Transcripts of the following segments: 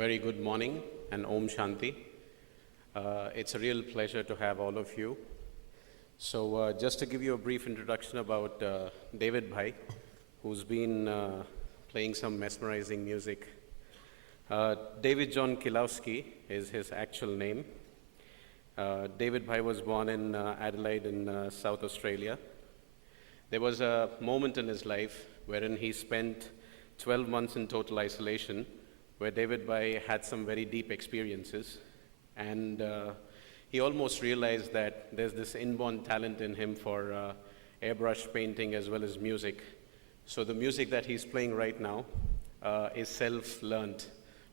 very good morning and Om Shanti. It's a real pleasure to have all of you. So just to give you a brief introduction about David Bhai, who's been playing some mesmerizing music. David John Kilowski is his actual name. David Bhai was born in Adelaide in South Australia. There was a moment in his life wherein he spent 12 months in total isolation, where David Bhai had some very deep experiences. And he almost realized that there's this inborn talent in him for airbrush painting as well as music. So the music that he's playing right now is self-learned.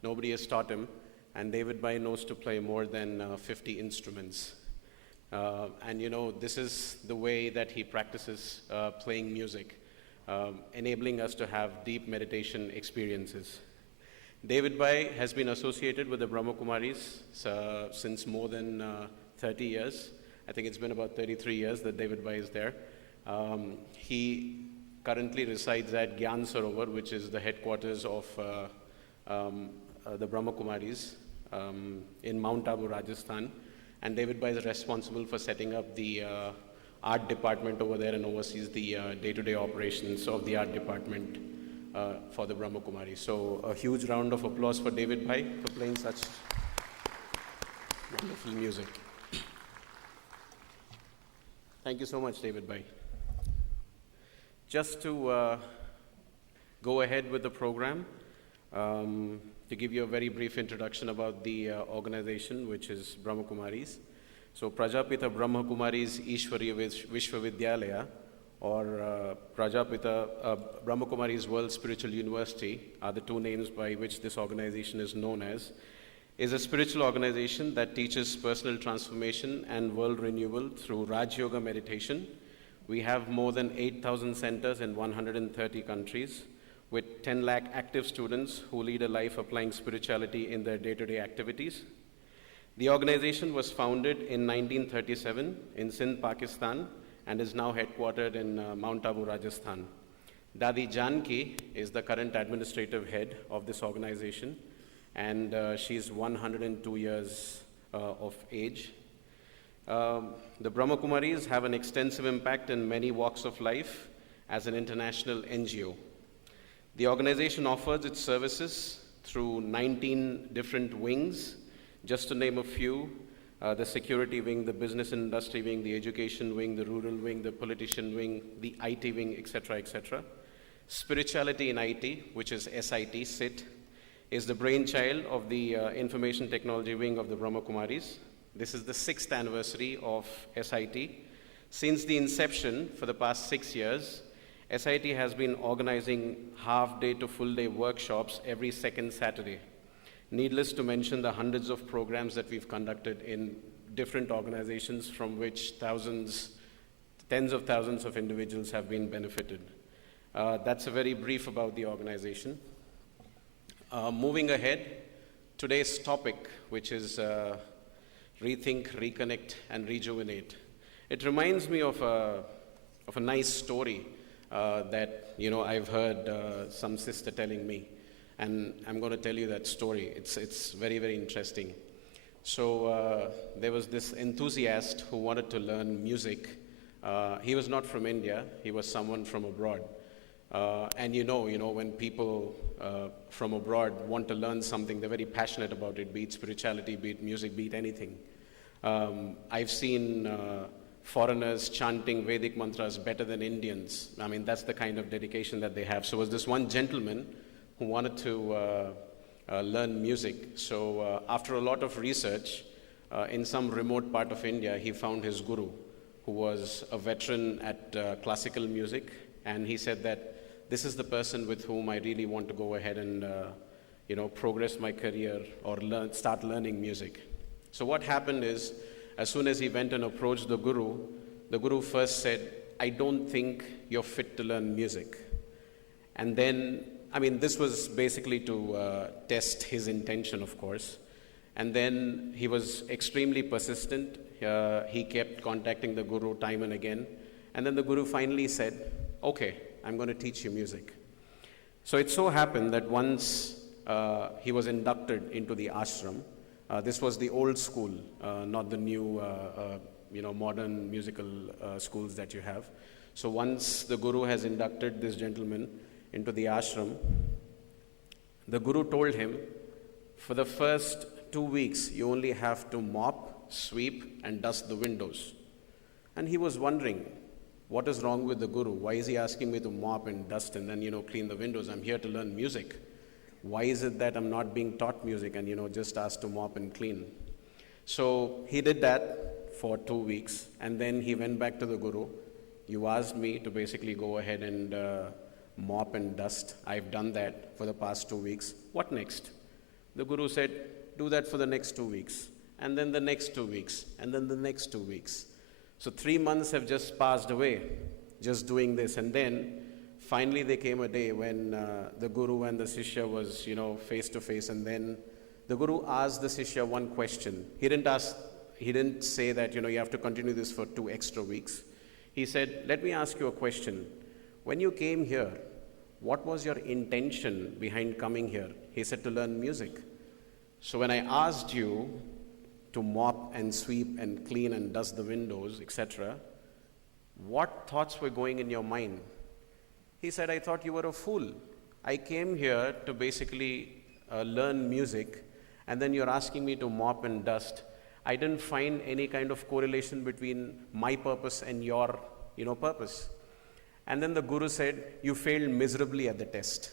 Nobody has taught him, and David Bhai knows to play more than 50 instruments. And you know, this is the way that he practices playing music, enabling us to have deep meditation experiences. David Bhai has been associated with the Brahma Kumaris since more than 30 years. I think it's been about 33 years that David Bhai is there. He currently resides at ShantiSarovar, which is the headquarters of the Brahma Kumaris in Mount Abu, Rajasthan. And David Bhai is responsible for setting up the art department over there and oversees the day-to-day operations of the art department for the Brahma Kumaris. So a huge round of applause for David Bhai for playing such wonderful music. Thank you so much, David Bhai. Just to go ahead with the program, to give you a very brief introduction about the organization, which is Brahma Kumaris. So Prajapita Brahma Kumaris Ishwariya Vishwavidyalaya, or Prajapita Brahma Kumaris World Spiritual University are the two names by which this organization is known as, is a spiritual organization that teaches personal transformation and world renewal through Raj Yoga meditation. We have more than 8,000 centers in 130 countries, with 10 lakh active students who lead a life applying spirituality in their day-to-day activities. The organization was founded in 1937 in Sindh, Pakistan, and is now headquartered in Mount Abu, Rajasthan. Dadi Janki is the current administrative head of this organization, and she's 102 years of age. The Brahma Kumaris have an extensive impact in many walks of life as an international NGO. The organization offers its services through 19 different wings, just to name a few: the security wing, the business and industry wing, the education wing, the rural wing, the politician wing, the IT wing, etc., etc. Spirituality in IT, which is SIT, is the brainchild of the information technology wing of the Brahma Kumaris. This is the 6th anniversary of SIT. Since the inception, for the past 6 years, SIT has been organizing half-day to full-day workshops every second Saturday. Needless to mention the hundreds of programs that we've conducted in different organizations from which thousands, tens of thousands of individuals have been benefited. That's a very brief about the organization. Moving ahead, today's topic, which is Rethink, Reconnect, and Rejuvenate. It reminds me of a nice story that I've heard some sister telling me. And I'm going to tell you that story. It's very, very interesting. So there was this enthusiast who wanted to learn music. He was not from India. He was someone from abroad. And when people from abroad want to learn something, they're very passionate about it, be it spirituality, be it music, be it anything. I've seen foreigners chanting Vedic mantras better than Indians. I mean, that's the kind of dedication that they have. So was this one gentleman who wanted to learn music. So after a lot of research, in some remote part of India, he found his guru, who was a veteran at classical music. And he said that this is the person with whom I really want to go ahead and progress my career or start learning music. So what happened is, as soon as he went and approached the guru first said, "I don't think you're fit to learn music." And then, this was basically to test his intention, of course. And then he was extremely persistent. He kept contacting the guru time and again. And then the guru finally said, "Okay, I'm going to teach you music." So it so happened that once he was inducted into the ashram. This was the old school, not the new, modern musical schools that you have. So once the Guru has inducted this gentleman into the ashram, the Guru told him, for the first 2 weeks, you only have to mop, sweep, and dust the windows. And he was wondering, what is wrong with the Guru? Why is he asking me to mop and dust and then, clean the windows? I'm here to learn music. Why is it that I'm not being taught music and, just asked to mop and clean? So he did that for 2 weeks, and then he went back to the Guru. You asked me to basically go ahead and mop and dust. I've done that for the past 2 weeks. What next? The Guru said, do that for the next 2 weeks, and then the next 2 weeks, and then the next 2 weeks. So 3 months have just passed away, just doing this. And then finally there came a day when the Guru and the Sishya was, face to face. And then the Guru asked the Sishya one question. He didn't say that, you have to continue this for 2 extra weeks. He said, let me ask you a question. When you came here, what was your intention behind coming here? He said, to learn music. So when I asked you to mop and sweep and clean and dust the windows, etc., what thoughts were going in your mind? He said, I thought you were a fool. I came here to basically learn music, and then you're asking me to mop and dust. I didn't find any kind of correlation between my purpose and your, purpose. And then the Guru said, you failed miserably at the test.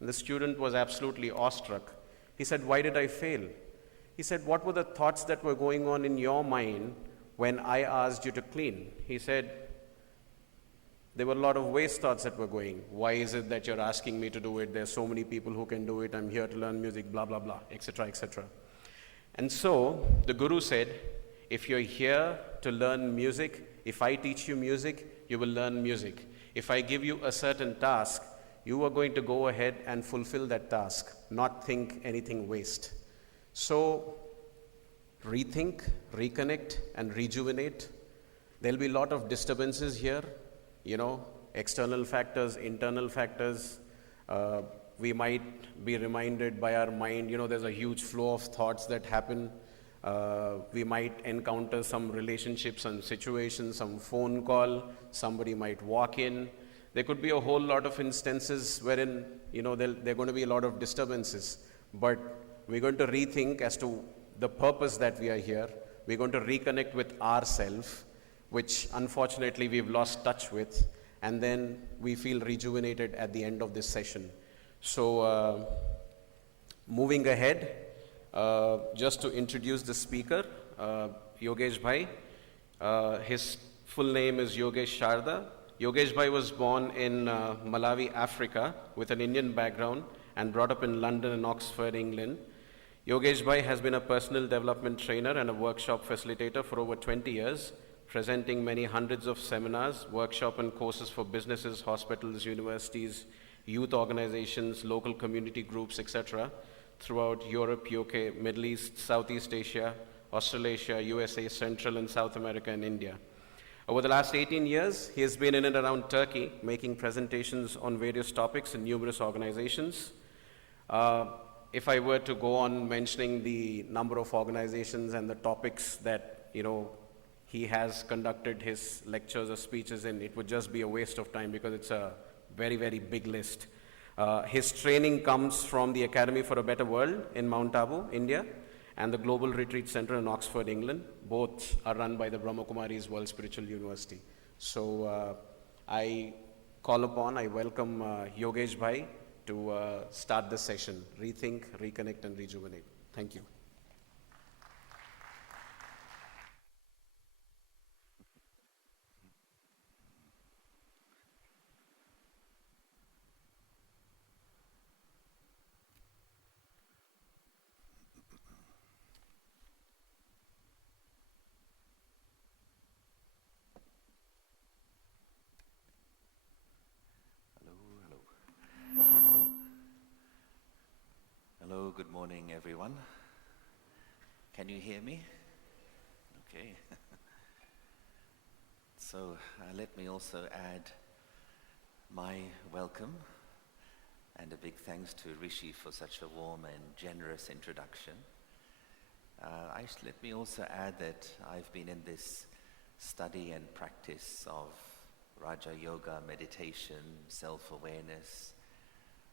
And the student was absolutely awestruck. He said, why did I fail? He said, what were the thoughts that were going on in your mind when I asked you to clean? He said, there were a lot of waste thoughts that were going. Why is it that you're asking me to do it? There's so many people who can do it. I'm here to learn music, blah, blah, blah, etc., etc. And so the Guru said, if you're here to learn music, if I teach you music, you will learn music. If I give you a certain task, you are going to go ahead and fulfill that task, not think anything waste. So rethink, reconnect, and rejuvenate. There'll be a lot of disturbances here, external factors, internal factors. We might be reminded by our mind, there's a huge flow of thoughts that happen. We might encounter some relationships and situations, some phone call, somebody might walk in. There could be a whole lot of instances wherein, there are going to be a lot of disturbances. But we're going to rethink as to the purpose that we are here. We're going to reconnect with ourselves, which unfortunately we've lost touch with, and then we feel rejuvenated at the end of this session. So moving ahead, just to introduce the speaker, Yogesh Bhai. His full name is Yogesh Sharda. Yogesh Bhai was born in Malawi, Africa, with an Indian background and brought up in London and Oxford, England. Yogesh Bhai has been a personal development trainer and a workshop facilitator for over 20 years, presenting many hundreds of seminars, workshop and courses for businesses, hospitals, universities, youth organizations, local community groups, etc., throughout Europe, UK, Middle East, Southeast Asia, Australasia, USA, Central and South America, and India. Over the last 18 years, he has been in and around Turkey, making presentations on various topics in numerous organizations. If I were to go on mentioning the number of organizations and the topics that, he has conducted his lectures or speeches in, it would just be a waste of time because it's a very, very big list. His training comes from the Academy for a Better World in Mount Abu, India, and the Global Retreat Center in Oxford, England. Both are run by the Brahma Kumaris World Spiritual University. So I welcome Yogesh Bhai to start the session. Rethink, reconnect, and rejuvenate. Thank you. Hello, good morning, everyone. Can you hear me? Okay. So let me also add my welcome and a big thanks to Rishi for such a warm and generous introduction. Let me also add that I've been in this study and practice of Raja Yoga, meditation, self-awareness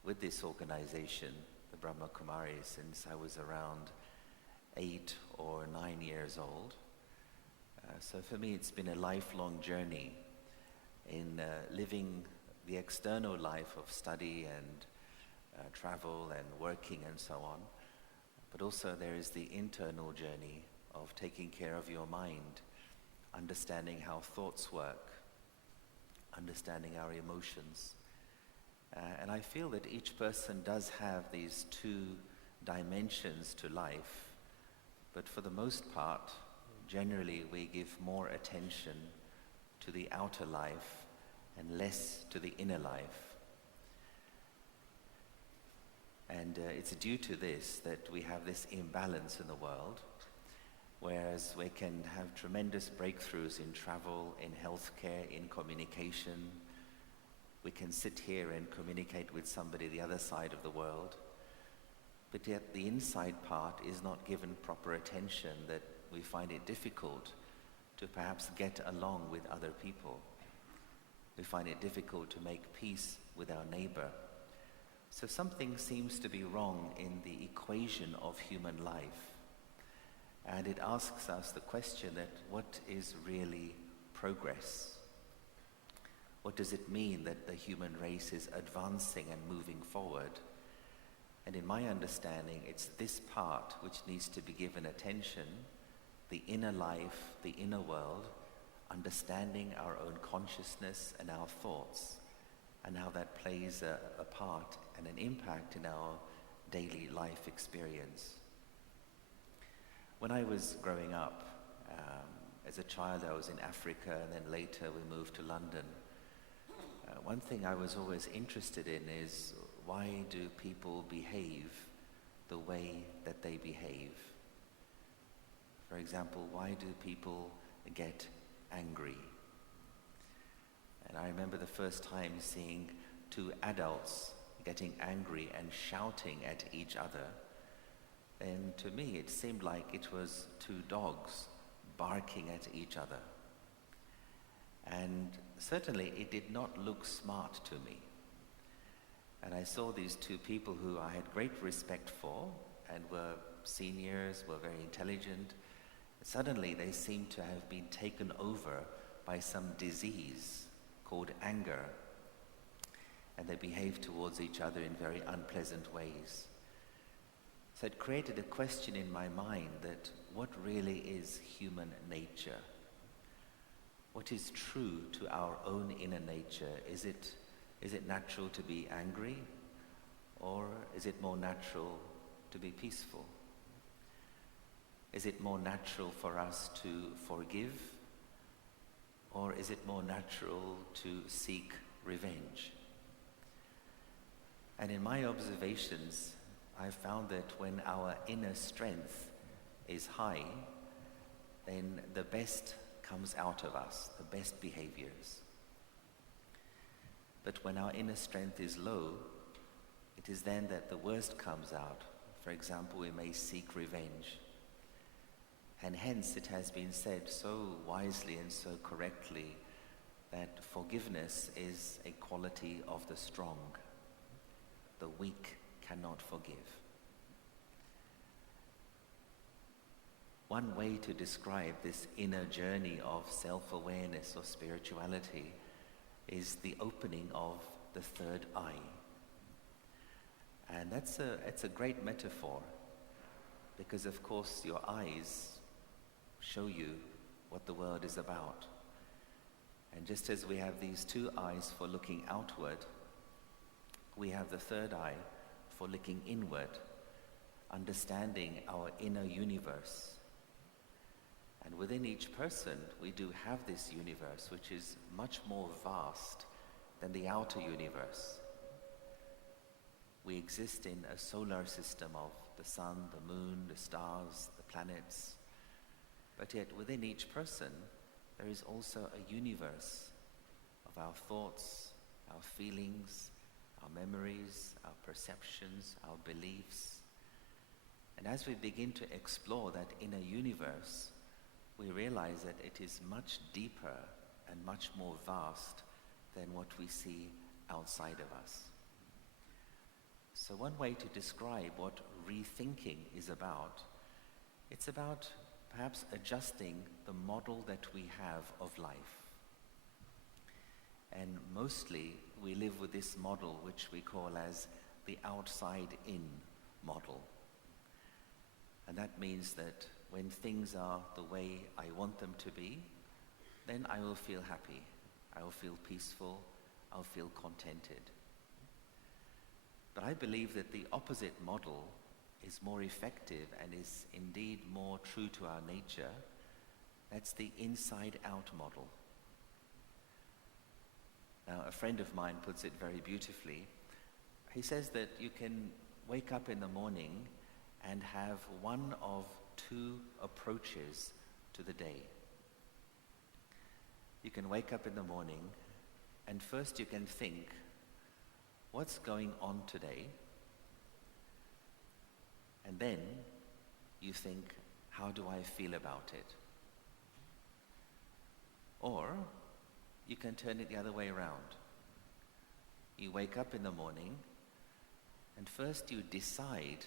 with this organization, the Brahma Kumaris, since I was around 8 or 9 years old. So for me it's been a lifelong journey in living the external life of study and travel and working and so on. But also there is the internal journey of taking care of your mind, understanding how thoughts work, understanding our emotions. And I feel that each person does have these 2 dimensions to life, but for the most part, generally we give more attention to the outer life and less to the inner life. And it's due to this that we have this imbalance in the world, whereas we can have tremendous breakthroughs in travel, in healthcare, in communication. We can sit here and communicate with somebody the other side of the world, but yet the inside part is not given proper attention, that we find it difficult to perhaps get along with other people. We find it difficult to make peace with our neighbor. So something seems to be wrong in the equation of human life. And it asks us the question that what is really progress? What does it mean that the human race is advancing and moving forward? And in my understanding, it's this part which needs to be given attention, the inner life, the inner world, understanding our own consciousness and our thoughts, and how that plays a part and an impact in our daily life experience. When I was growing up, as a child I was in Africa, and then later we moved to London. One thing I was always interested in is, why do people behave the way that they behave? For example, why do people get angry? And I remember the first time seeing 2 adults getting angry and shouting at each other. And to me it seemed like it was 2 dogs barking at each other. And certainly it did not look smart to me. And I saw these 2 people who I had great respect for and were seniors, were very intelligent. Suddenly they seemed to have been taken over by some disease called anger. And they behaved towards each other in very unpleasant ways. So it created a question in my mind that what really is human nature? What is true to our own inner nature? Is it natural to be angry, or is it more natural to be peaceful? Is it more natural for us to forgive, or is it more natural to seek revenge? And in my observations, I've found that when our inner strength is high, then the best comes out of us, the best behaviors. But when our inner strength is low, it is then that the worst comes out. For example, we may seek revenge. And hence it has been said so wisely and so correctly that forgiveness is a quality of the strong. The weak cannot forgive. One way to describe this inner journey of self-awareness or spirituality is the opening of the third eye. And it's a great metaphor, because of course your eyes show you what the world is about. And just as we have these 2 eyes for looking outward, we have the third eye for looking inward, understanding our inner universe. And within each person, we do have this universe, which is much more vast than the outer universe. We exist in a solar system of the sun, the moon, the stars, the planets. But yet within each person, there is also a universe of our thoughts, our feelings, our memories, our perceptions, our beliefs. And as we begin to explore that inner universe, we realize that it is much deeper and much more vast than what we see outside of us. So one way to describe what rethinking is about, it's about perhaps adjusting the model that we have of life. And mostly we live with this model which we call as the outside-in model. And that means that when things are the way I want them to be, then I will feel happy, I will feel peaceful, I'll feel contented. But I believe that the opposite model is more effective and is indeed more true to our nature. That's the inside-out model. Now, a friend of mine puts it very beautifully. He says that you can wake up in the morning and have one of two approaches to the day. You can wake up in the morning and first you can think, what's going on today? And then you think, how do I feel about it? Or you can turn it the other way around. You wake up in the morning and first you decide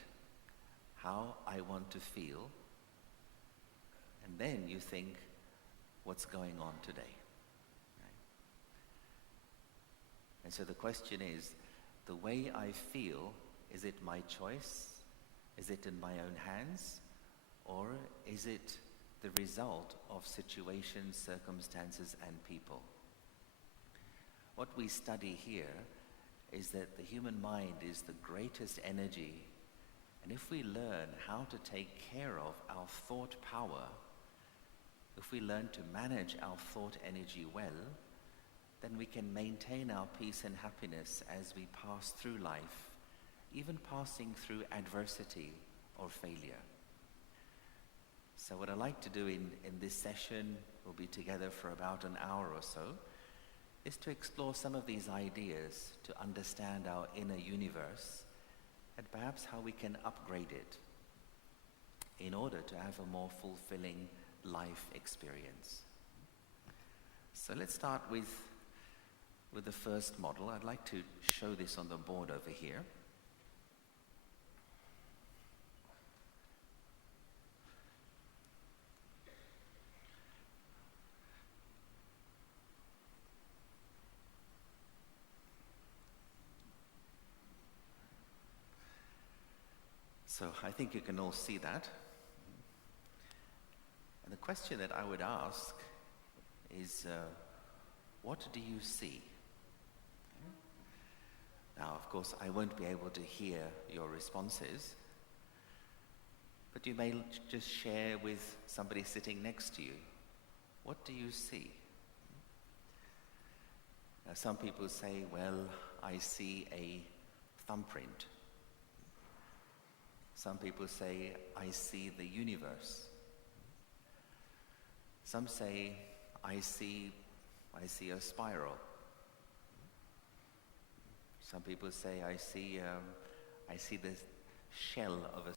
how I want to feel, and then you think, what's going on today? Right? And so the question is, the way I feel, is it my choice? Is it in my own hands? Or is it the result of situations, circumstances, and people? What we study here is that the human mind is the greatest energy, and if we learn how to take care of our thought power, if we learn to manage our thought energy well, then we can maintain our peace and happiness as we pass through life, even passing through adversity or failure. So what I'd like to do in this session, we'll be together for about an hour or so, is to explore some of these ideas to understand our inner universe and perhaps how we can upgrade it in order to have a more fulfilling life experience. So let's start with the first model. I'd like to show this on the board over here. So I think you can all see that. And the question that I would ask is, what do you see? Now, of course, I won't be able to hear your responses, but you may just share with somebody sitting next to you. What do you see? Now, some people say, well, I see a thumbprint. Some people say, I see the universe. Some say, I see a spiral. Some people say, I see the shell of a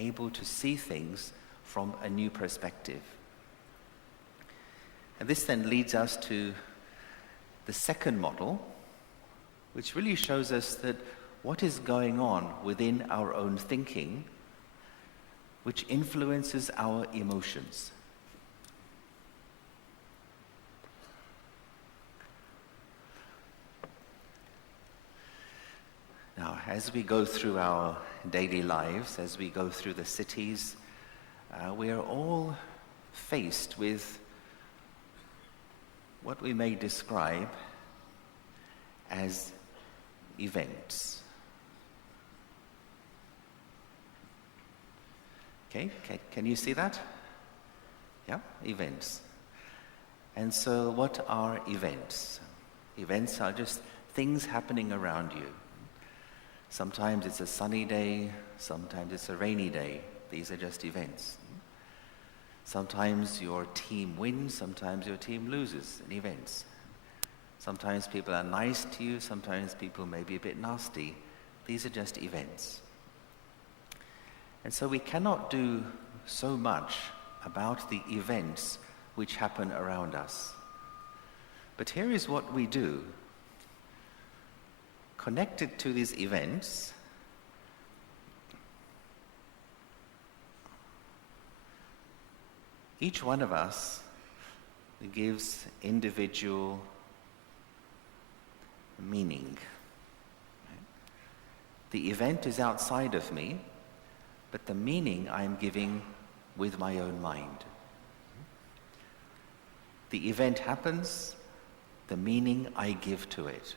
able to see things from a new perspective. And this then leads us to the second model, which really shows us that what is going on within our own thinking, which influences our emotions. Now, as we go through our daily lives, as we go through the cities, we are all faced with what we may describe as events. Okay, can you see that? Yeah, events. And so what are events? Events are just things happening around you. Sometimes it's a sunny day, sometimes it's a rainy day. These are just events. Sometimes your team wins, sometimes your team loses in events. Sometimes people are nice to you, sometimes people may be a bit nasty. These are just events. And so we cannot do so much about the events which happen around us. But here is what we do. Connected to these events, each one of us gives individual meaning. The event is outside of me, but the meaning I am giving with my own mind. The event happens, the meaning I give to it.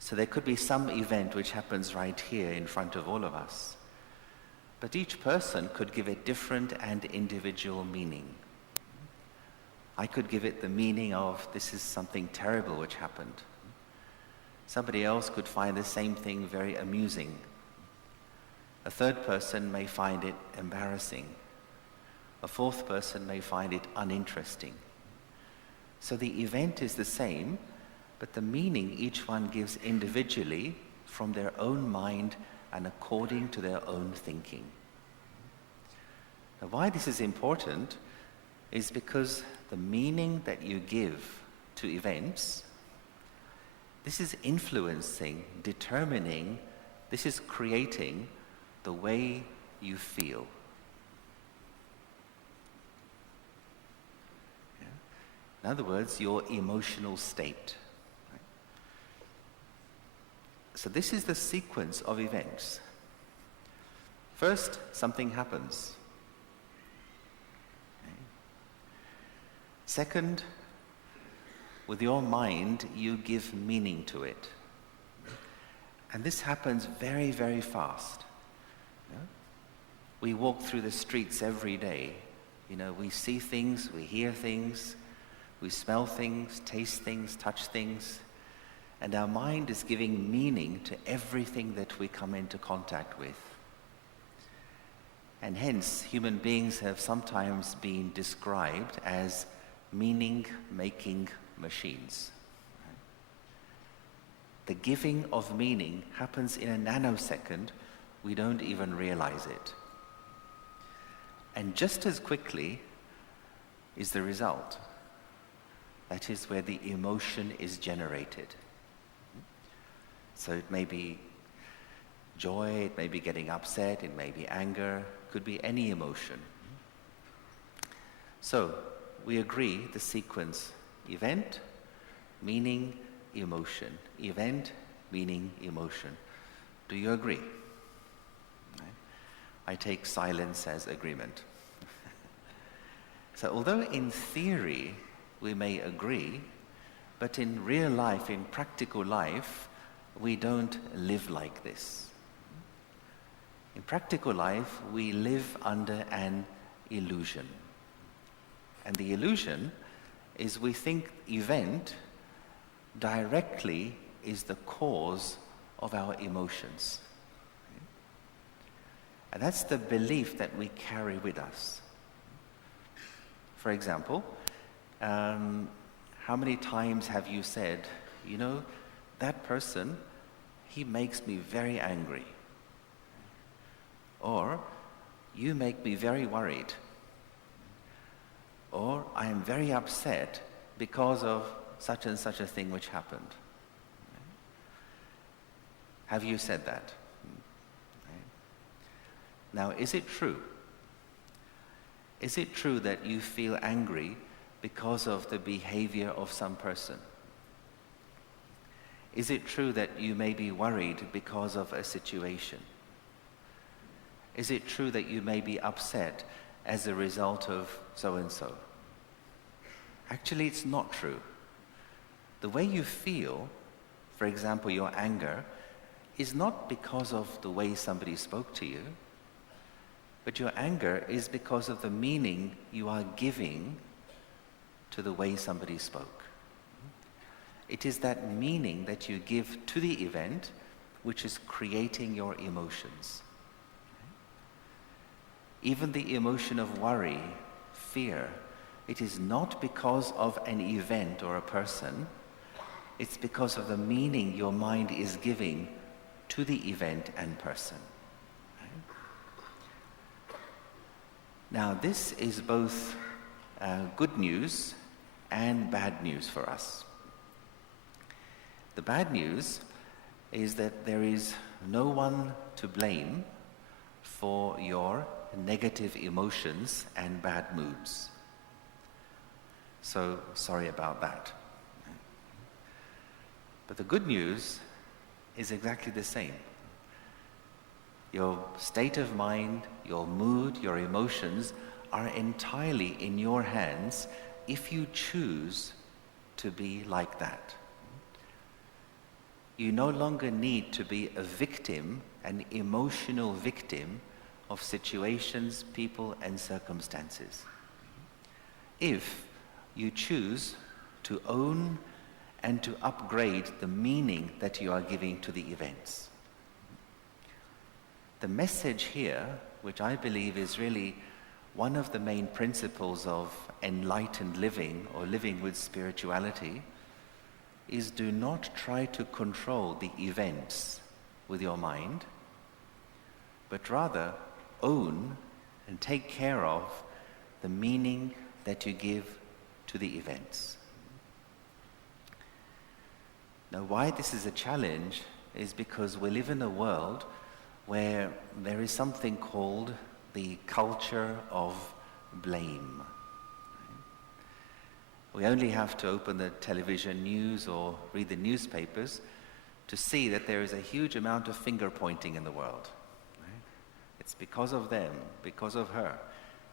So there could be some event which happens right here in front of all of us, but each person could give it different and individual meaning. I could give it the meaning of, this is something terrible which happened. Somebody else could find the same thing very amusing. A third person may find it embarrassing. A fourth person may find it uninteresting. So the event is the same, but the meaning each one gives individually from their own mind and according to their own thinking. Now, why this is important is because the meaning that you give to events, this is influencing, determining, this is creating the way you feel. In other words, your emotional state. So this is the sequence of events. First, something happens. Second, with your mind, you give meaning to it. And this happens very, very fast. We walk through the streets every day. We see things, we hear things, we smell things, taste things, touch things. And our mind is giving meaning to everything that we come into contact with. And hence, human beings have sometimes been described as meaning-making machines. The giving of meaning happens in a nanosecond. We don't even realize it. And just as quickly is the result. That is where the emotion is generated. So it may be joy, it may be getting upset, it may be anger, could be any emotion. So we agree the sequence: event, meaning, emotion. Event, meaning, emotion. Do you agree? I take silence as agreement. So although in theory we may agree, but in real life, in practical life, we don't live like this. In practical life, we live under an illusion. And the illusion is we think event directly is the cause of our emotions. And that's the belief that we carry with us. For example, how many times have you said, that person, he makes me very angry. Or, you make me very worried. Or, I am very upset because of such and such a thing which happened. Have you said that? Now, is it true? Is it true that you feel angry because of the behavior of some person? Is it true that you may be worried because of a situation? Is it true that you may be upset as a result of so-and-so? Actually, it's not true. The way you feel, for example, your anger, is not because of the way somebody spoke to you, but your anger is because of the meaning you are giving to the way somebody spoke. It is that meaning that you give to the event which is creating your emotions. Even the emotion of worry, fear, it is not because of an event or a person, it's because of the meaning your mind is giving to the event and person. Now, this is both good news and bad news for us. The bad news is that there is no one to blame for your negative emotions and bad moods. So, sorry about that. But the good news is exactly the same. Your state of mind, your mood, your emotions are entirely in your hands if you choose to be like that. You no longer need to be a victim, an emotional victim of situations, people, and circumstances. If you choose to own and to upgrade the meaning that you are giving to the events. The message here, which I believe is really one of the main principles of enlightened living or living with spirituality, is do not try to control the events with your mind, but rather own and take care of the meaning that you give to the events. Now, why this is a challenge is because we live in a world where there is something called the culture of blame. We only have to open the television news or read the newspapers to see that there is a huge amount of finger pointing in the world. It's because of them, because of her.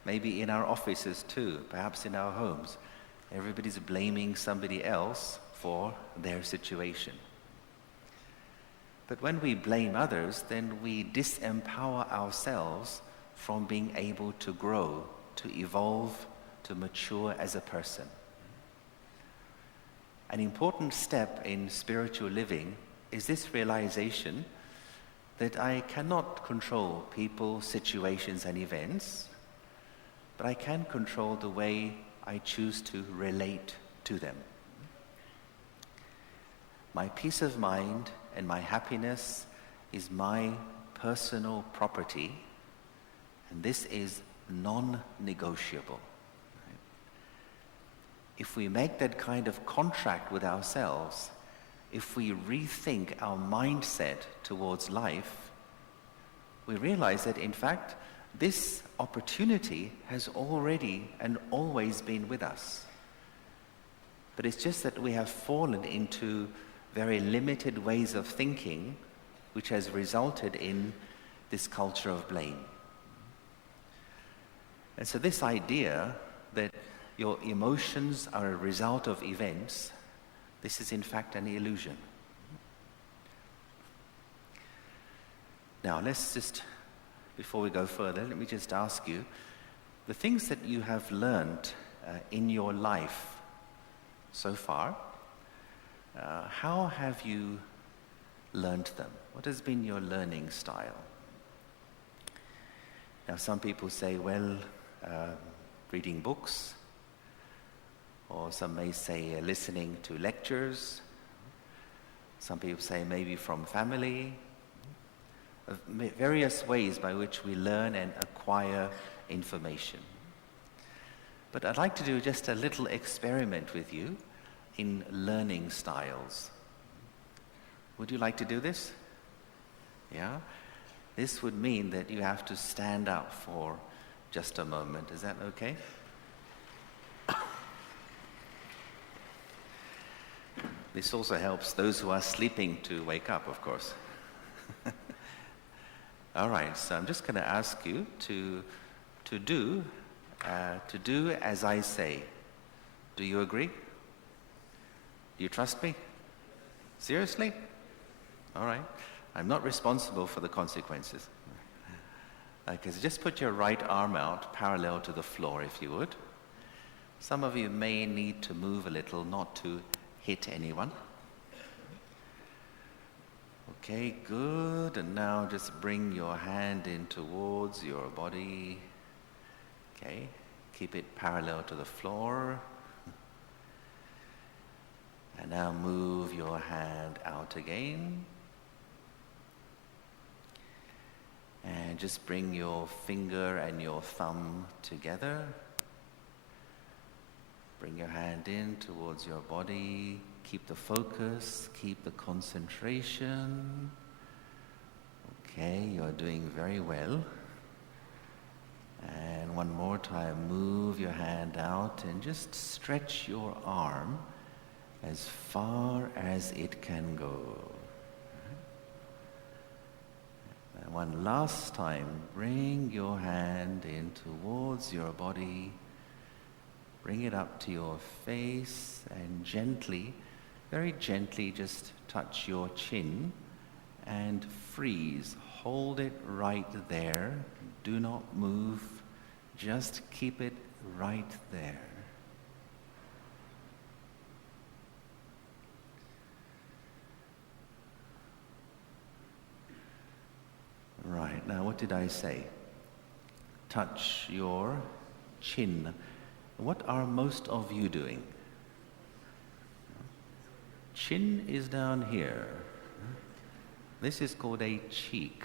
Maybe in our offices too, perhaps in our homes. Everybody's blaming somebody else for their situation. But when we blame others, then we disempower ourselves from being able to grow, to evolve, to mature as a person. An important step in spiritual living is this realization that I cannot control people, situations, and events, but I can control the way I choose to relate to them. My peace of mind and my happiness is my personal property, and this is non-negotiable. If we make that kind of contract with ourselves, if we rethink our mindset towards life, we realize that in fact, this opportunity has already and always been with us. But it's just that we have fallen into very limited ways of thinking, which has resulted in this culture of blame. And so this idea that your emotions are a result of events, this is in fact an illusion. Now let's just, before we go further, let me just ask you, the things that you have learned in your life so far, how have you learned them? What has been your learning style? Now some people say, well, reading books, or some may say listening to lectures. Some people say maybe from family. of various ways by which we learn and acquire information. But I'd like to do just a little experiment with you in learning styles. Would you like to do this? Yeah? This would mean that you have to stand up for just a moment. Is that okay? This also helps those who are sleeping to wake up, of course. All right, so I'm just going to ask you to do as I say. Do you agree? Do you trust me? Seriously? All right. I'm not responsible for the consequences. Okay, so just put your right arm out parallel to the floor, if you would. Some of you may need to move a little, not to hit anyone. Okay, good. And now just bring your hand in towards your body. Okay, keep it parallel to the floor. And now move your hand out again. And just bring your finger and your thumb together. Bring your hand in towards your body. Keep the focus, keep the concentration. Okay, you're doing very well. And one more time, move your hand out and just stretch your arm as far as it can go. And one last time, bring your hand in towards your body. Bring it up to your face and gently, very gently, just touch your chin and freeze. Hold it right there. Do not move. Just keep it right there. Right, now what did I say? Touch your chin. What are most of you doing? Chin is down here. This is called a cheek.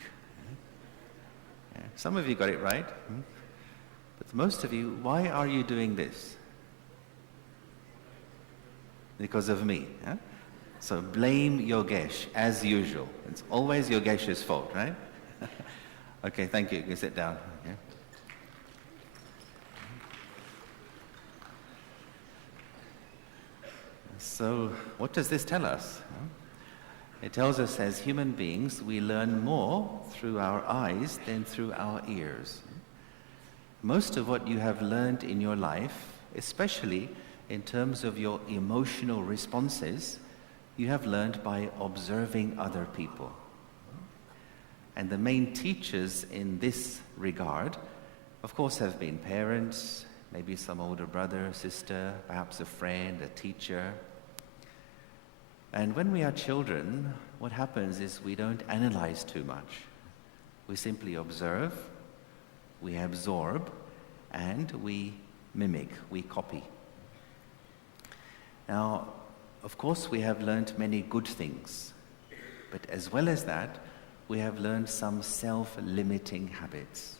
Yeah. Some of you got it right. But most of you, why are you doing this? Because of me. Huh? So blame Yogesh, as usual. It's always Yogesh's fault, right? Okay, thank you. You can sit down. Okay. So, what does this tell us? It tells us as human beings, we learn more through our eyes than through our ears. Most of what you have learned in your life, especially in terms of your emotional responses, you have learned by observing other people. And the main teachers in this regard, of course, have been parents, maybe some older brother, sister, perhaps a friend, a teacher. And when we are children, what happens is we don't analyze too much. We simply observe, we absorb, and we mimic, we copy. Now, of course, we have learned many good things, but as well as that, we have learned some self-limiting habits.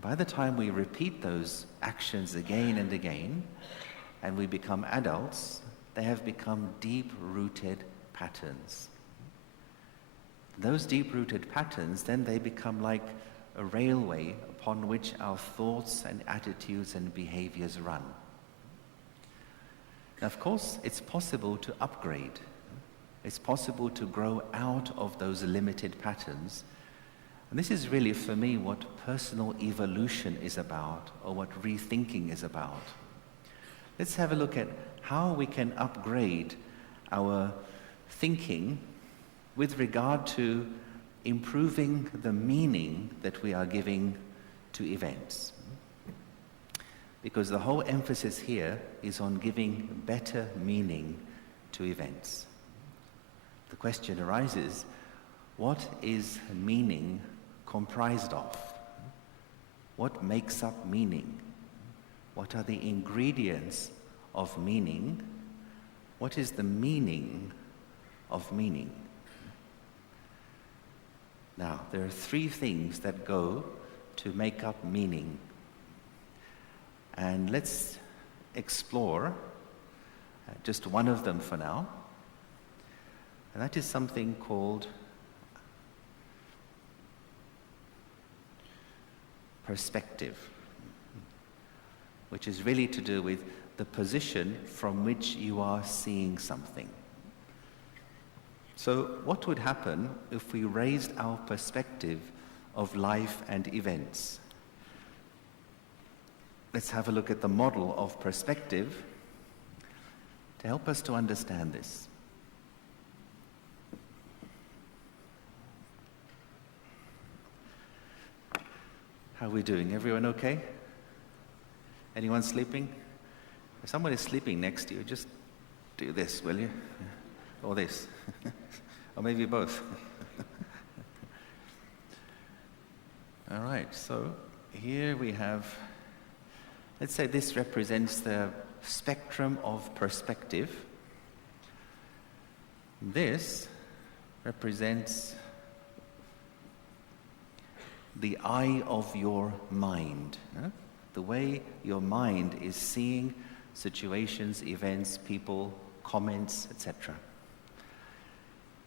By the time we repeat those actions again and again, and we become adults, they have become deep-rooted patterns. Those deep-rooted patterns, then they become like a railway upon which our thoughts and attitudes and behaviors run. Now, of course, it's possible to upgrade. It's possible to grow out of those limited patterns. And this is really, for me, what personal evolution is about, or what rethinking is about. Let's have a look at how we can upgrade our thinking with regard to improving the meaning that we are giving to events. Because the whole emphasis here is on giving better meaning to events. The question arises, what is meaning comprised of? What makes up meaning? What are the ingredients of meaning? What is the meaning of meaning? Now, there are three things that go to make up meaning. And let's explore just one of them for now. And that is something called perspective, which is really to do with the position from which you are seeing something. So what would happen if we raised our perspective of life and events? Let's have a look at the model of perspective to help us to understand this. How are we doing? Everyone okay? Anyone sleeping? If someone is sleeping next to you, just do this, will you? Or this. Or maybe both. All right, so here we have, let's say this represents the spectrum of perspective. This represents the eye of your mind, the way your mind is seeing situations, events, people, comments, etc.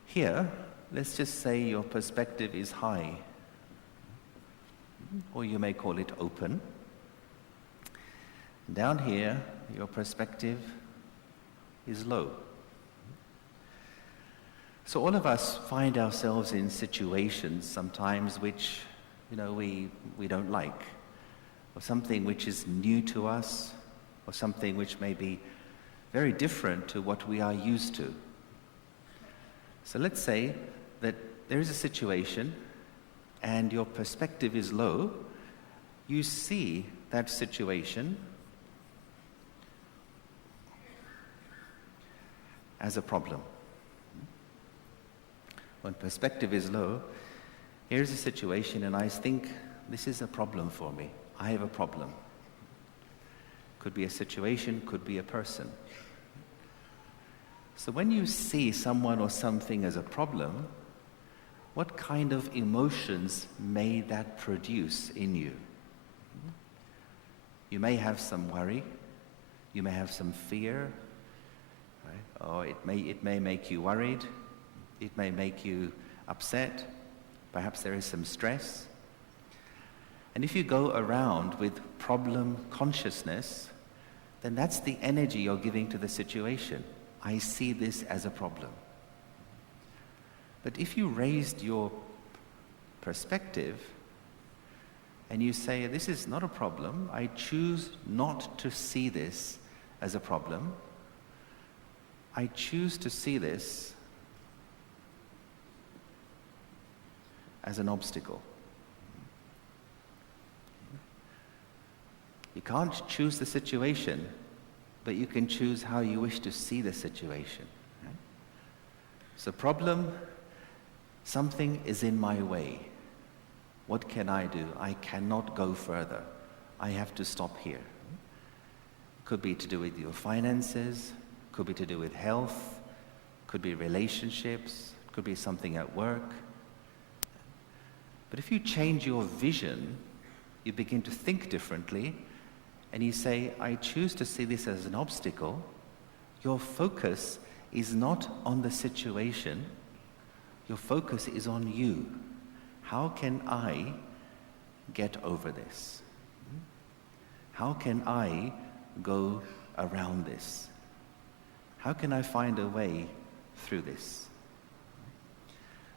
Here, let's just say your perspective is high, or you may call it open. Down here, your perspective is low. So all of us find ourselves in situations sometimes which, we don't like, or something which is new to us, or something which may be very different to what we are used to. So let's say that there is a situation and your perspective is low. You see that situation as a problem. When perspective is low, here's a situation and I think, this is a problem for me. I have a problem. Could be a situation, could be a person. So when you see someone or something as a problem, what kind of emotions may that produce in you? You may have some worry, you may have some fear, right? Or it may make you worried, it may make you upset, perhaps there is some stress. And if you go around with problem consciousness, then that's the energy you're giving to the situation. I see this as a problem. But if you raised your perspective and you say, this is not a problem, I choose not to see this as a problem, I choose to see this as an obstacle. You can't choose the situation, but you can choose how you wish to see the situation. Right? So problem, something is in my way. What can I do? I cannot go further. I have to stop here. Could be to do with your finances, could be to do with health, could be relationships, could be something at work. But if you change your vision, you begin to think differently, and you say, I choose to see this as an obstacle, your focus is not on the situation, your focus is on you. How can I get over this? How can I go around this? How can I find a way through this?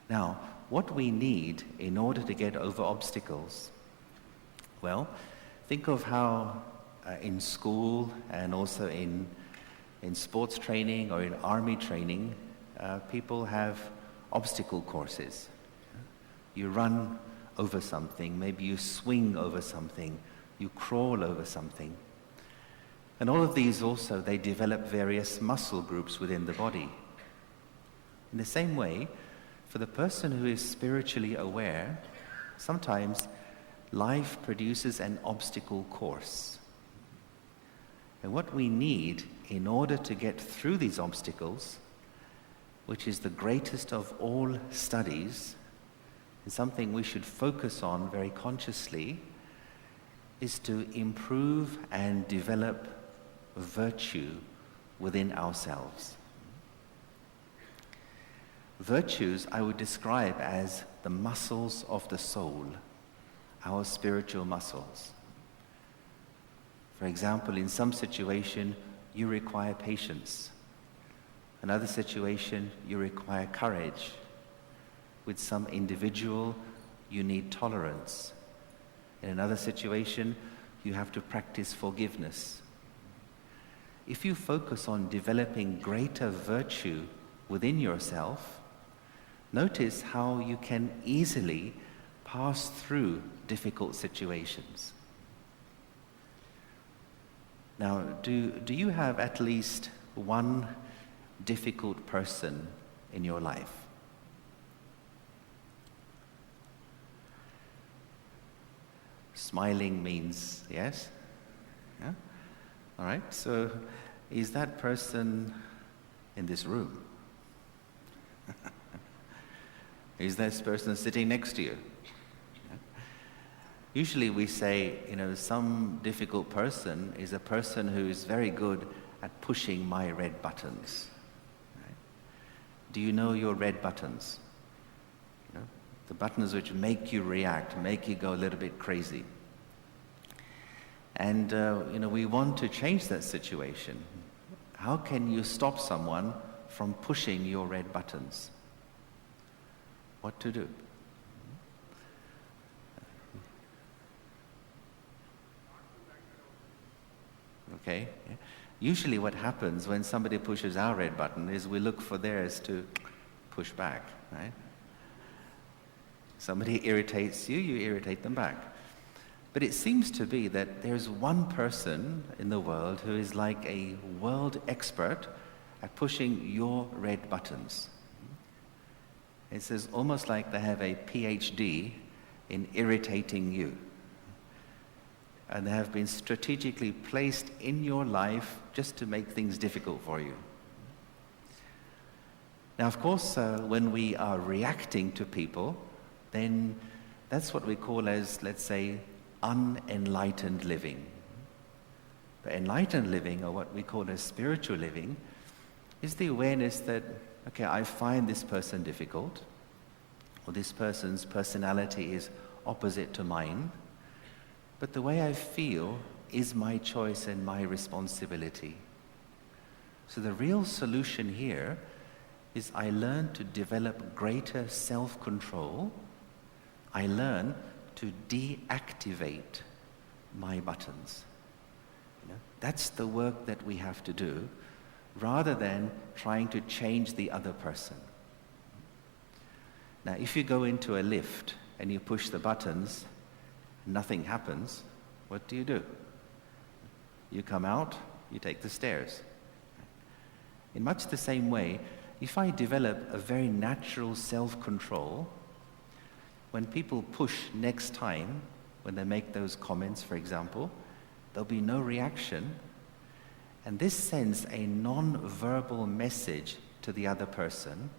Now, what we need in order to get over obstacles, well, think of how in school and also in sports training or in army training, people have obstacle courses. You run over something, maybe you swing over something, you crawl over something. And all of these also, they develop various muscle groups within the body. In the same way, for the person who is spiritually aware, sometimes life produces an obstacle course. And what we need in order to get through these obstacles, which is the greatest of all studies, And something we should focus on very consciously is to improve and develop virtue within ourselves. Virtues I would describe as the muscles of the soul, our spiritual muscles. For example, in some situation, you require patience. Another situation, you require courage. With some individual, you need tolerance. In another situation, you have to practice forgiveness. If you focus on developing greater virtue within yourself, notice how you can easily pass through difficult situations. Now, do you have at least one difficult person in your life? Smiling means yes? Yeah? All right, so is that person in this room? Is this person sitting next to you? Yeah? Usually we say, some difficult person is a person who is very good at pushing my red buttons. Right? Do you know your red buttons? The buttons which make you react, make you go a little bit crazy. And, we want to change that situation. How can you stop someone from pushing your red buttons? What to do? Okay. Usually what happens when somebody pushes our red button is we look for theirs to push back, right? Somebody irritates you, you irritate them back. But it seems to be that there's one person in the world who is like a world expert at pushing your red buttons. It's almost like they have a PhD in irritating you. And they have been strategically placed in your life just to make things difficult for you. Now, of course, when we are reacting to people, then that's what we call as, let's say, unenlightened living. But enlightened living, or what we call as spiritual living, is the awareness that, okay, I find this person difficult, or this person's personality is opposite to mine, but the way I feel is my choice and my responsibility. So the real solution here is I learn to develop greater self-control. I learn to deactivate my buttons. That's the work that we have to do, rather than trying to change the other person. Now, if you go into a lift and you push the buttons, nothing happens, what do? You come out, you take the stairs. In much the same way, if I develop a very natural self-control, when people push next time, when they make those comments, for example, there'll be no reaction. And this sends a non-verbal message to the other person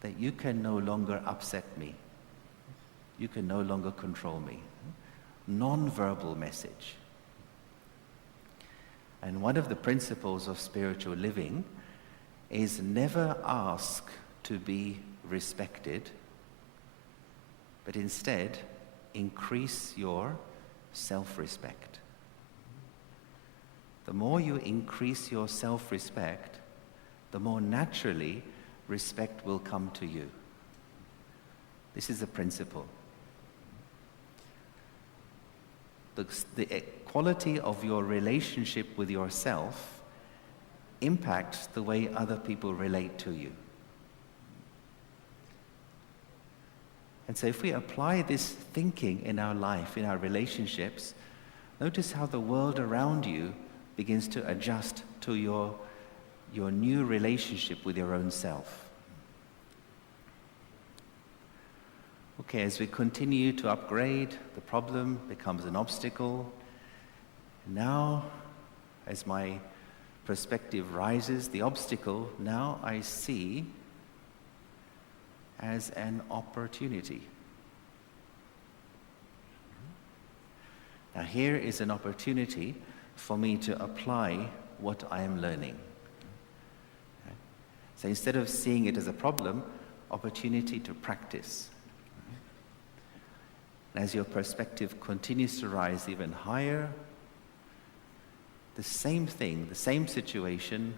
that you can no longer upset me. You can no longer control me. Non-verbal message. And one of the principles of spiritual living is never ask to be respected, but instead increase your self-respect. The more you increase your self-respect, the more naturally respect will come to you. This is a principle. The quality of your relationship with yourself impacts the way other people relate to you. And so if we apply this thinking in our life, in our relationships, notice how the world around you begins to adjust to your new relationship with your own self. Okay, as we continue to upgrade, the problem becomes an obstacle. Now, as my perspective rises, the obstacle now I see as an opportunity. Now here is an opportunity for me to apply what I am learning. Okay? So instead of seeing it as a problem, opportunity to practice. And as your perspective continues to rise even higher, the same thing, the same situation,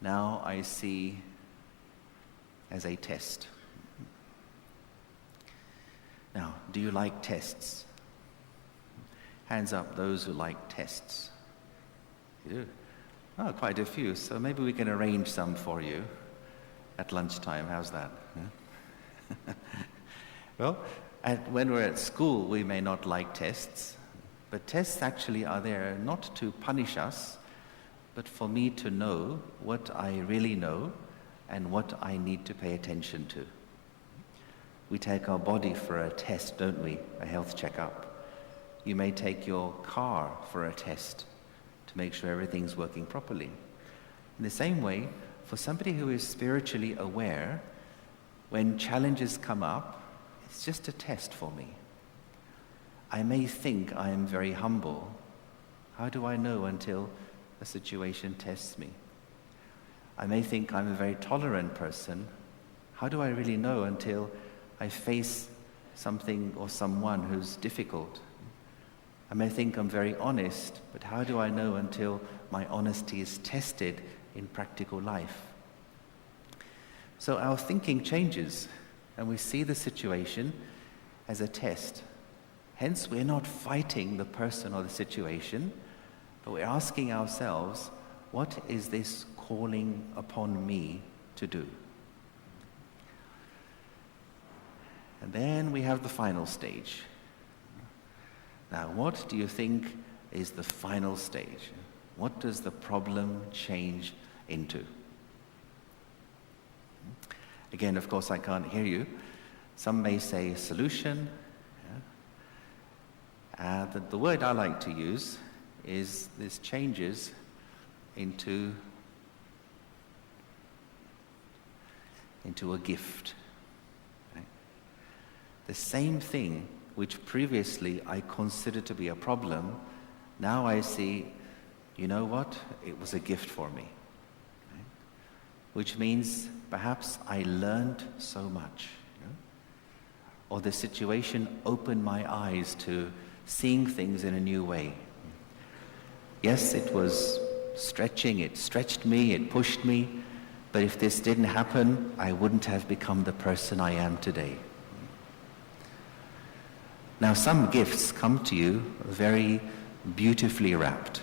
now I see as a test. Now, do you like tests? Hands up those who like tests. You do? Oh, quite a few. So maybe we can arrange some for you at lunchtime. How's that? Yeah? Well, when we're at school, we may not like tests, but tests actually are there not to punish us, but for me to know what I really know and what I need to pay attention to. We take our body for a test, don't we? A health checkup. You may take your car for a test to make sure everything's working properly. In the same way, for somebody who is spiritually aware, when challenges come up, it's just a test for me. I may think I am very humble. How do I know until a situation tests me? I may think I'm a very tolerant person. How do I really know until I face something or someone who's difficult? I may think I'm very honest, but how do I know until my honesty is tested in practical life? So our thinking changes, and we see the situation as a test. Hence, we're not fighting the person or the situation, but we're asking ourselves, what is this calling upon me to do? And then we have the final stage. Now, what do you think is the final stage? What does the problem change into? Again, of course, I can't hear you. Some may say solution. Yeah. The word I like to use is this changes into a gift. Right? The same thing which previously I considered to be a problem, now I see, you know what? It was a gift for me. Right? Which means perhaps I learned so much. You know? Or the situation opened my eyes to seeing things in a new way. Yes, it was stretching, it stretched me, it pushed me, but if this didn't happen, I wouldn't have become the person I am today. Now, some gifts come to you very beautifully wrapped.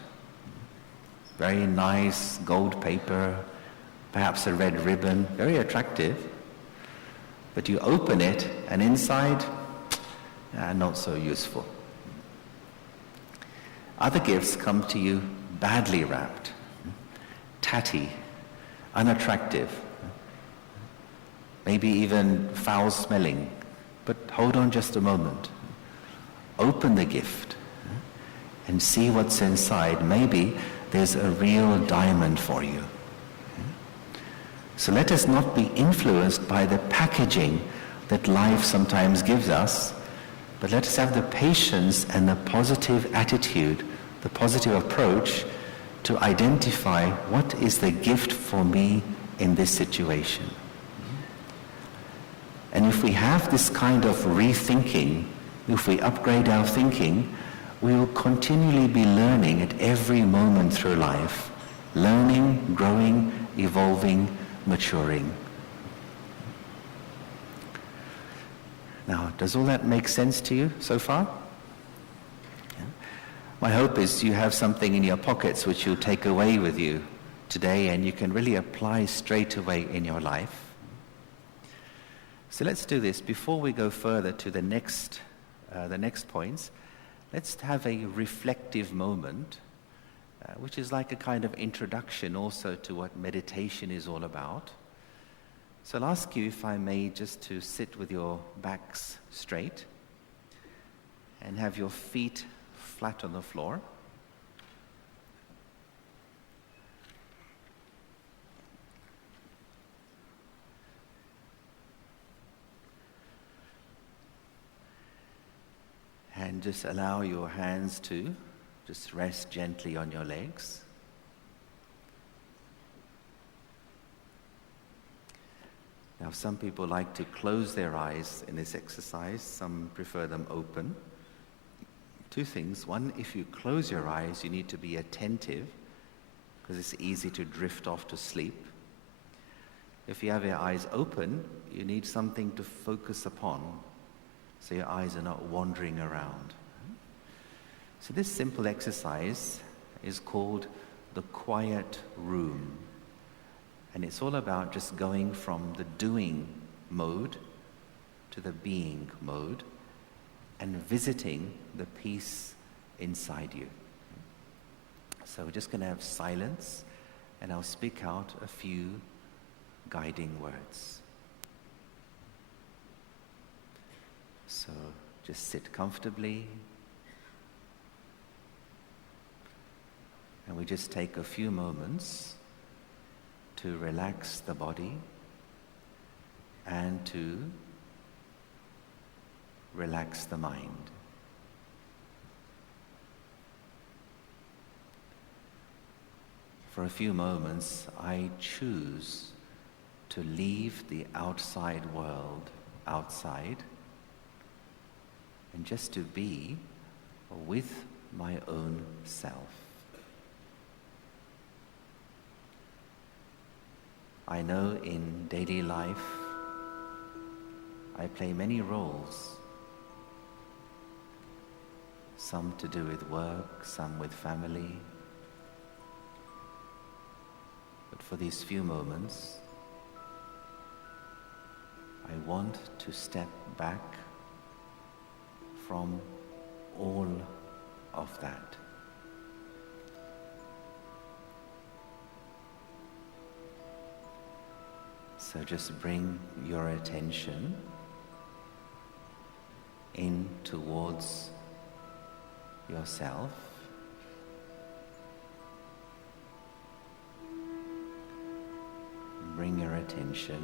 Very nice gold paper, perhaps a red ribbon, very attractive. But you open it, and inside, not so useful. Other gifts come to you badly wrapped, tatty, unattractive, maybe even foul-smelling. But hold on just a moment. Open the gift and see what's inside. Maybe there's a real diamond for you. So let us not be influenced by the packaging that life sometimes gives us, but let us have the patience and the positive attitude, the positive approach to identify what is the gift for me in this situation. And if we have this kind of rethinking, if we upgrade our thinking, we will continually be learning at every moment through life, learning, growing, evolving, maturing. Now, does all that make sense to you so far? Yeah. My hope is you have something in your pockets which you'll take away with you today and you can really apply straight away in your life. So let's do this. Before we go further to the next points, let's have a reflective moment, which is like a kind of introduction also to what meditation is all about. So I'll ask you, if I may, just to sit with your backs straight and have your feet flat on the floor. And And just allow your hands to just rest gently on your legs. Now, some people like to close their eyes in this exercise. Some prefer them open. Two things. One, if you close your eyes, you need to be attentive because it's easy to drift off to sleep. If you have your eyes open, you need something to focus upon so your eyes are not wandering around. So this simple exercise is called the quiet room. And it's all about just going from the doing mode to the being mode and visiting the peace inside you. So we're just going to have silence, and I'll speak out a few guiding words. So just sit comfortably, and we just take a few moments to relax the body and to relax the mind. For a few moments, I choose to leave the outside world outside and just to be with my own self. I know in daily life I play many roles, some to do with work, some with family. But for these few moments, I want to step back from all of that. So just bring your attention in towards yourself. Bring your attention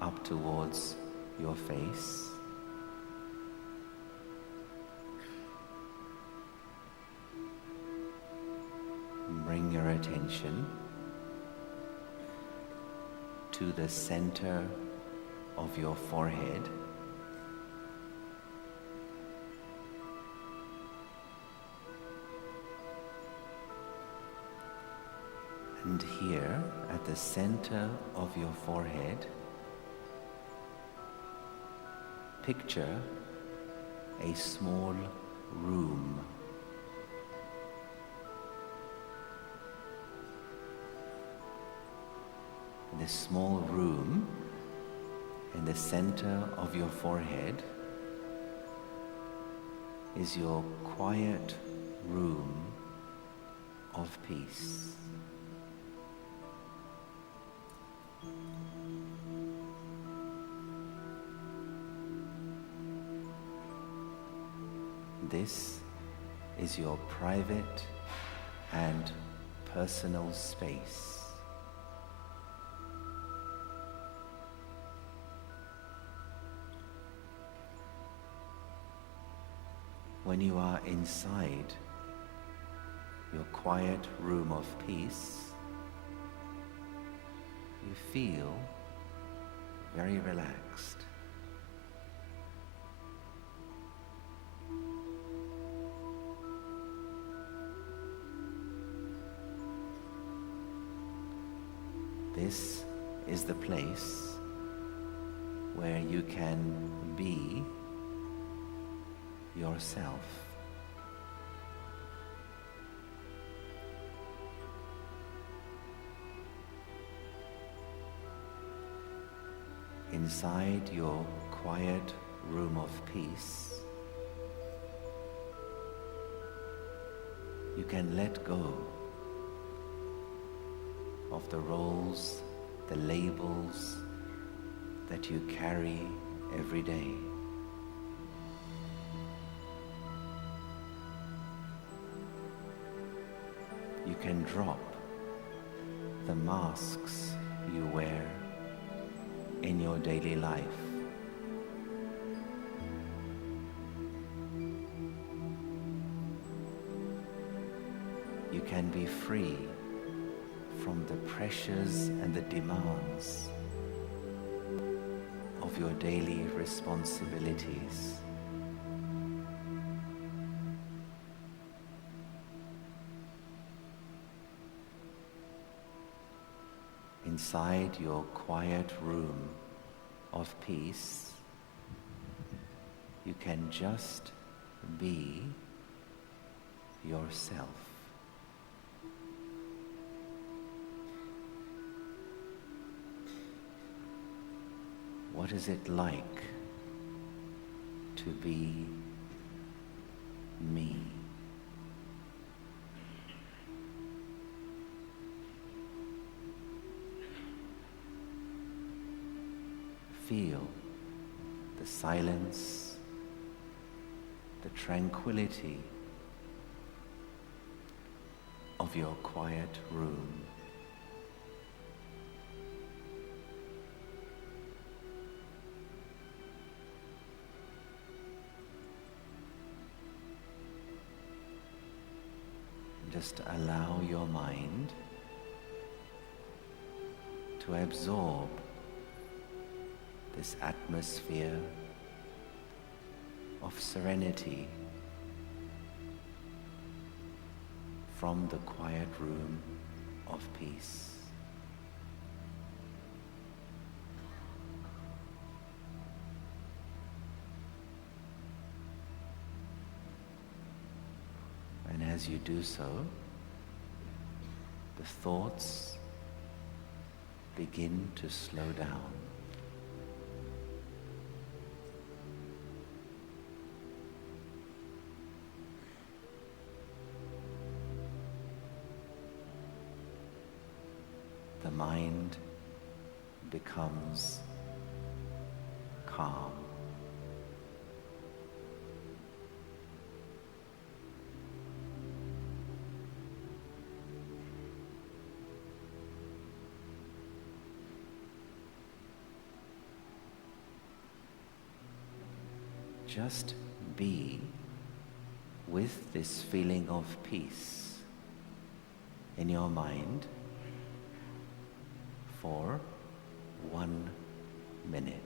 up towards your face. Bring your attention to the center of your forehead. And here, at the center of your forehead, picture a small room. In this small room, in the center of your forehead, is your quiet room of peace. This is your private and personal space. When you are inside your quiet room of peace, you feel very relaxed. This is the place where you can be yourself. Inside your quiet room of peace, you can let go of the roles, the labels that you carry every day. You can drop the masks you wear in your daily life. you can be free from the pressures and the demands of your daily responsibilities. Inside your quiet room of peace, you can just be yourself. What is it like to be me? Feel the silence, the tranquility of your quiet room. Just allow your mind to absorb this atmosphere of serenity from the quiet room of peace. And as you do so, the thoughts begin to slow down. The mind becomes calm. Just be with this feeling of peace in your mind for 1 minute.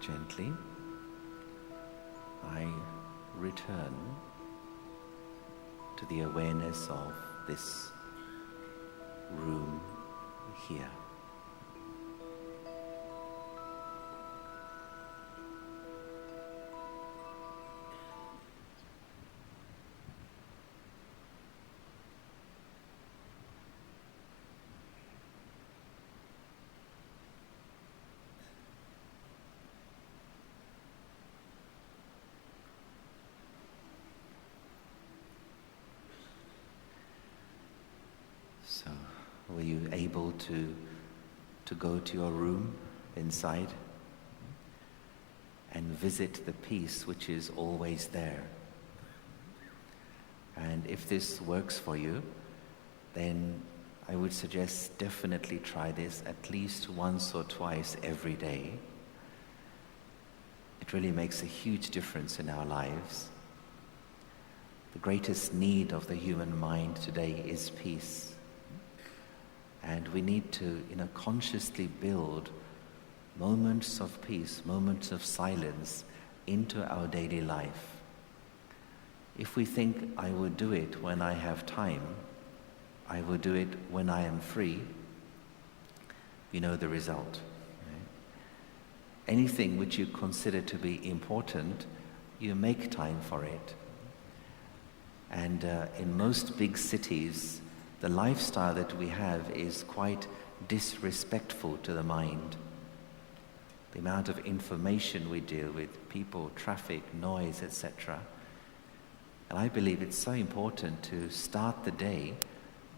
Gently, I return to the awareness of this room here. So, were you able to go to your room inside and visit the peace which is always there? And if this works for you, then I would suggest definitely try this at least once or twice every day. It really makes a huge difference in our lives. The greatest need of the human mind today is peace. And we need to, consciously build moments of peace, moments of silence into our daily life. If we think, I will do it when I have time, I will do it when I am free, you know the result. Right? Anything which you consider to be important, you make time for it. And in most big cities, the lifestyle that we have is quite disrespectful to the mind. The amount of information we deal with, people, traffic, noise, etc. And I believe it's so important to start the day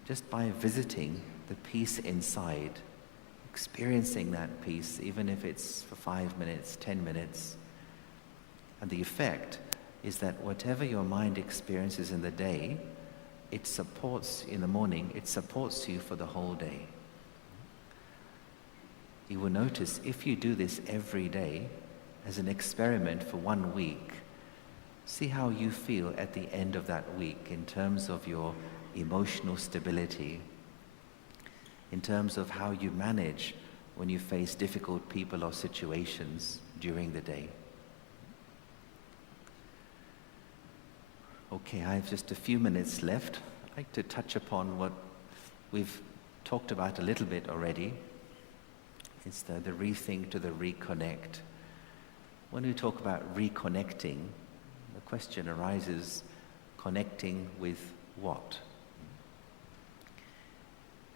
just by visiting the peace inside, experiencing that peace, even if it's for 5 minutes, 10 minutes. And the effect is that whatever your mind experiences in the day, it supports in the morning, it supports you for the whole day. You will notice if you do this every day as an experiment for 1 week, see how you feel at the end of that week in terms of your emotional stability, in terms of how you manage when you face difficult people or situations during the day. Okay, I have just a few minutes left. I'd like to touch upon what we've talked about a little bit already. It's the rethink to the reconnect. When we talk about reconnecting, the question arises, connecting with what?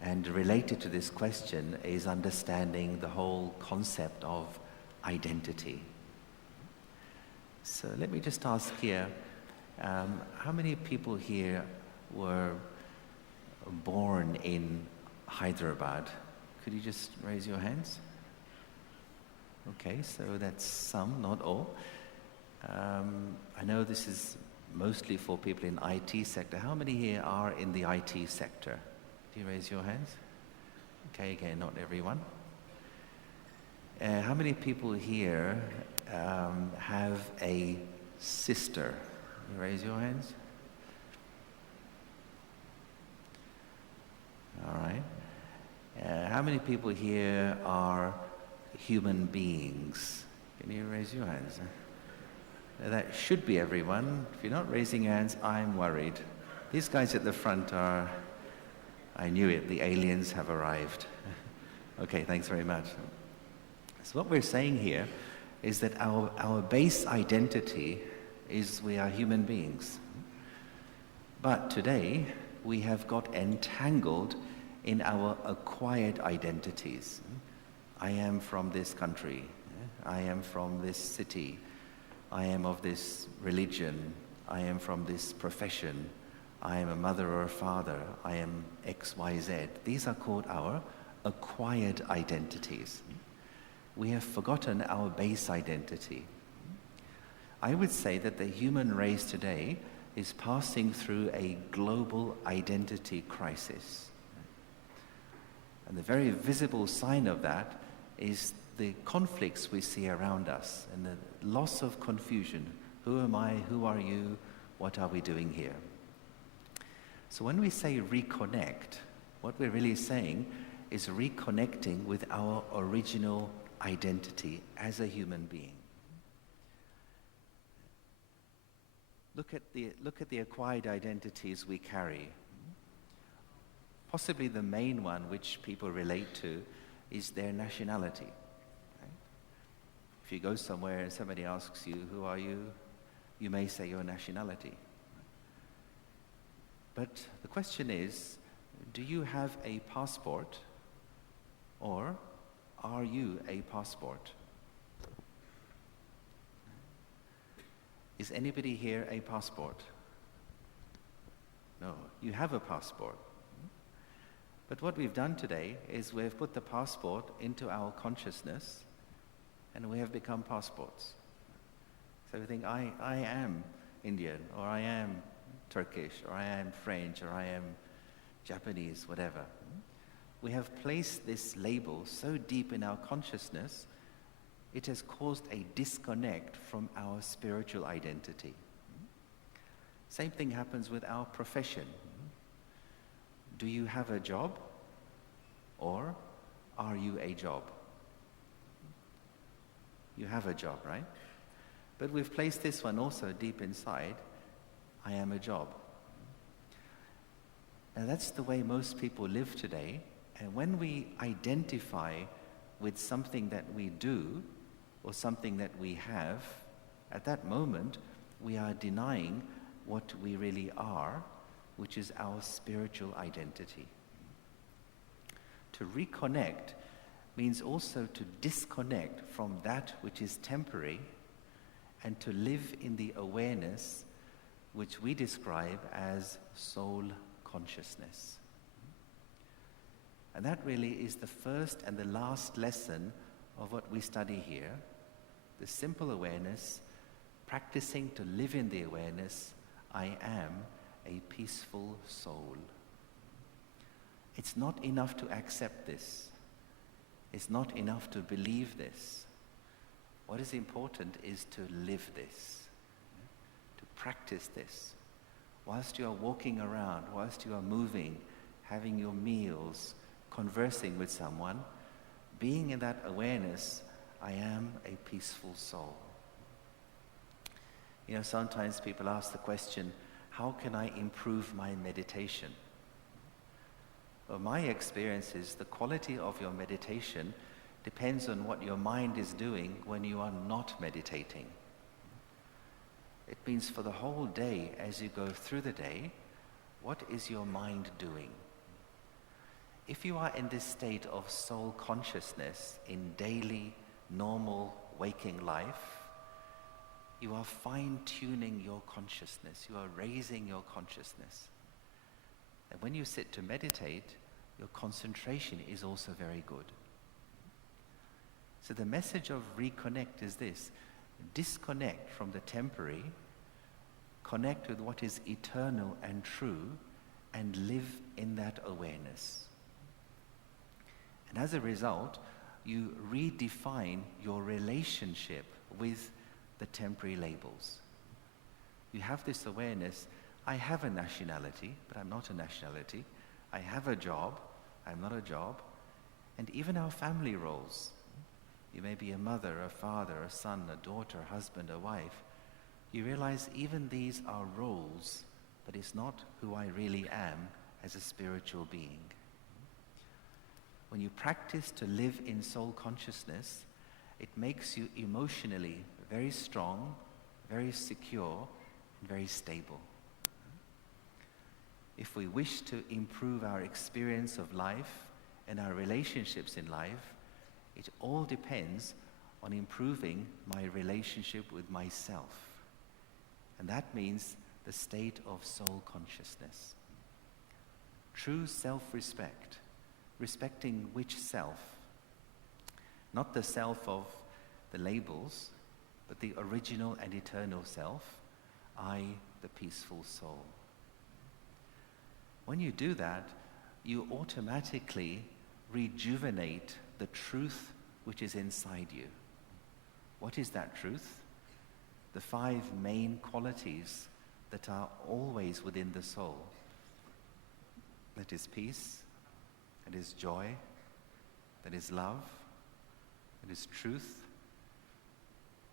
And related to this question is understanding the whole concept of identity. So let me just ask here, how many people here were born in Hyderabad? Could you just raise your hands? Okay, so that's some, not all. I know this is mostly for people in IT sector. How many here are in the IT sector? Do you raise your hands? Okay, again, not everyone. How many people here have a sister? You raise your hands. All right. How many people here are human beings? Can you raise your hands? That should be everyone. If you're not raising hands, I'm worried. These guys at the front are, I knew it, the aliens have arrived. Okay, thanks very much. So what we're saying here is that our base identity is we are human beings. But today, we have got entangled in our acquired identities. I am from this country. I am from this city. I am of this religion. I am from this profession. I am a mother or a father. I am X, Y, Z. These are called our acquired identities. We have forgotten our base identity. I would say that the human race today is passing through a global identity crisis. And the very visible sign of that is the conflicts we see around us and the loss of confusion. Who am I? Who are you? What are we doing here? So when we say reconnect, what we're really saying is reconnecting with our original identity as a human being. Look at the acquired identities we carry. Possibly the main one which people relate to is their nationality. Right? If you go somewhere and somebody asks you, who are you? You may say your nationality. But the question is, do you have a passport, or are you a passport? Is anybody here a passport? No, you have a passport. But what we've done today is we've put the passport into our consciousness and we have become passports. So we think, I am Indian, or I am Turkish, or I am French, or I am Japanese, whatever. We have placed this label so deep in our consciousness, it has caused a disconnect from our spiritual identity. Same thing happens with our profession. Do you have a job, or are you a job? You have a job, right? But we've placed this one also deep inside. I am a job. Now that's the way most people live today. And when we identify with something that we do or something that we have, at that moment we are denying what we really are, which is our spiritual identity. To reconnect means also to disconnect from that which is temporary and to live in the awareness which we describe as soul consciousness. And that really is the first and the last lesson of what we study here. The simple awareness, practicing to live in the awareness, I am a peaceful soul. It's not enough to accept this. It's not enough to believe this. What is important is to live this, to practice this. Whilst you are walking around, whilst you are moving, having your meals, conversing with someone, being in that awareness, I am a peaceful soul. You know, sometimes people ask the question, how can I improve my meditation? Well, my experience is the quality of your meditation depends on what your mind is doing when you are not meditating. It means for the whole day, as you go through the day, what is your mind doing? If you are in this state of soul consciousness in daily, normal, waking life, you are fine-tuning your consciousness. You are raising your consciousness. And when you sit to meditate, your concentration is also very good. So the message of reconnect is this: disconnect from the temporary, connect with what is eternal and true, and live in that awareness. And as a result, you redefine your relationship with the temporary labels. You have this awareness, I have a nationality, but I'm not a nationality. I have a job, I'm not a job. And even our family roles. You may be a mother, a father, a son, a daughter, a husband, a wife. You realize even these are roles, but it's not who I really am as a spiritual being. When you practice to live in soul consciousness, it makes you emotionally very strong, very secure, and very stable. If we wish to improve our experience of life and our relationships in life, it all depends on improving my relationship with myself. And that means the state of soul consciousness. True self-respect, respecting which self? Not the self of the labels, but the original and eternal self, I, the peaceful soul. When you do that, you automatically rejuvenate the truth which is inside you. What is that truth? The 5 main qualities that are always within the soul. That is peace, that is joy, that is love, that is truth,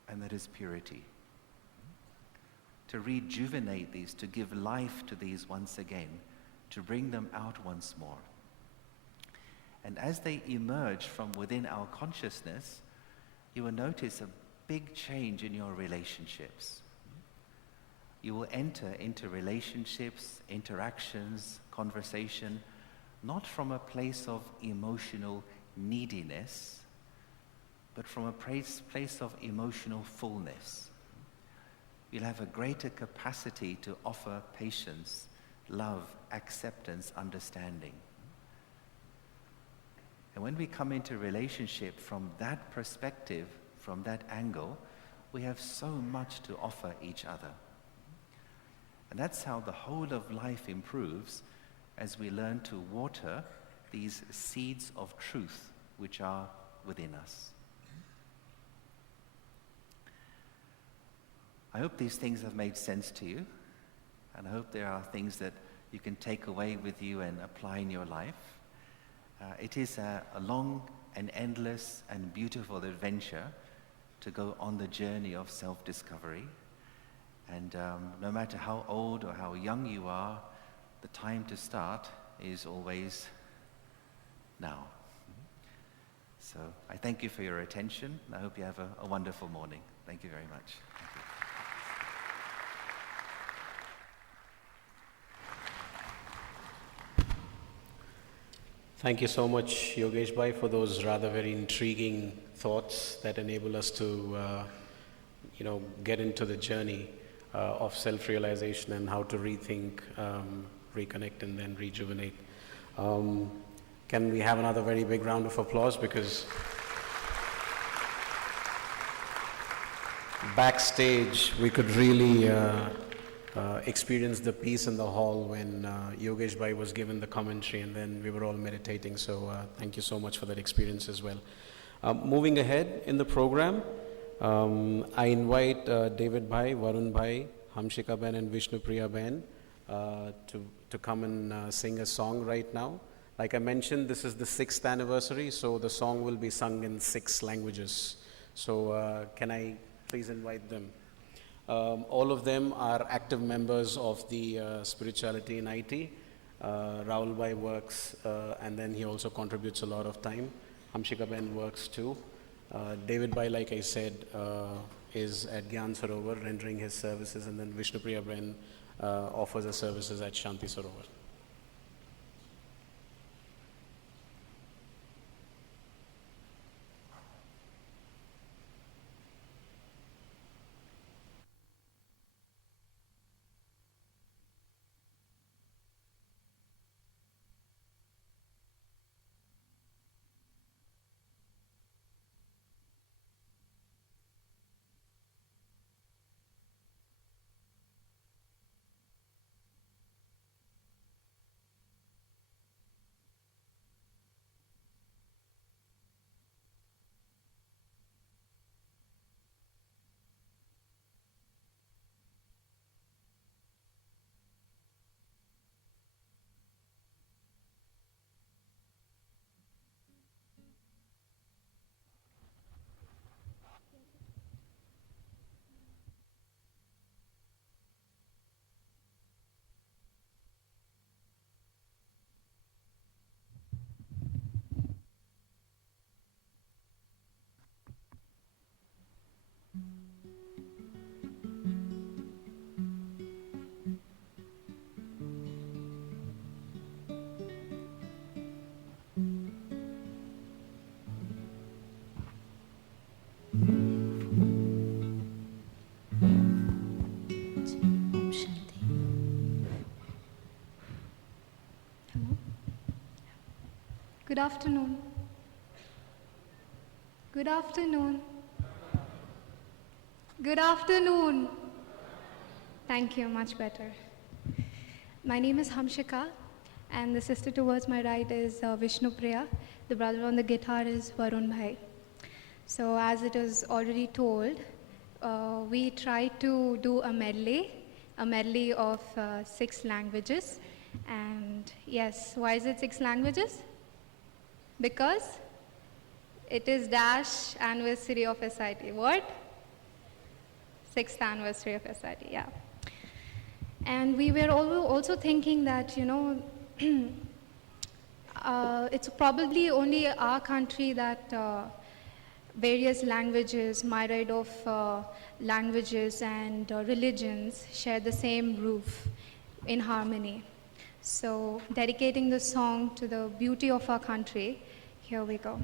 and that is purity. To rejuvenate these, to give life to these once again, to bring them out once more. And as they emerge from within our consciousness, you will notice a big change in your relationships. You will enter into relationships, interactions, conversation, not from a place of emotional neediness, but from a place of emotional fullness. You'll have a greater capacity to offer patience, love, acceptance, understanding. And when we come into relationship from that perspective, from that angle, we have so much to offer each other. And that's how the whole of life improves, as we learn to water these seeds of truth which are within us. I hope these things have made sense to you. and I hope there are things that you can take away with you and apply in your life. It is a long and endless and beautiful adventure to go on the journey of self-discovery. And no matter how old or how young you are, the time to start is always now. So I thank you for your attention, and I hope you have a wonderful morning. Thank you very much. Thank you so much, Yogesh Bhai, for those rather very intriguing thoughts that enable us to, get into the journey of self-realization and how to rethink, reconnect, and then rejuvenate. Can we have another very big round of applause? Because backstage, we could really experience the peace in the hall when Yogesh Bhai was given the commentary, and then we were all meditating. So thank you so much for that experience as well. Moving ahead in the program, I invite David Bhai, Varun Bhai, Hamshika Ben and Vishnu Priya Ben to come and sing a song right now. Like I mentioned, this is the 6th anniversary, so the song will be sung in 6 languages. So can I please invite them? All of them are active members of the Spirituality in IT. Rahul Bhai works, and then he also contributes a lot of time. Hamshika Ben works too. David Bhai, like I said, is at ShantiSarovar rendering his services, and then Vishnu Priya Ben offers his services at ShantiSarovar. Om Shanti. Hello. Good afternoon. Good afternoon. Good afternoon. Thank you, much better. My name is Hamshika, and the sister towards my right is Vishnu Priya. The brother on the guitar is Varun Bhai. So as it was already told, we tried to do a medley of 6 languages. And yes, why is it 6 languages? Because it is dash anniversary of SIT. What? 6th anniversary of SIT, yeah. And we were also thinking that, it's probably only our country that various languages, myriad of languages and religions share the same roof in harmony. So dedicating the song to the beauty of our country, here we go.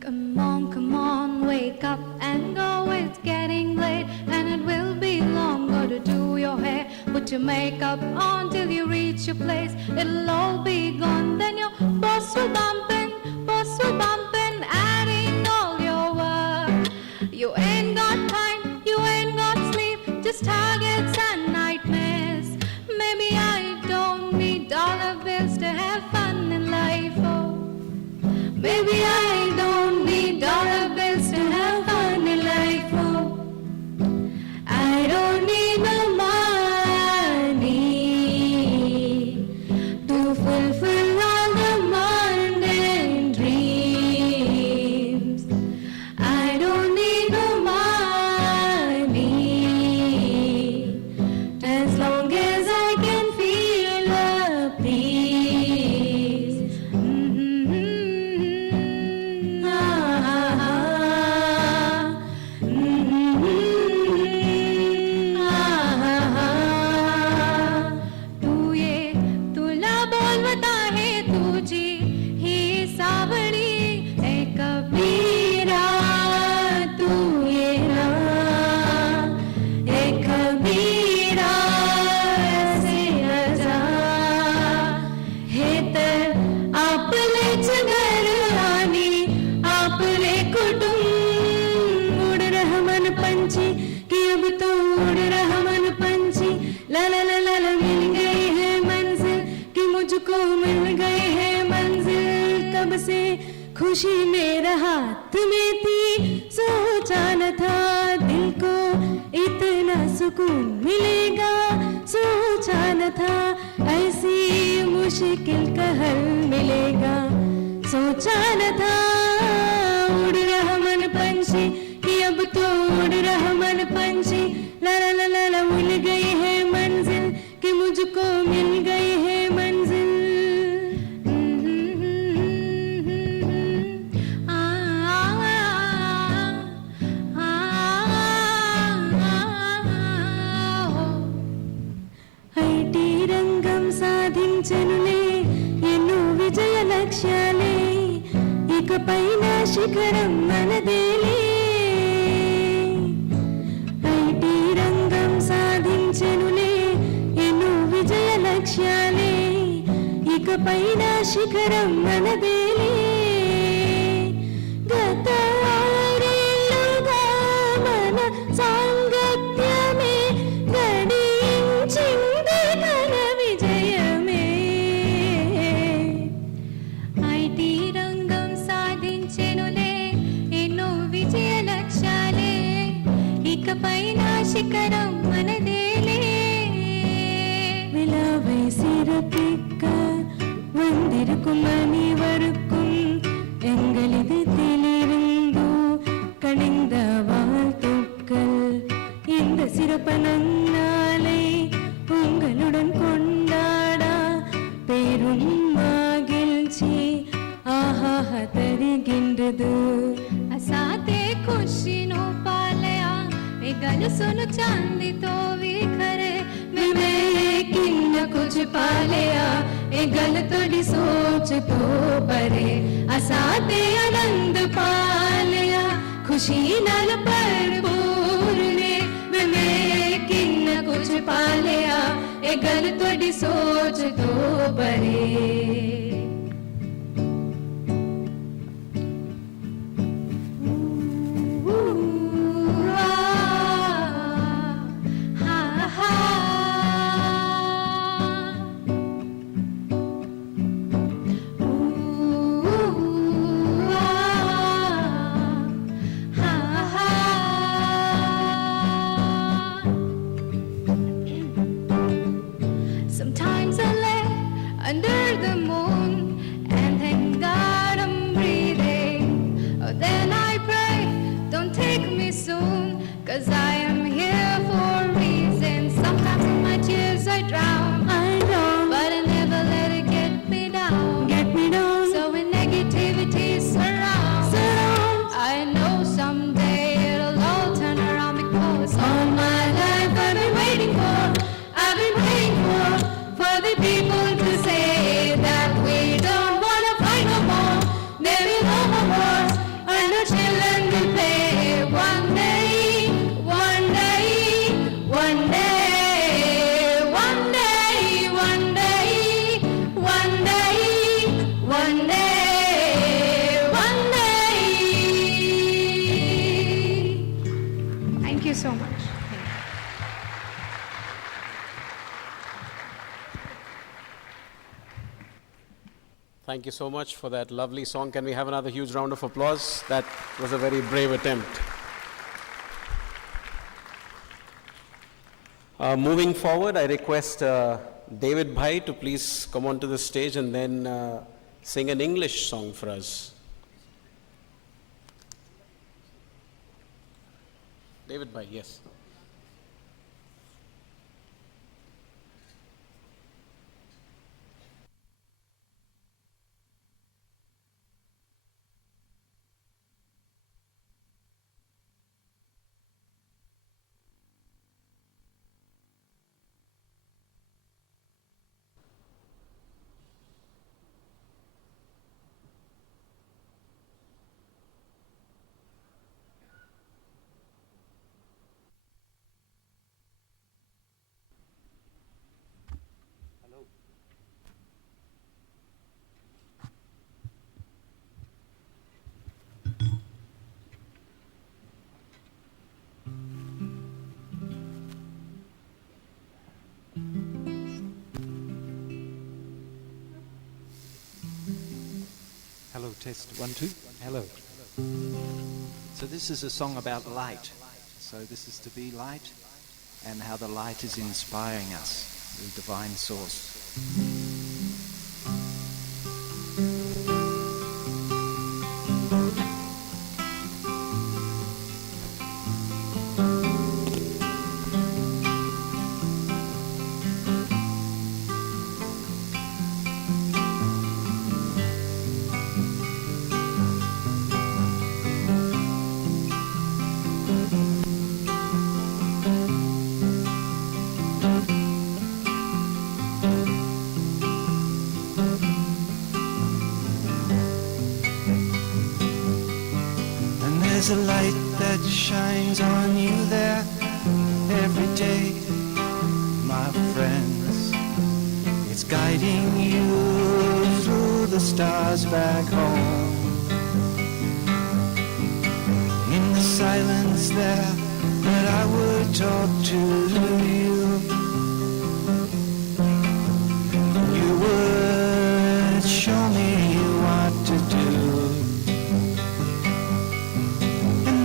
Come on, wake up and go. It's getting late and it will be longer to do your hair. Put your makeup on till you reach your place. It'll all be gone, then your boss will bump in, adding all your work. You ain't got time, you ain't got sleep, just targets and nightmares. ला ला ला ला ला मिल गई है मंजिल कि मुझको मिल गई है मंजिल कब से खुशी मेरा हाथ में थी सोचा न था दिल को इतना सुकून मिलेगा सोचा न था ऐसी मुश्किल का हल मिलेगा सोचा न था उड़ रहा मन पंछी कि अब तो उड़ रहा मन पंछी ला ला ला ला ला मिल गई है मंजिल कि मुझको मिल गई है मंजिल ఐటీ రంగం సాధించనులే ఎన్నో విజయ లక్ష్యాలే ఇకపైన శిఖరం మనదేలే ఐటీ రంగం సాధించనులే ఎన్నో విజయ లక్ష్యాలే ఇకపైన శిఖరం మనదేలే గత ఆరేళ్లుగా మన సాంగత్యమే గడించింది ఘన విజయమే ఐటీ రంగం సాధించెనులే ఎన్నో విజయ లక్ష్యాలే ఇకపైన శిఖరం మనదేలే விழாவை சிறப்பிக்க வந்திருக்கும் அனைவருக்கும் எங்களது திலிருந்தோ கணிந்த வாழ்த்துக்கள் இந்த சிறப்பு நன்னாளை உங்களுடன் கொண்டாட பெரும் மகிழ்ச்சி ஆஹாஹ தருகின்றது असाते खुशी नो पालया ए गल सुन चांदी तो विखरे मैं किन्न कुछ पालया ए गल तोड़ी सोच तो परे असाते आनंद पालया खुशी नाल भरपूर ने मैं किन्न कुछ पालया ए गल तोड़ी सोच तो परे Sometimes I lay under the moon and thank God I'm breathing. Oh, then I pray, don't take me soon, 'cause I am here for a reason. Sometimes in my tears I drown, but I never let it get me down. So when negativity surrounds, I know someday it'll all turn around because all my life I've been waiting for the people to say that we don't want to fight no more. There will no more wars, and our children will play. One day, one day, one day, one day, one day, one day, one day, one day. Thank you so much. Thank you so much for that lovely song. Can we have another huge round of applause? That was a very brave attempt. Moving forward, I request David Bhai to please come onto the stage and then sing an English song for us. David Bhai, yes. Hello, test, 1, 2, hello. So this is a song about light. So this is to be light and how the light is inspiring us, the divine source. There's a light that shines on you there every day, my friends. It's guiding you through the stars back home. In the silence there that I would talk to you, you would show me what to do.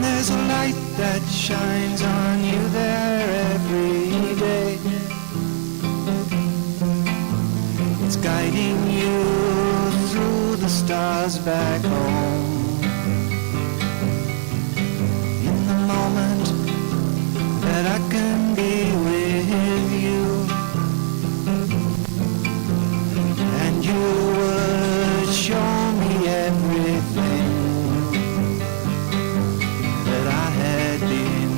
There's a light that shines on you there every day. It's guiding you through the stars back home. In the moment that I can be with you, and you would show me everything that I had been.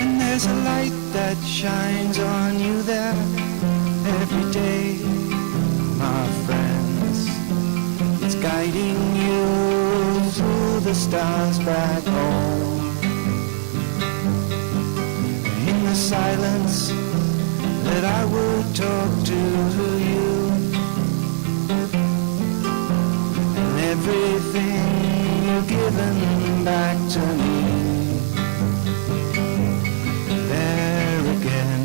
And there's a light that shines on you there every day, my friends. It's guiding you through the stars back home. In the silence that I would talk to you, and everything you've given back to me, there again.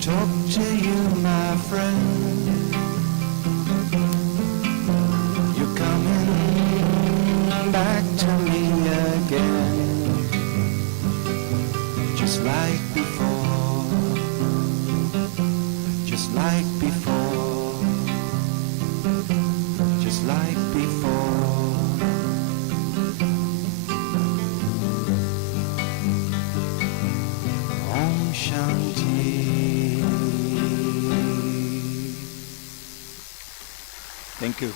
Talk to you, my friend. You're coming back to me again, just like before, just like before, just like before. Om Shanti. Thank you.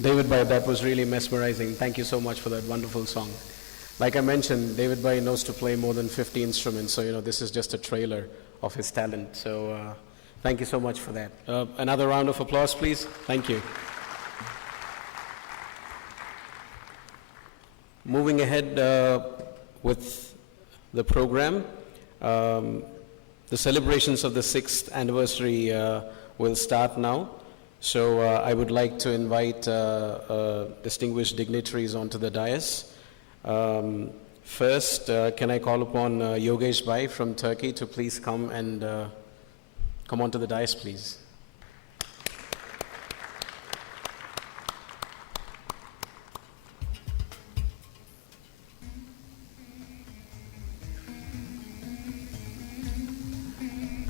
David Bhai, that was really mesmerizing. Thank you so much for that wonderful song. Like I mentioned, David Bhai knows to play more than 50 instruments, so this is just a trailer of his talent. So thank you so much for that. Another round of applause, please. Thank you. Moving ahead with the program, the celebrations of the 6th anniversary will start now. So I would like to invite distinguished dignitaries onto the dais. First, can I call upon Yogesh Bhai from Turkey to please come and come onto the dais, please.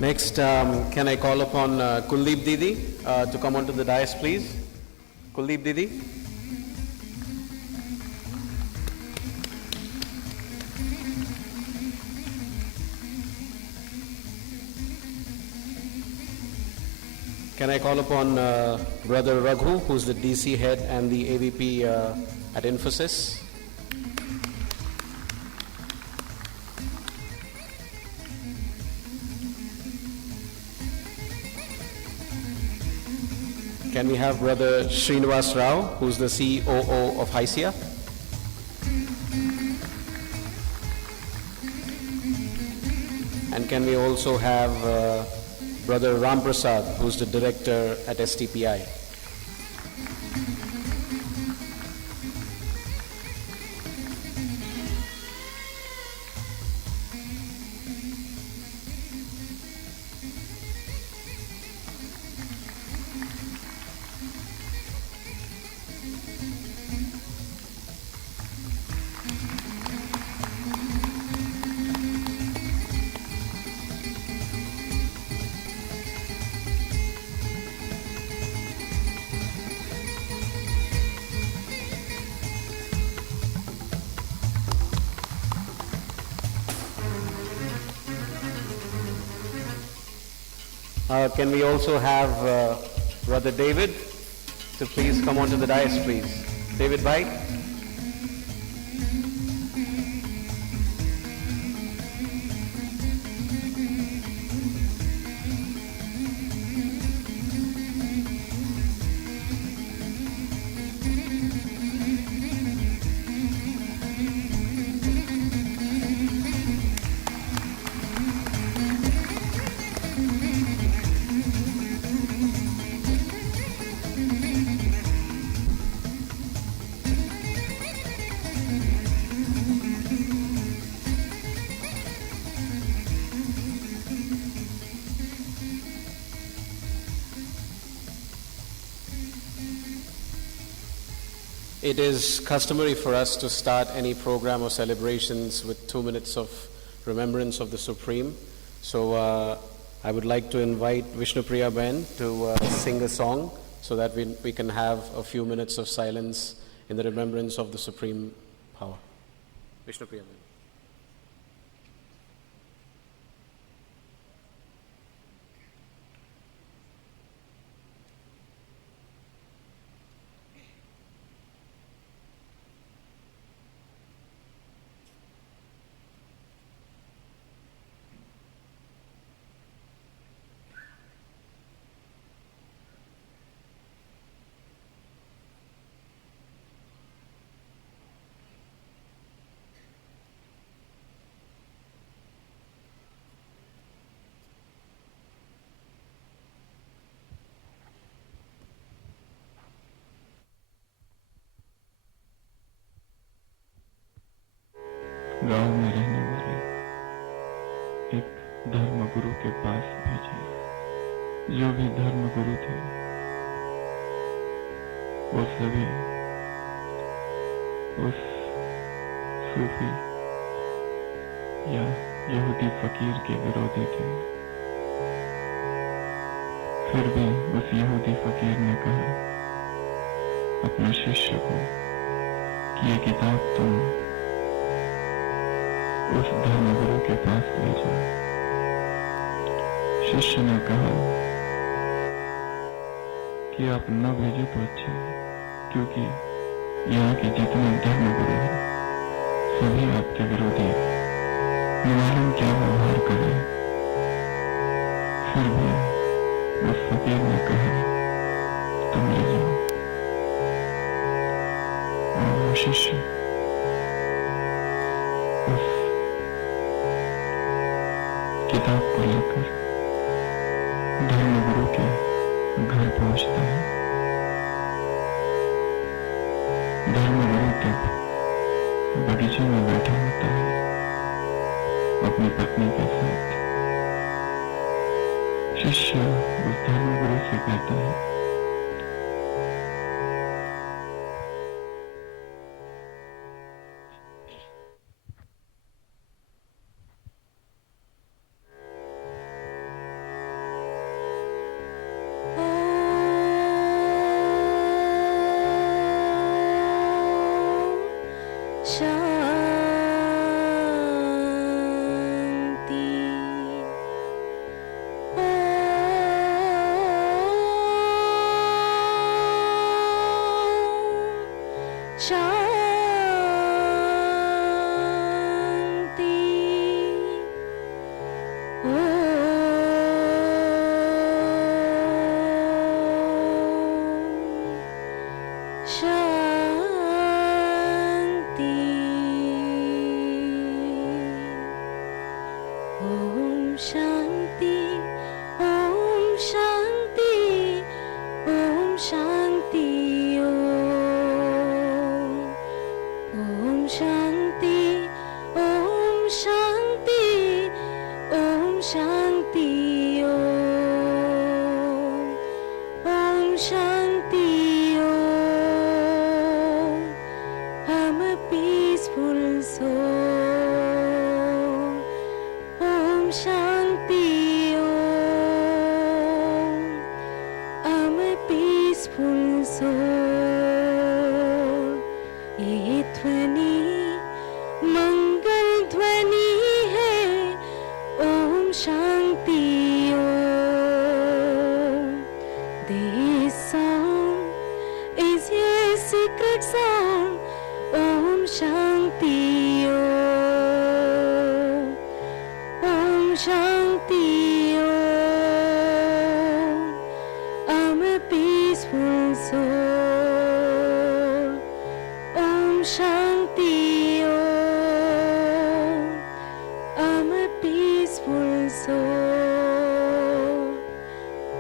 Next, can I call upon Kuldeep Didi to come onto the dais, please? Kuldeep Didi. Can I call upon Brother Raghu, who's the DC head and the AVP at Infosys? Can we have Brother Srinivas Rao, who's the COO of HICIA? And can we also have Brother Ram Prasad, who's the director at STPI? Can we also have Brother David to please come onto the dais, please? David Bhai. It is customary for us to start any program or celebrations with 2 minutes of remembrance of the Supreme. So I would like to invite Vishnupriya Ben to sing a song so that we can have a few minutes of silence in the remembrance of the Supreme Power. Vishnupriya Ben. गांव में रहने वाले एक धर्म गुरु के पास भेजे। जो भी धर्म गुरु थे वो सभी उस सूफी या यहूदी फकीर के विरोधी थे। फिर भी उस यहूदी फकीर ने कहा अपने शिष्य को कि ये किताब तुम उस धर्मगुरु के पास ले जाओ। शिष्य ने कहा कि आप न भेजे तो अच्छा है, क्योंकि यहाँ के जितने धर्मगुरु हैं सभी आपके विरोधी हैं, न मालूम क्या व्यवहार करें। फिर भी उस फकीर ने कहा तुम ले जाओ। और वो शिष्य उस किताब को लेकर धर्मगुरु के घर पहुंचता है। धर्मगुरु तब बगीचे में बैठा होता है अपनी पत्नी के साथ। शिष्य उस धर्मगुरु से कहता है Om Shanti, Om Shanti, Om Shanti, Om Shanti, Om Shanti, Om Shanti, Om Shanti, I'm a peaceful soul. Om Shanti, I'm a peaceful soul. ये ध्वनि मंगल ध्वनि है. Om Shanti, this sound is your secret sound. Om Shanti, Om Shanti, I'm a peaceful soul. Om Shanti, I'm a peaceful soul.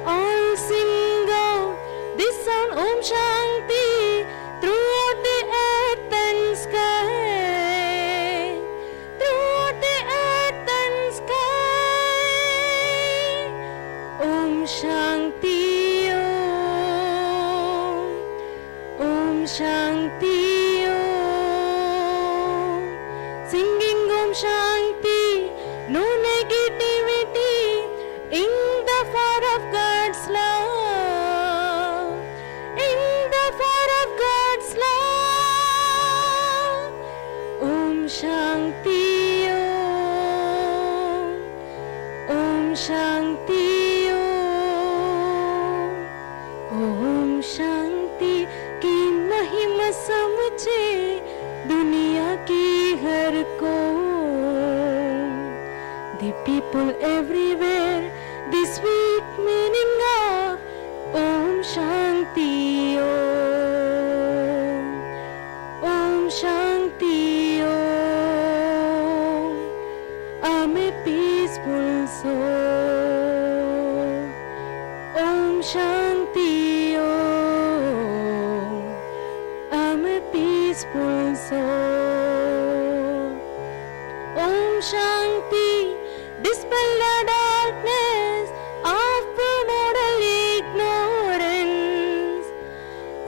All sing out this sound, Om Shanti, throughout the earth and sky. Throughout the earth and sky. Om Shanti, Om Shanti, singing Om Shanti, no negativity in the fire of God's love. In the fire of God's love. Om Shanti, Om Shanti, Om Shanti की महिमा समझे दुनिया की हर को. The people everywhere, the sweet meaning of Om Shanti, Om Shanti, I'm a peaceful soul. Om Shanti, I'm a peaceful soul. Om Shanti, dispel the darkness of primordial ignorance.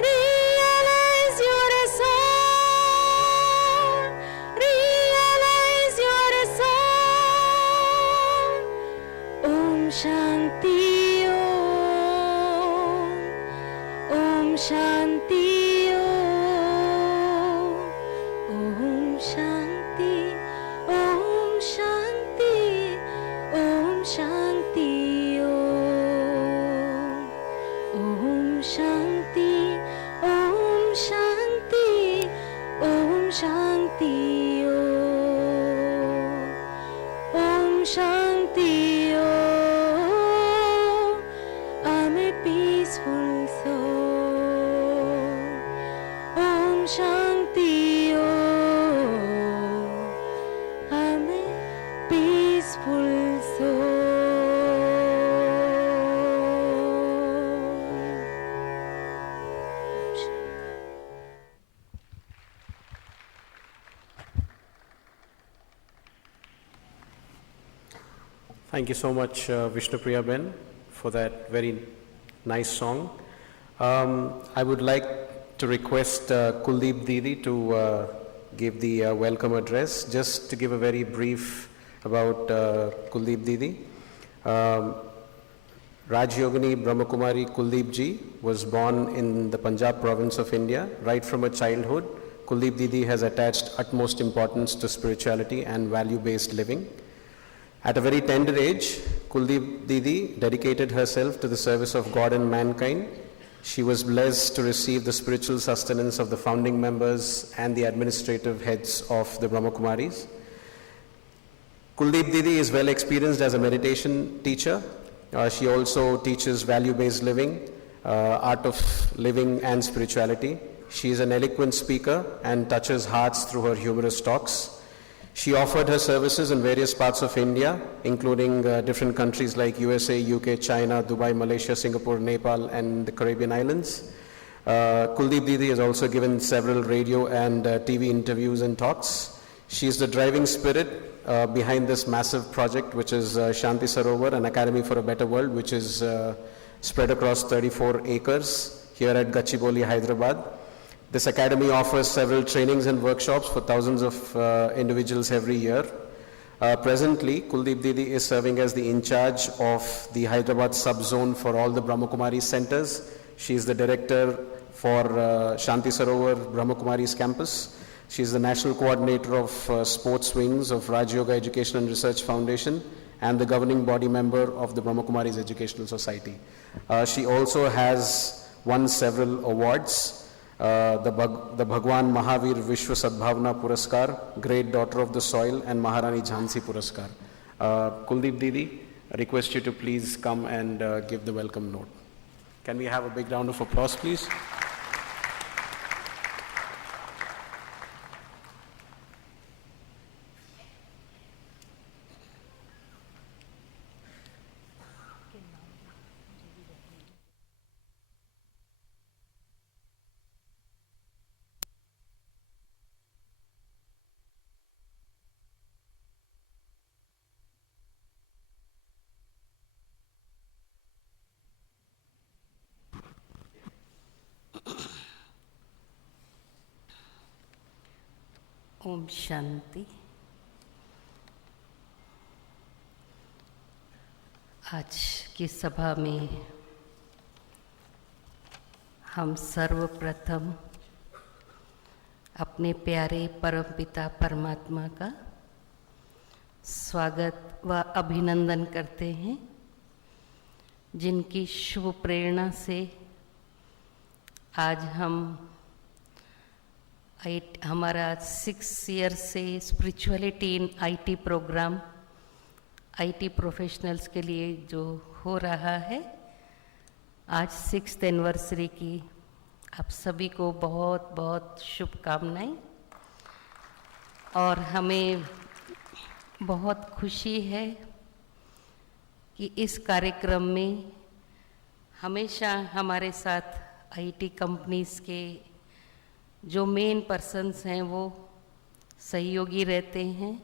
Realize you're a soul. Realize you're a soul. Om Shanti, Om Shanti, Om Shanti, Om Shanti, Om Shanti, Om Shanti, Om Shanti, Om Shanti, Om Shanti, I'm a peaceful soul. Om Shanti, I'm a peaceful soul. Thank you so much, Vishnupriya Ben, for that very nice song. I would like to request Kuldeep Didi to give the welcome address. Just to give a very brief about Kuldeep Didi. Rajyogini Brahmakumari Kuldeep Ji was born in the Punjab province of India. Right from her childhood, Kuldeep Didi has attached utmost importance to spirituality and value-based living. At a very tender age, Kuldeep Didi dedicated herself to the service of God and mankind. She was blessed to receive the spiritual sustenance of the founding members and the administrative heads of the Brahmakumaris. Kuldeep Didi is well experienced as a meditation teacher. She also teaches value-based living, art of living and spirituality. She is an eloquent speaker and touches hearts through her humorous talks. She offered her services in various parts of India, including different countries like USA, UK, China, Dubai, Malaysia, Singapore, Nepal, and the Caribbean islands. Kuldeep Didi has also given several radio and TV interviews and talks. She is the driving spirit behind this massive project, which is ShantiSarovar, an academy for a better world, which is spread across 34 acres here at Gachibowli, Hyderabad. This academy offers several trainings and workshops for thousands of individuals every year. Presently, Kuldeep Didi is serving as the in charge of the Hyderabad sub-zone for all the Brahmakumaris centers. She is the director for ShantiSarovar Brahmakumaris campus. She is the national coordinator of sports wings of Raj Yoga Education and Research Foundation and the governing body member of the Brahmakumaris Educational Society. She also has won several awards. The Bhagwan Mahavir Vishwa Sadbhavna Puraskar, Great Daughter of the Soil, and Maharani Jhansi Puraskar. Kuldeep Didi, I request you to please come and give the welcome note. Can we have a big round of applause, please? Om Shanti. आज की सभा में हम सर्वप्रथम अपने प्यारे परमपिता परमात्मा का स्वागत व अभिनंदन करते हैं, जिनकी शुभ प्रेरणा से आज हम हमारा 6 ईयर से spirituality in IT program IT professionals के लिए जो हो रहा है, आज 6th एनिवर्सरी की आप सभी को बहुत बहुत शुभकामनाएं। और हमें बहुत खुशी है कि इस कार्यक्रम में हमेशा हमारे साथ आईटी कंपनीज़ के जो मेन पर्सन्स हैं वो सहयोगी रहते हैं,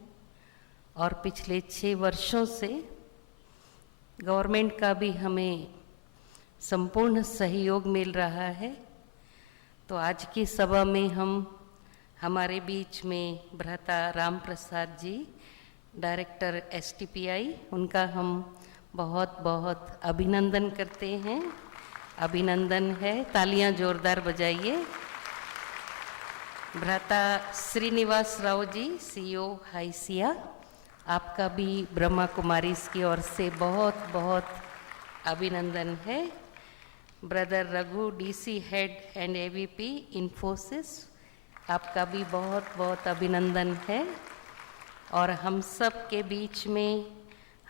और पिछले 6 वर्षों से गवर्नमेंट का भी हमें संपूर्ण सहयोग मिल रहा है। तो आज की सभा में हम हमारे बीच में भ्राता राम प्रसाद जी, डायरेक्टर STPI, उनका हम बहुत बहुत अभिनंदन करते हैं। अभिनंदन है, तालियां जोरदार बजाइए। भ्राता श्रीनिवास राव जी, CEO हाइसिया, आपका भी ब्रह्मा कुमारीज की ओर से बहुत बहुत अभिनंदन है। Brother Raghu DC head and AVP Infosys, आपका भी बहुत बहुत अभिनंदन है। और हम सब के बीच में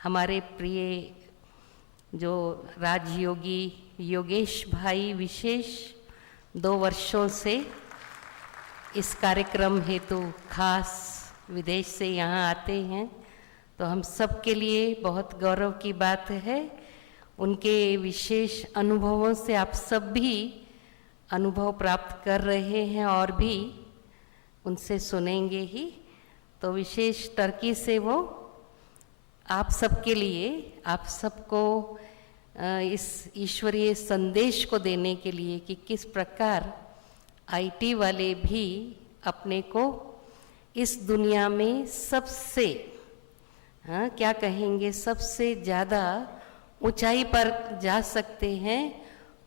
हमारे प्रिय जो राजयोगी योगेश भाई विशेष 2 वर्षों से इस कार्यक्रम हेतु खास विदेश से यहाँ आते हैं, तो हम सब के लिए बहुत गौरव की बात है। उनके विशेष अनुभवों से आप सब भी अनुभव प्राप्त कर रहे हैं और भी उनसे सुनेंगे ही। तो विशेष टर्की से वो आप सबके लिए, आप सबको इस ईश्वरीय संदेश को देने के लिए कि किस प्रकार आईटी वाले भी अपने को इस दुनिया में सबसे क्या कहेंगे, सबसे ज़्यादा ऊंचाई पर जा सकते हैं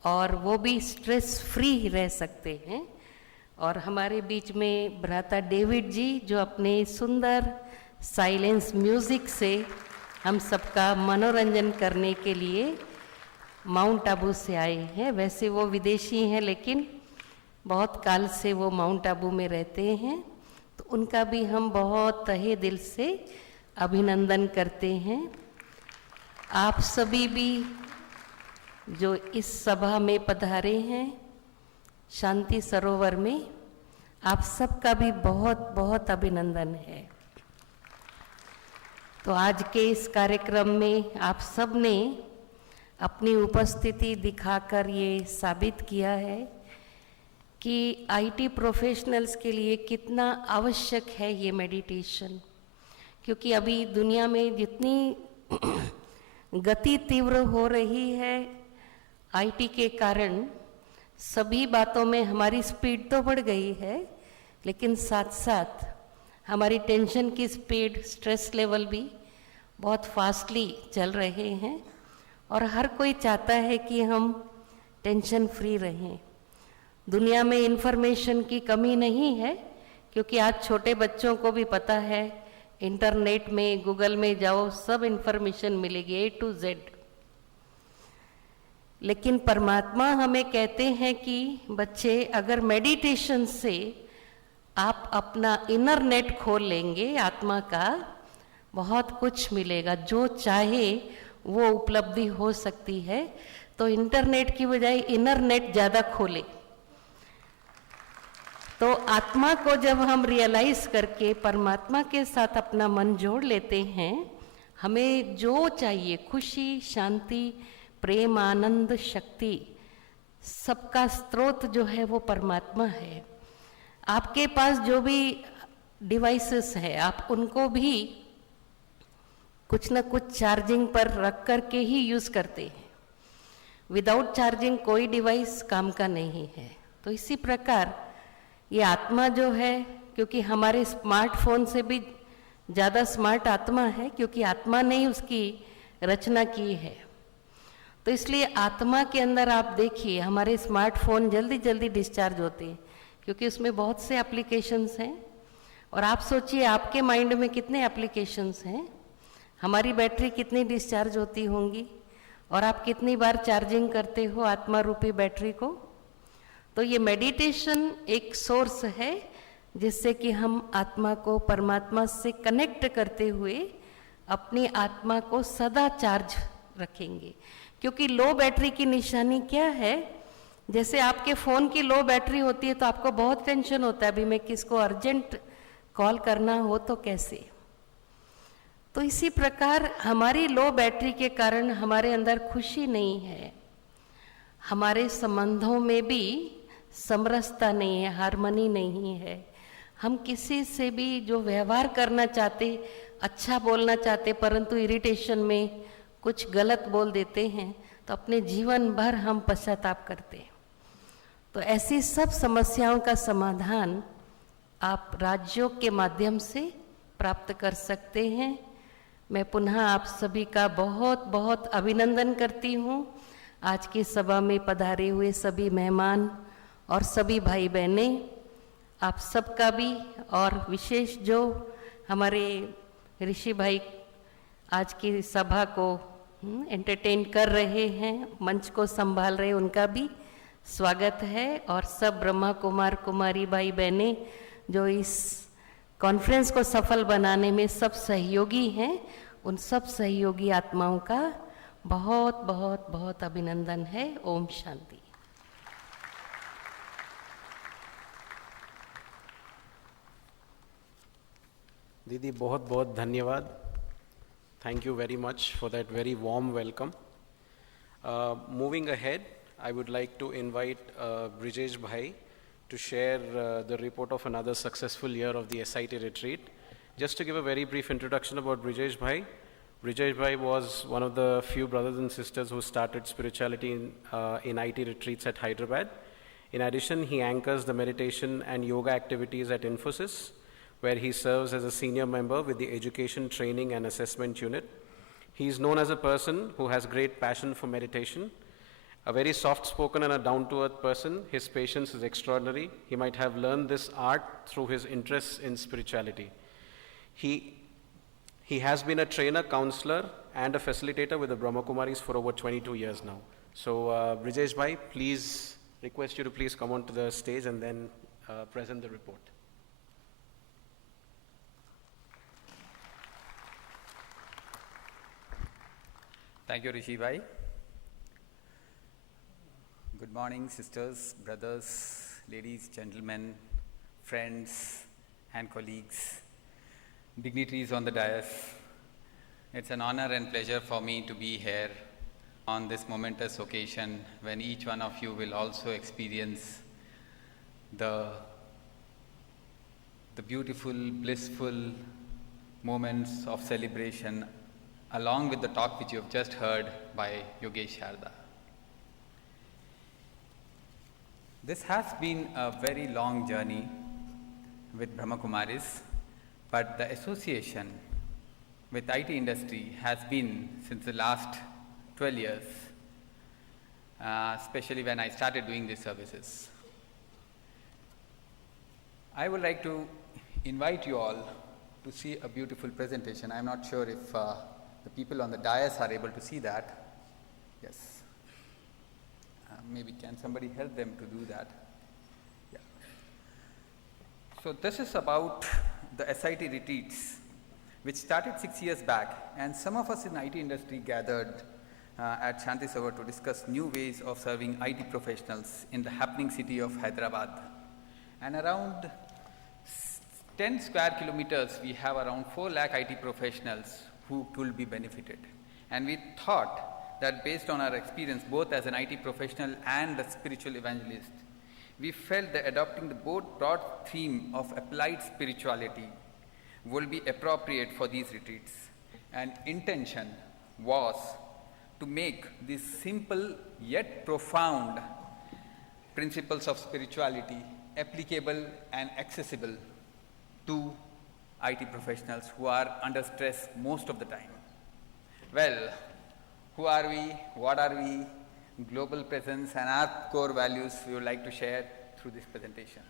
और वो भी स्ट्रेस फ्री रह सकते हैं। और हमारे बीच में भ्राता डेविड जी, जो अपने सुंदर साइलेंस म्यूज़िक से हम सबका मनोरंजन करने के लिए माउंट आबू से आए हैं। वैसे वो विदेशी हैं, लेकिन बहुत काल से वो माउंट आबू में रहते हैं, तो उनका भी हम बहुत तहे दिल से अभिनंदन करते हैं। आप सभी भी जो इस सभा में पधारे हैं शांति सरोवर में, आप सबका भी बहुत बहुत अभिनंदन है। तो आज के इस कार्यक्रम में आप सब ने अपनी उपस्थिति दिखाकर ये साबित किया है कि आईटी प्रोफेशनल्स के लिए कितना आवश्यक है ये मेडिटेशन, क्योंकि अभी दुनिया में जितनी गति तीव्र हो रही है आईटी के कारण, सभी बातों में हमारी स्पीड तो बढ़ गई है, लेकिन साथ साथ हमारी टेंशन की स्पीड, स्ट्रेस लेवल भी बहुत फास्टली चल रहे हैं और हर कोई चाहता है कि हम टेंशन फ्री रहें। दुनिया में इंफॉर्मेशन की कमी नहीं है, क्योंकि आज छोटे बच्चों को भी पता है, इंटरनेट में, गूगल में जाओ, सब इंफॉर्मेशन मिलेगी A to Z। लेकिन परमात्मा हमें कहते हैं कि बच्चे, अगर मेडिटेशन से आप अपना इनर नेट खोल लेंगे आत्मा का, बहुत कुछ मिलेगा, जो चाहे वो उपलब्धि हो सकती है। तो इंटरनेट की बजाय इनर नेट ज़्यादा खोले। तो आत्मा को जब हम रियलाइज करके परमात्मा के साथ अपना मन जोड़ लेते हैं, हमें जो चाहिए, खुशी, शांति, प्रेम, आनंद, शक्ति, सबका स्रोत जो है वो परमात्मा है। आपके पास जो भी डिवाइसेस है, आप उनको भी कुछ न कुछ चार्जिंग पर रख करके ही यूज़ करते हैं। विदाउट चार्जिंग कोई डिवाइस काम का नहीं है। तो इसी प्रकार ये आत्मा जो है, क्योंकि हमारे स्मार्टफोन से भी ज़्यादा स्मार्ट आत्मा है, क्योंकि आत्मा ने ही उसकी रचना की है। तो इसलिए आत्मा के अंदर आप देखिए, हमारे स्मार्टफोन जल्दी जल्दी डिस्चार्ज होते हैं, क्योंकि उसमें बहुत से एप्लीकेशंस हैं। और आप सोचिए आपके माइंड में कितने एप्लीकेशंस हैं, हमारी बैटरी कितनी डिस्चार्ज होती होंगी, और आप कितनी बार चार्जिंग करते हो आत्मा रूपी बैटरी को। तो ये मेडिटेशन एक सोर्स है जिससे कि हम आत्मा को परमात्मा से कनेक्ट करते हुए अपनी आत्मा को सदा चार्ज रखेंगे। क्योंकि लो बैटरी की निशानी क्या है, जैसे आपके फ़ोन की लो बैटरी होती है तो आपको बहुत टेंशन होता है, अभी मैं किसको अर्जेंट कॉल करना हो तो कैसे। तो इसी प्रकार हमारी लो बैटरी के कारण हमारे अंदर खुशी नहीं है, हमारे संबंधों में भी समरसता नहीं है, हार्मनी नहीं है। हम किसी से भी जो व्यवहार करना चाहते, अच्छा बोलना चाहते, परंतु इरिटेशन में कुछ गलत बोल देते हैं, तो अपने जीवन भर हम पश्चाताप करते हैं। तो ऐसी सब समस्याओं का समाधान आप राजयोग के माध्यम से प्राप्त कर सकते हैं। मैं पुनः आप सभी का बहुत बहुत अभिनंदन करती हूँ। आज की सभा में पधारे हुए सभी मेहमान और सभी भाई बहनें, आप सबका भी, और विशेष जो हमारे ऋषि भाई आज की सभा को एंटरटेन कर रहे हैं, मंच को संभाल रहे, उनका भी स्वागत है। और सब ब्रह्मा कुमार कुमारी भाई बहनें जो इस कॉन्फ्रेंस को सफल बनाने में सब सहयोगी हैं, उन सब सहयोगी आत्माओं का बहुत बहुत बहुत अभिनंदन है। ओम शांति। दीदी बहुत बहुत धन्यवाद। Thank you very much for that very warm welcome. Moving ahead, I would like to invite Brijesh Bhai to share the report of another successful year of the SIT retreat. Just to give a very brief introduction about Brijesh Bhai. Brijesh Bhai was one of the few brothers and sisters who started spirituality in IT retreats at Hyderabad. In addition, he anchors the meditation and yoga activities at Infosys, where he serves as a senior member with the Education, Training and Assessment Unit. He is known as a person who has great passion for meditation, a very soft-spoken and a down-to-earth person. His patience is extraordinary. He might have learned this art through his interests in spirituality. He has been a trainer, counselor and a facilitator with the Brahma Kumaris for over 22 years now. So Brijesh Bhai, please request you to please come onto the stage and then present the report. Thank you, Rishi Bhai. Good morning, sisters, brothers, ladies, gentlemen, friends, and colleagues, dignitaries on the dais, It's an honor and pleasure for me to be here on this momentous occasion when each one of you will also experience the beautiful, blissful moments of celebration along with the talk which you have just heard by Yogesh Sharda. This has been a very long journey with Brahma Kumaris, but the association with IT industry has been since the last 12 years, especially when I started doing these services. I would like to invite you all to see a beautiful presentation. I'm not sure if the people on the dais are able to see that. Yes. Maybe can somebody help them to do that? Yeah. So this is about the SIT retreats, which started 6 years back, and some of us in IT industry gathered at ShantiSarovar to discuss new ways of serving IT professionals in the happening city of Hyderabad. And around 10 square kilometers, we have around 4 lakh IT professionals who will be benefited. And we thought that based on our experience, both as an IT professional and a spiritual evangelist, we felt that adopting the broad theme of applied spirituality will be appropriate for these retreats. And intention was to make these simple yet profound principles of spirituality applicable and accessible to IT professionals who are under stress most of the time. Well, who are we? What are we? Global presence and our core values we would like to share through this presentation.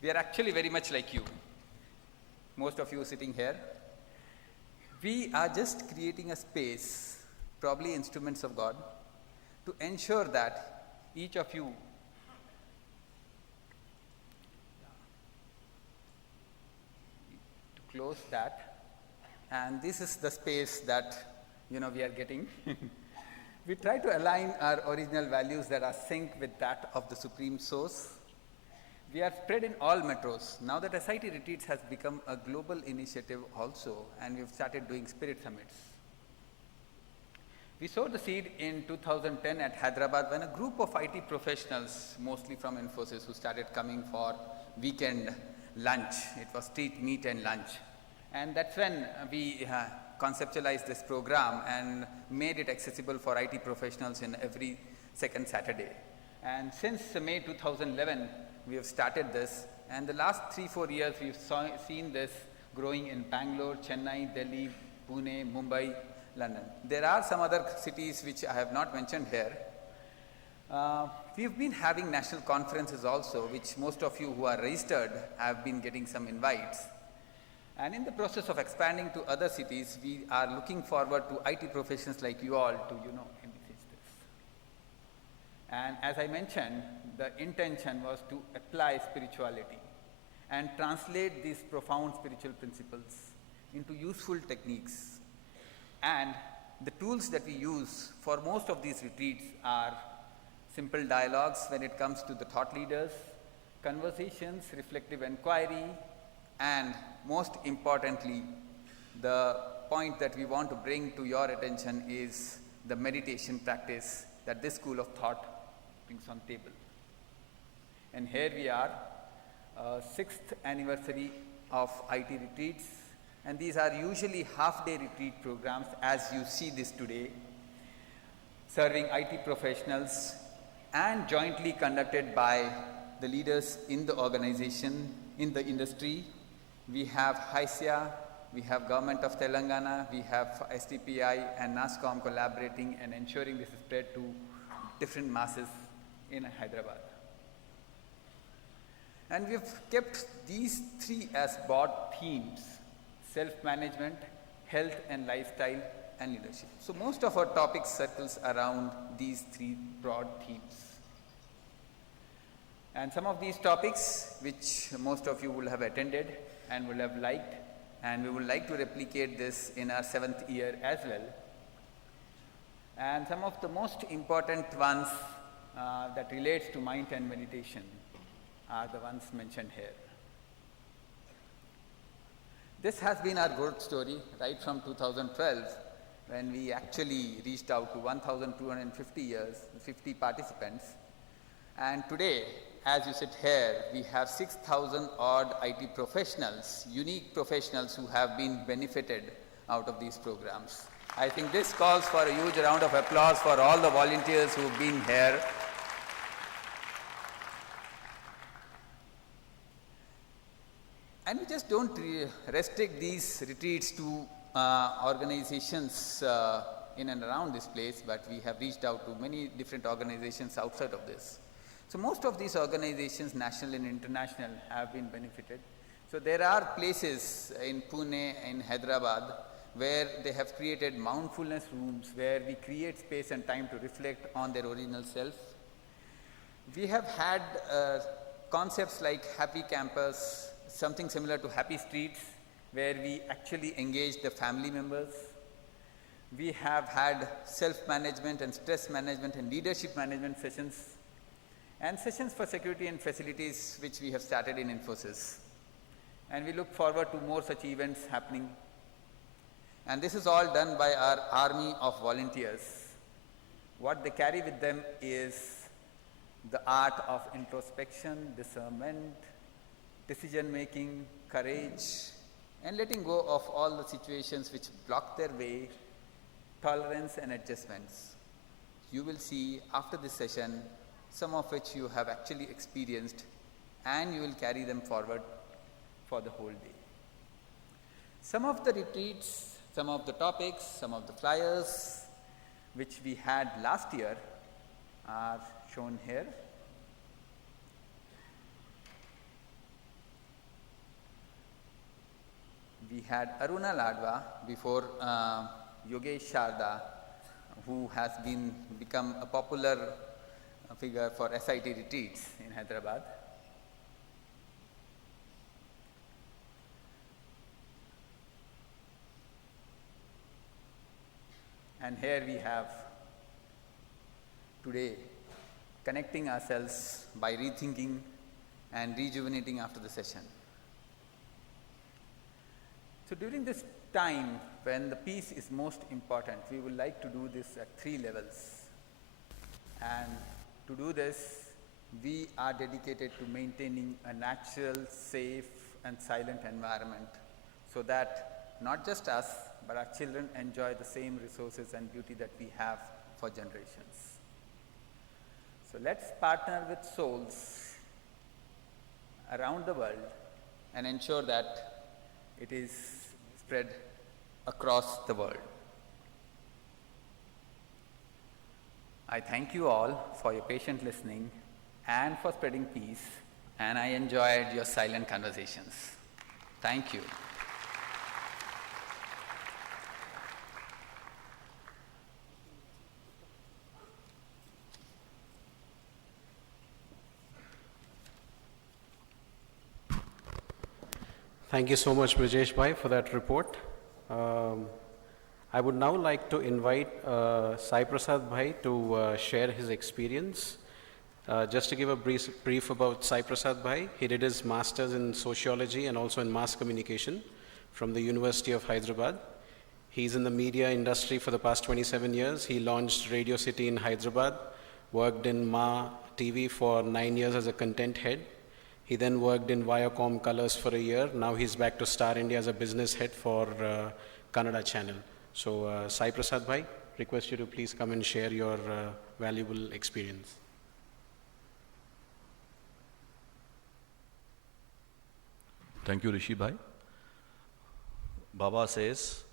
We are actually very much like you. Most of you sitting here. We are just creating a space, probably instruments of God, to ensure that each of you to close that, and this is the space that we are getting. We try to align our original values that are synced with that of the Supreme Source. We are spread in all metros. Now that SIT Retreats has become a global initiative also, and we've started doing spirit summits. We sowed the seed in 2010 at Hyderabad when a group of IT professionals, mostly from Infosys, who started coming for weekend lunch. It was street meet and lunch. And that's when we conceptualized this program and made it accessible for IT professionals in every second Saturday. And since May 2011, we have started this, and the last 3-4 years we've seen this growing in Bangalore, Chennai, Delhi, Pune, Mumbai, London. There are some other cities which I have not mentioned here. We've been having national conferences also, which most of you who are registered have been getting some invites. And in the process of expanding to other cities, we are looking forward to IT professionals like you all to, envisage this. And as I mentioned, the intention was to apply spirituality and translate these profound spiritual principles into useful techniques. And the tools that we use for most of these retreats are simple dialogues when it comes to the thought leaders, conversations, reflective inquiry, and most importantly, the point that we want to bring to your attention is the meditation practice that this school of thought brings on table. And here we are, 6th anniversary of IT retreats, and these are usually half-day retreat programs as you see this today, serving IT professionals and jointly conducted by the leaders in the organization, in the industry. We have HISIA, we have Government of Telangana, we have STPI and NASCOM collaborating and ensuring this is spread to different masses in Hyderabad. And we've kept these 3 as broad themes: self-management, health and lifestyle, and leadership. So most of our topics circles around these 3 broad themes. And some of these topics, which most of you will have attended and will have liked, and we would like to replicate this in our 7th year as well. And some of the most important ones that relates to mind and meditation are the ones mentioned here. This has been our growth story right from 2012, when we actually reached out to 1,250 participants. And today, as you sit here, we have 6,000 odd IT professionals, unique professionals who have been benefited out of these programs. I think this calls for a huge round of applause for all the volunteers who've been here. And we just don't restrict these retreats to organizations in and around this place, but we have reached out to many different organizations outside of this. So most of these organizations, national and international, have been benefited. So there are places in Pune, in Hyderabad, where they have created mindfulness rooms where we create space and time to reflect on their original self. We have had concepts like Happy Campus, something similar to Happy Streets, where we actually engage the family members. We have had self-management and stress management and leadership management sessions, and sessions for security and facilities, which we have started in Infosys. And we look forward to more such events happening. And this is all done by our army of volunteers. What they carry with them is the art of introspection, discernment, decision-making, courage, and letting go of all the situations which block their way, tolerance and adjustments. You will see after this session, some of which you have actually experienced, and you will carry them forward for the whole day. Some of the retreats, some of the topics, some of the flyers which we had last year are shown here. We had Aruna Ladva before Yogesh Sharda, who has become a popular figure for SIT retreats in Hyderabad. And here we have today connecting ourselves by rethinking and rejuvenating after the session. So during this time when the peace is most important, we would like to do this at 3 levels. And to do this, we are dedicated to maintaining a natural, safe and silent environment, so that not just us, but our children enjoy the same resources and beauty that we have for generations. So let's partner with souls around the world and ensure that it is spread across the world. I thank you all for your patient listening and for spreading peace, and I enjoyed your silent conversations. Thank you. Thank you so much, Brijesh Bhai, for that report. I would now like to invite Sai Prasad Bhai to share his experience. Just to give a brief about Sai Prasad Bhai, he did his master's in sociology and also in mass communication from the University of Hyderabad. He's in the media industry for the past 27 years. He launched Radio City in Hyderabad, worked in Ma TV for 9 years as a content head. He then worked in Viacom Colors for a year. Now he's back to Star India as a business head for Kannada channel. So Sai Prasad Bhai, request you to please come and share your valuable experience. Thank you, Rishi Bhai. Baba says,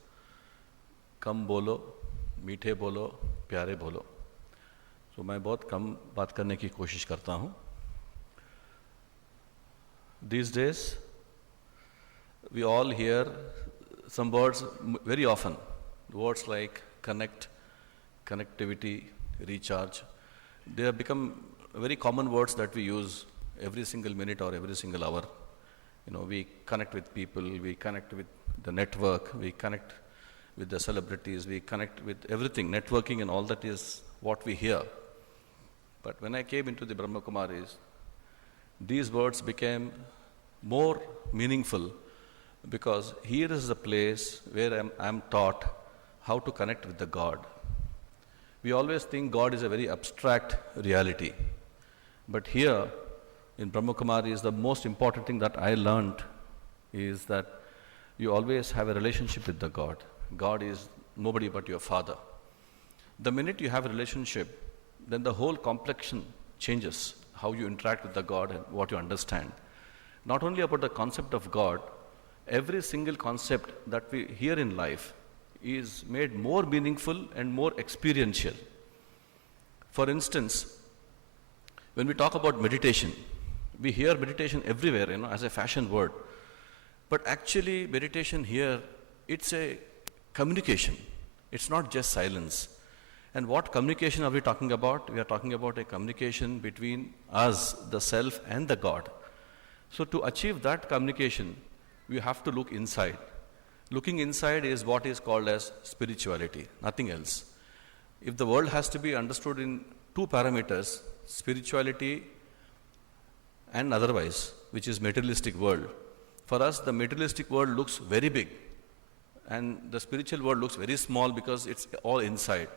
कम बोलो, मीठे बोलो, प्यारे बोलो. So मैं बहुत कम बात करने की कोशिश करता हूँ. These days, we all hear some words very often. Words like connect, connectivity, recharge. They have become very common words that we use every single minute or every single hour. You know, we connect with people, we connect with the network, we connect with the celebrities, we connect with everything. Networking and all that is what we hear. But when I came into the Brahma Kumaris, these words became more meaningful because here is the place where I'm taught how to connect with the God. We always think God is a very abstract reality. But here in Brahma Kumaris, the most important thing that I learned is that you always have a relationship with the God. God is nobody but your father. The minute you have a relationship, then the whole complexion changes, how you interact with the God and what you understand. Not only about the concept of God, every single concept that we hear in life is made more meaningful and more experiential. For instance, when we talk about meditation, we hear meditation everywhere, as a fashion word. But actually, meditation here, it's a communication. It's not just silence. And what communication are we talking about? We are talking about a communication between us, the self, and the God. So to achieve that communication, we have to look inside. Looking inside is what is called as spirituality, nothing else. If the world has to be understood in two parameters, spirituality and otherwise, which is materialistic world, for us the materialistic world looks very big and the spiritual world looks very small because it's all inside.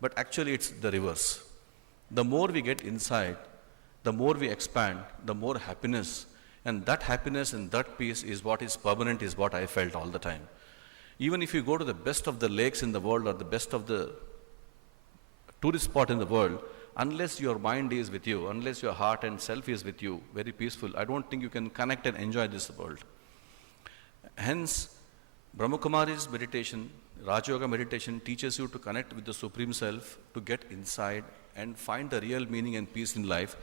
But actually it's the reverse. The more we get inside, the more we expand, the more happiness. And that happiness and that peace is what is permanent, is what I felt all the time. Even if you go to the best of the lakes in the world or the best of the tourist spot in the world, unless your mind is with you, unless your heart and self is with you, very peaceful, I don't think you can connect and enjoy this world. Hence, Brahma Kumari's meditation, Raja Yoga meditation teaches you to connect with the Supreme Self, to get inside and find the real meaning and peace in life,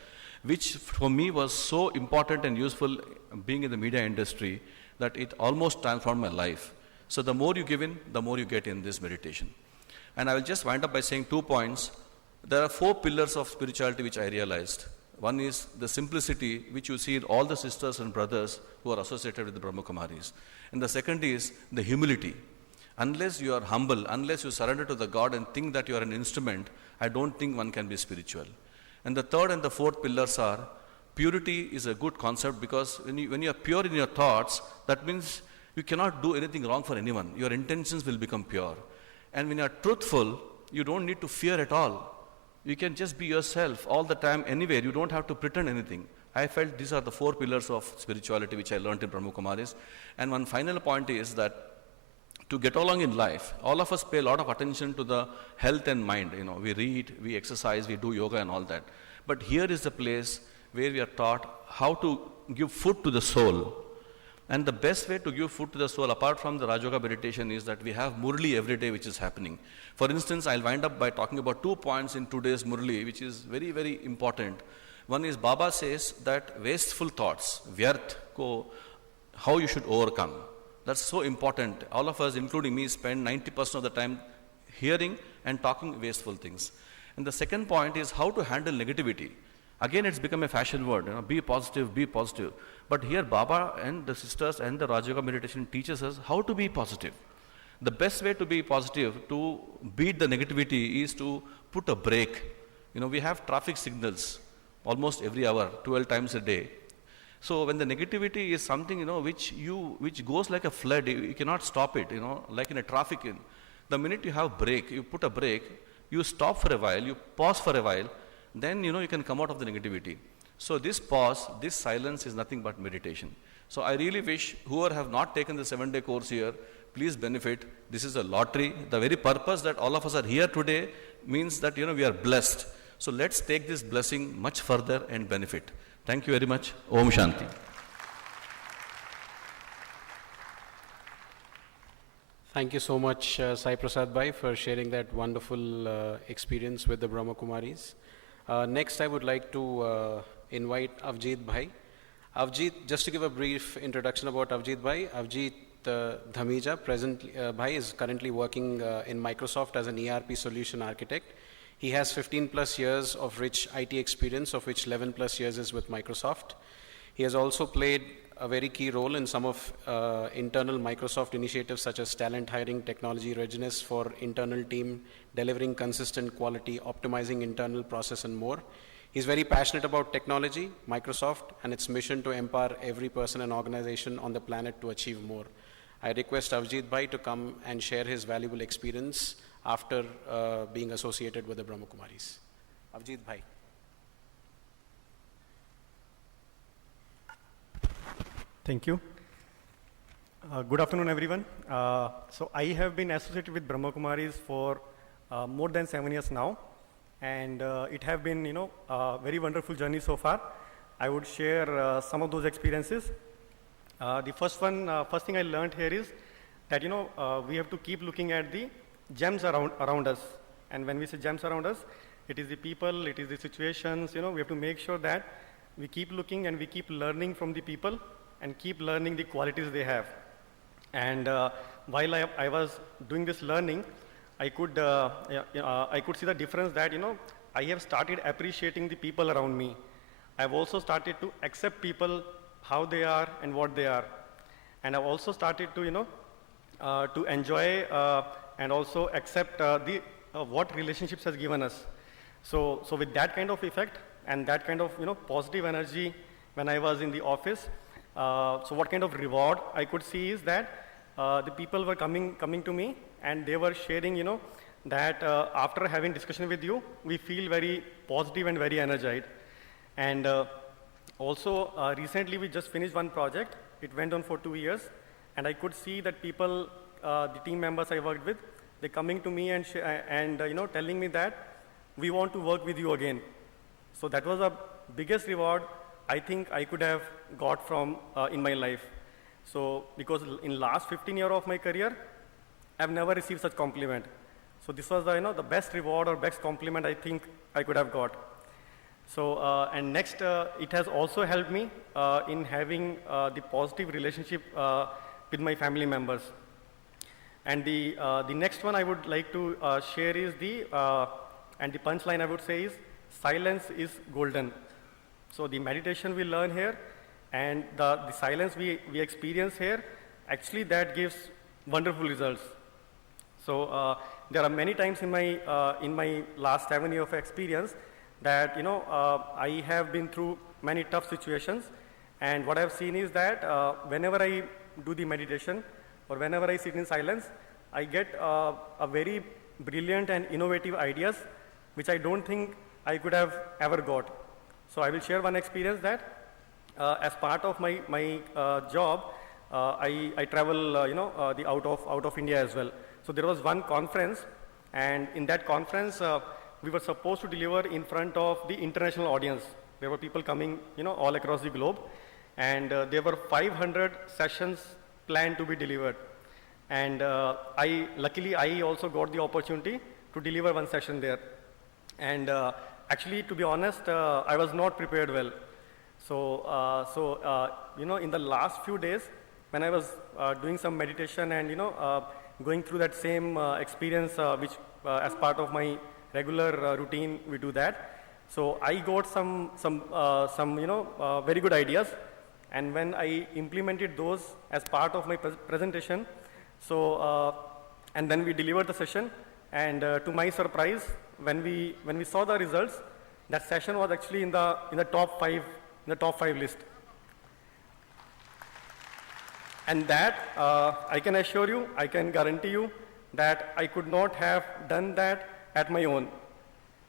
which for me was so important and useful being in the media industry that it almost transformed my life. So the more you give in, the more you get in this meditation. And I will just wind up by saying 2 points. There are 4 pillars of spirituality which I realized. One is the simplicity which you see in all the sisters and brothers who are associated with the Brahma Kumaris. And the second is the humility. Unless you are humble, unless you surrender to the God and think that you are an instrument, I don't think one can be spiritual. And the third and the fourth pillars are, purity is a good concept because when you are pure in your thoughts, that means you cannot do anything wrong for anyone. Your intentions will become pure. And when you are truthful, you don't need to fear at all. You can just be yourself all the time, anywhere. You don't have to pretend anything. I felt these are the 4 pillars of spirituality which I learned in Brahma Kumaris. And one final point is that to get along in life, all of us pay a lot of attention to the health and mind. We read, we exercise, we do yoga and all that. But here is the place where we are taught how to give food to the soul. And the best way to give food to the soul, apart from the Raja Yoga meditation, is that we have Murli every day which is happening. For instance, I'll wind up by talking about 2 points in today's Murli, which is very, very important. One is Baba says that wasteful thoughts, vyarth ko, how you should overcome. That's so important. All of us, including me, spend 90% of the time hearing and talking wasteful things. And the second point is how to handle negativity. Again, it's become a fashion word, be positive, be positive. But here Baba and the sisters and the Raja Yoga meditation teaches us how to be positive. The best way to be positive, to beat the negativity, is to put a brake. We have traffic signals almost every hour, 12 times a day. So when the negativity is something, which goes like a flood, you cannot stop it, like in a traffic. The minute you have brake, you put a brake, you stop for a while, you pause for a while, then, you can come out of the negativity. So this pause, this silence is nothing but meditation. So I really wish whoever have not taken the 7-day course here, please benefit. This is a lottery. The very purpose that all of us are here today means that, we are blessed. So let's take this blessing much further and benefit. Thank you very much. Om Shanti. Thank you so much, Sai Prasad Bhai, for sharing that wonderful experience with the Brahma Kumaris. Next, I would like to invite Avjeet Bhai. Avjeet, just to give a brief introduction about Avjeet Bhai, Avjeet Dhamija, Bhai is currently working in Microsoft as an ERP solution architect. He has 15 plus years of rich IT experience, of which 11 plus years is with Microsoft. He has also played a very key role in some of internal Microsoft initiatives such as talent hiring, technology readiness for internal team, delivering consistent quality, optimizing internal process, and more. He's very passionate about technology, Microsoft, and its mission to empower every person and organization on the planet to achieve more. I request Avjit Bhai to come and share his valuable experience after being associated with the Brahma Kumaris. Avjit Bhai. Thank you. Good afternoon, everyone. So I have been associated with Brahma Kumaris for more than 7 years now, and it have been, a very wonderful journey so far. I would share some of those experiences. The first thing I learned here is that, we have to keep looking at the gems around us. And when we say gems around us, it is the people, it is the situations, we have to make sure that we keep looking and we keep learning from the people and keep learning the qualities they have. And while I was doing this learning, I could see the difference that, I have started appreciating the people around me. I've also started to accept people how they are and what they are. And I've also started to, to enjoy and also accept what relationships has given us. So with that kind of effect and that kind of, positive energy when I was in the office, so what kind of reward I could see is that the people were coming to me and they were sharing, that after having discussion with you, we feel very positive and very energized. And also recently we just finished one project. It went on for 2 years, and I could see that people, the team members I worked with, they coming to me and telling me that we want to work with you again. So that was the biggest reward I think I could have got from in my life. So because in last 15 years of my career, I've never received such compliment. So this was the, the best reward or best compliment I think I could have got. So and next, it has also helped me in having the positive relationship with my family members. And the next one I would like to share is and the punchline I would say is, silence is golden. So the meditation we learn here and the silence we experience here, actually that gives wonderful results. So there are many times in my last 7 years of experience that I have been through many tough situations, and what I've seen is that whenever I do the meditation or whenever I sit in silence, I get a very brilliant and innovative ideas which I don't think I could have ever got. So I will share one experience that as part of my job, I travel the out of India as well. So there was one conference, and in that conference we were supposed to deliver in front of the international audience. There were people coming all across the globe, and there were 500 sessions planned to be delivered. And luckily I also got the opportunity to deliver one session there. And actually, to be honest, I was not prepared well. So in the last few days, when I was doing some meditation and going through that same experience, which as part of my regular routine we do that. So I got some very good ideas, and when I implemented those as part of my presentation, so and then we delivered the session, and to my surprise, when we saw the results, that session was actually in the top 5 list. And that I can assure you, I can guarantee you that I could not have done that at my own.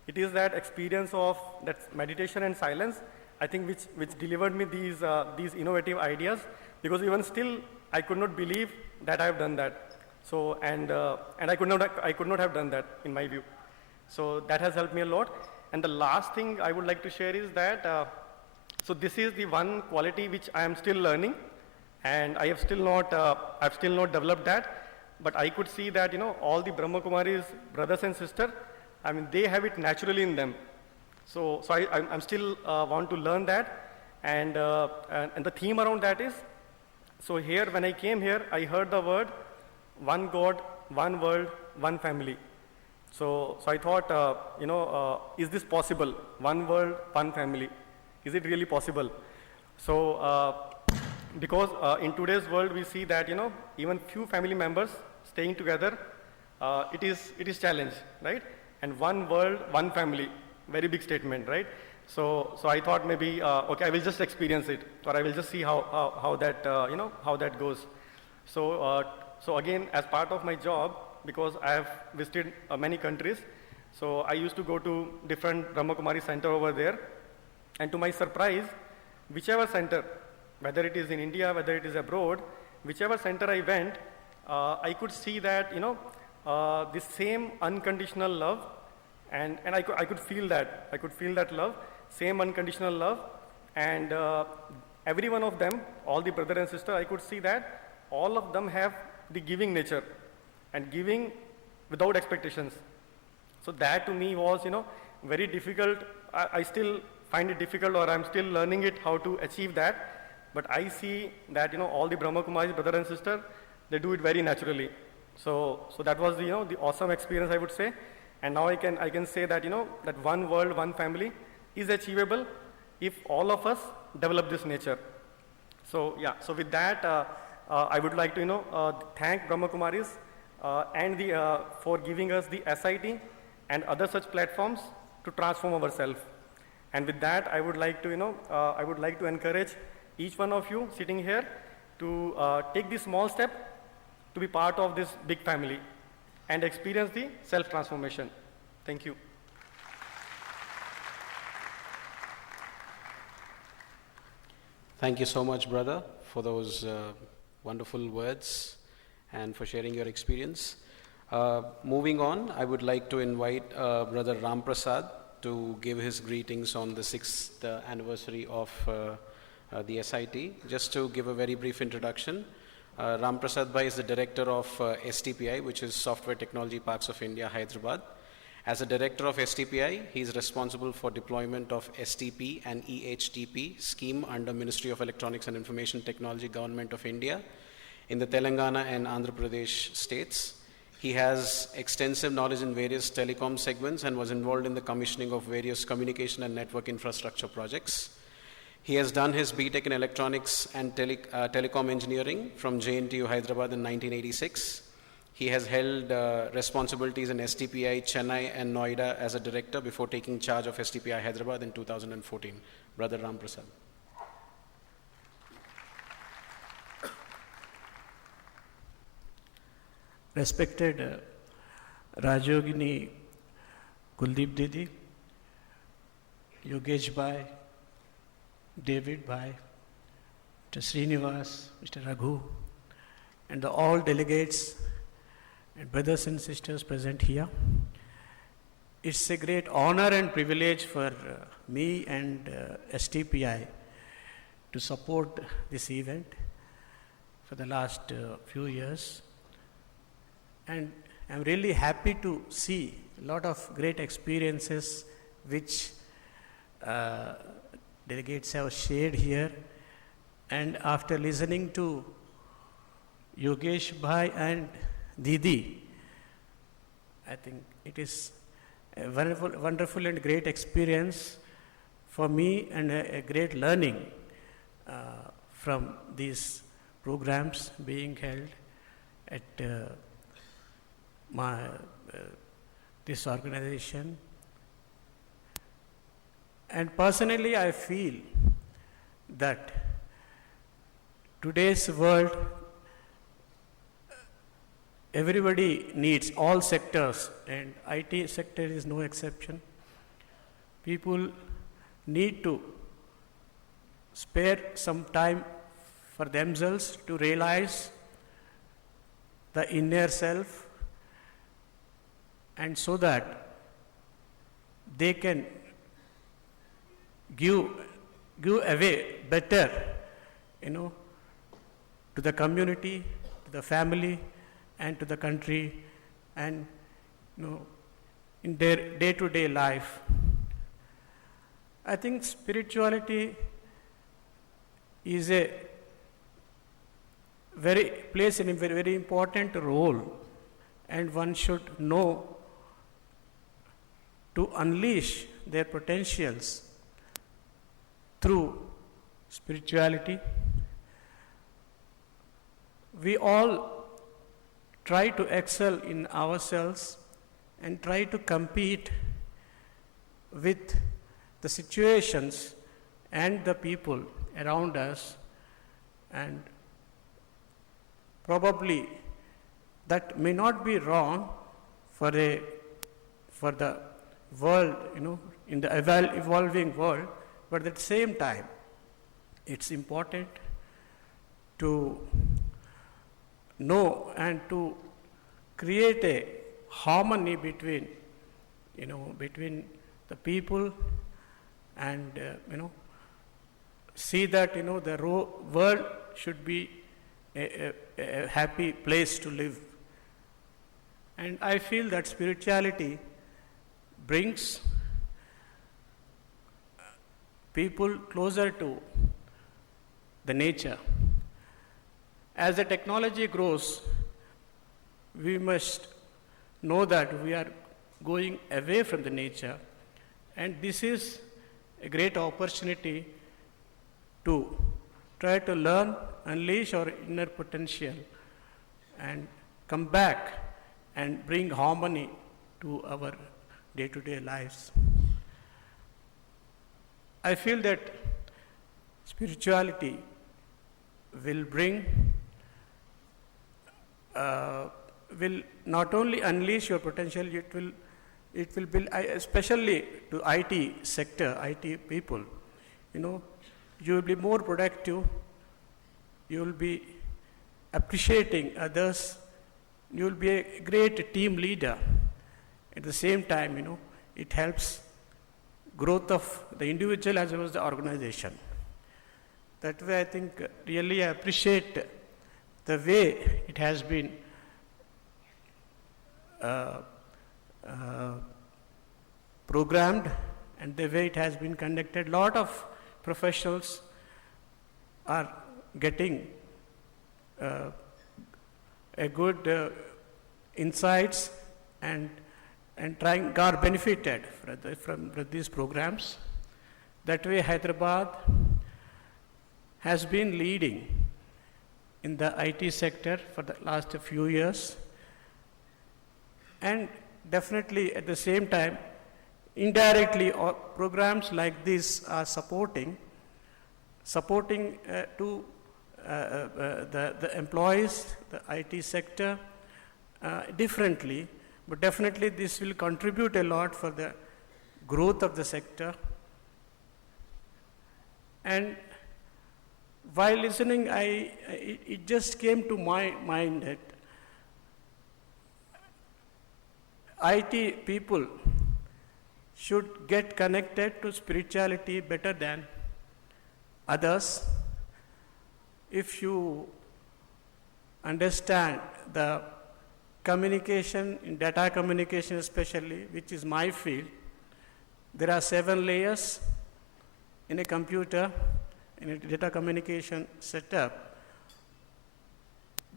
It is that experience of that meditation and silence, I think, which delivered me these innovative ideas, because even still I could not believe that I have done that. So and I could not have done that in my view. So that has helped me a lot. And the last thing I would like to share is that so this is the one quality which I am still learning, and I have still not developed that. But I could see that all the Brahma Kumaris, brothers and sisters, I mean, they have it naturally in them. So I'm still want to learn that, and the theme around that is, so here when I came here, I heard the word one God, one world, one family. So I thought, is this possible? One world, one family. Is it really possible? So because in today's world we see that even few family members staying together, it is challenge, right? And one world, one family, very big statement, right? So I thought maybe okay, I will just experience it, or I will just see how that how that goes. So again, as part of my job, because I have visited many countries, so I used to go to different Brahma Kumari center over there, and to my surprise, whichever center, whether it is in India, whether it is abroad, whichever center I went, I could see that, the same unconditional love, and I could feel that. I could feel that love, same unconditional love, and every one of them, all the brother and sister, I could see that all of them have the giving nature, and giving without expectations. So that to me was, very difficult. I still find it difficult, or I'm still learning it, how to achieve that. But I see that, all the Brahma Kumaris, brother and sister, they do it very naturally. So that was the, the awesome experience, I would say. And now I can say that, that one world, one family is achievable if all of us develop this nature. So yeah, so with that, I would like to, thank Brahma Kumaris and for giving us the SIT and other such platforms to transform ourselves. And with that, I would like to, I would like to encourage each one of you sitting here to take this small step to be part of this big family and experience the self-transformation. Thank you. Thank you so much, brother, for those wonderful words and for sharing your experience. Moving on, I would like to invite Brother Ram Prasad to give his greetings on the 6th anniversary of the SIT. Just to give a very brief introduction, Ram Prasad Bhai is the director of STPI, which is Software Technology Parks of India, Hyderabad. As a director of STPI, he is responsible for deployment of STP and EHTP scheme under Ministry of Electronics and Information Technology, Government of India, in the Telangana and Andhra Pradesh states. He has extensive knowledge in various telecom segments and was involved in the commissioning of various communication and network infrastructure projects. He has done his BTech in Electronics and Telecom Engineering from JNTU Hyderabad in 1986. He has held responsibilities in STPI, Chennai and Noida as a director before taking charge of STPI Hyderabad in 2014. Brother Ram Prasad. Respected Rajogini Kuldeep Didi, Yogesh Bhai, David Bhai, Mr. Srinivas, Mr. Raghu, and all delegates and brothers and sisters present here. It's a great honor and privilege for me and STPI to support this event for the last few years. And I'm really happy to see a lot of great experiences which delegates have shared here. And after listening to Yogesh Bhai and Didi, I think it is a wonderful and great experience for me, and a great learning from these programs being held at this organization. And personally, I feel that today's world, everybody needs, all sectors, and IT sector is no exception. People need to spare some time for themselves to realize the inner self, and so that they can give away better, to the community, to the family, and to the country, and in their day-to-day life. I think spirituality is plays a very important role, and one should know to unleash their potentials through spirituality. We all try to excel in ourselves and try to compete with the situations and the people around us, and probably that may not be wrong for the world, in the evolving world, but at the same time, it's important to know and to create a harmony between the people and see that the world should be a happy place to live. And I feel that spirituality brings people closer to the nature. As the technology grows, we must know that we are going away from the nature, and this is a great opportunity to try to learn, unleash our inner potential, and come back and bring harmony to our day-to-day lives. I feel that spirituality will will not only unleash your potential, it will build, especially to IT sector, IT people. You will be more productive, you will be appreciating others, you will be a great team leader. At the same time, it helps growth of the individual as well as the organization. That way, I think really I appreciate the way it has been programmed and the way it has been conducted. A lot of professionals are getting a good insights and got benefited from these programs. That way, Hyderabad has been leading in the IT sector for the last few years, and definitely at the same time, indirectly, programs like this are supporting to the employees, the IT sector differently, but definitely this will contribute a lot for the growth of the sector. And while listening, it just came to my mind that IT people should get connected to spirituality better than others. If you understand the communication, in data communication especially, which is my field, there are 7 layers in a computer, in a data communication setup,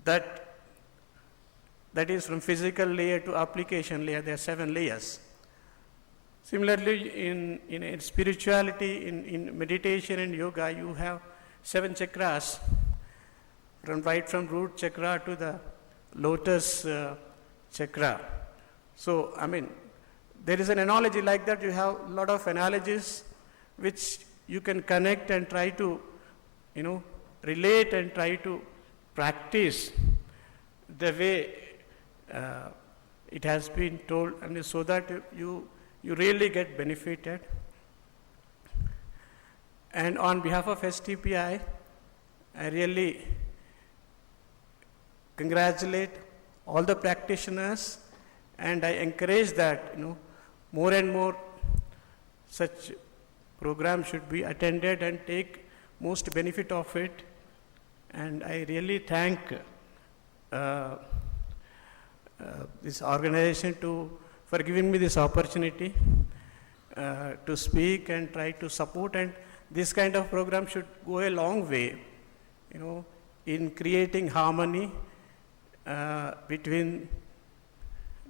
that is from physical layer to application layer. There are 7 layers. Similarly, in spirituality, in meditation and yoga, you have 7 chakras, from root chakra to the lotus chakra. So, there is an analogy like that. You have a lot of analogies which you can connect and try to, relate and try to practice the way it has been told, and so that you really get benefited. And on behalf of STPI, I really congratulate all the practitioners, and I encourage that more and more such programs should be attended and take most benefit of it. And I really thank this organization for giving me this opportunity to speak and try to support. And this kind of program should go a long way, in creating harmony between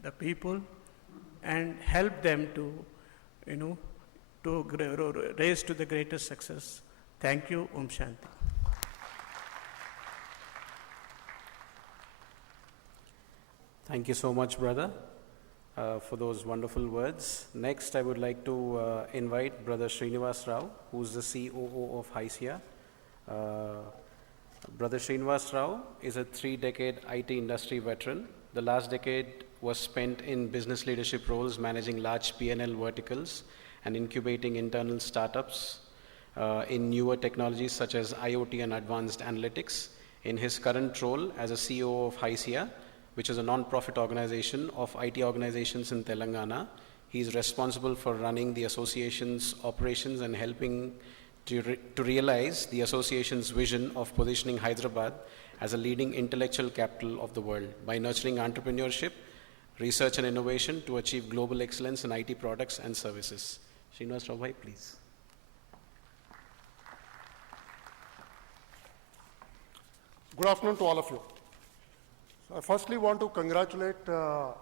the people and help them to, to raise to the greatest success. Thank you. Om Shanti. Thank you so much, brother, for those wonderful words. Next, I would like to invite Brother Srinivas Rao, who's the COO of HYSIA. Brother Srinivas Rao is a 3-decade IT industry veteran. The last decade was spent in business leadership roles, managing large P&L verticals and incubating internal startups in newer technologies such as IoT and advanced analytics. In his current role as a CEO of HYSIA, which is a non-profit organization of IT organizations in Telangana, he is responsible for running the association's operations and helping to realize the association's vision of positioning Hyderabad as a leading intellectual capital of the world by nurturing entrepreneurship, research and innovation to achieve global excellence in IT products and services. Srinivas, please. Good afternoon to all of you. So I firstly want to congratulate the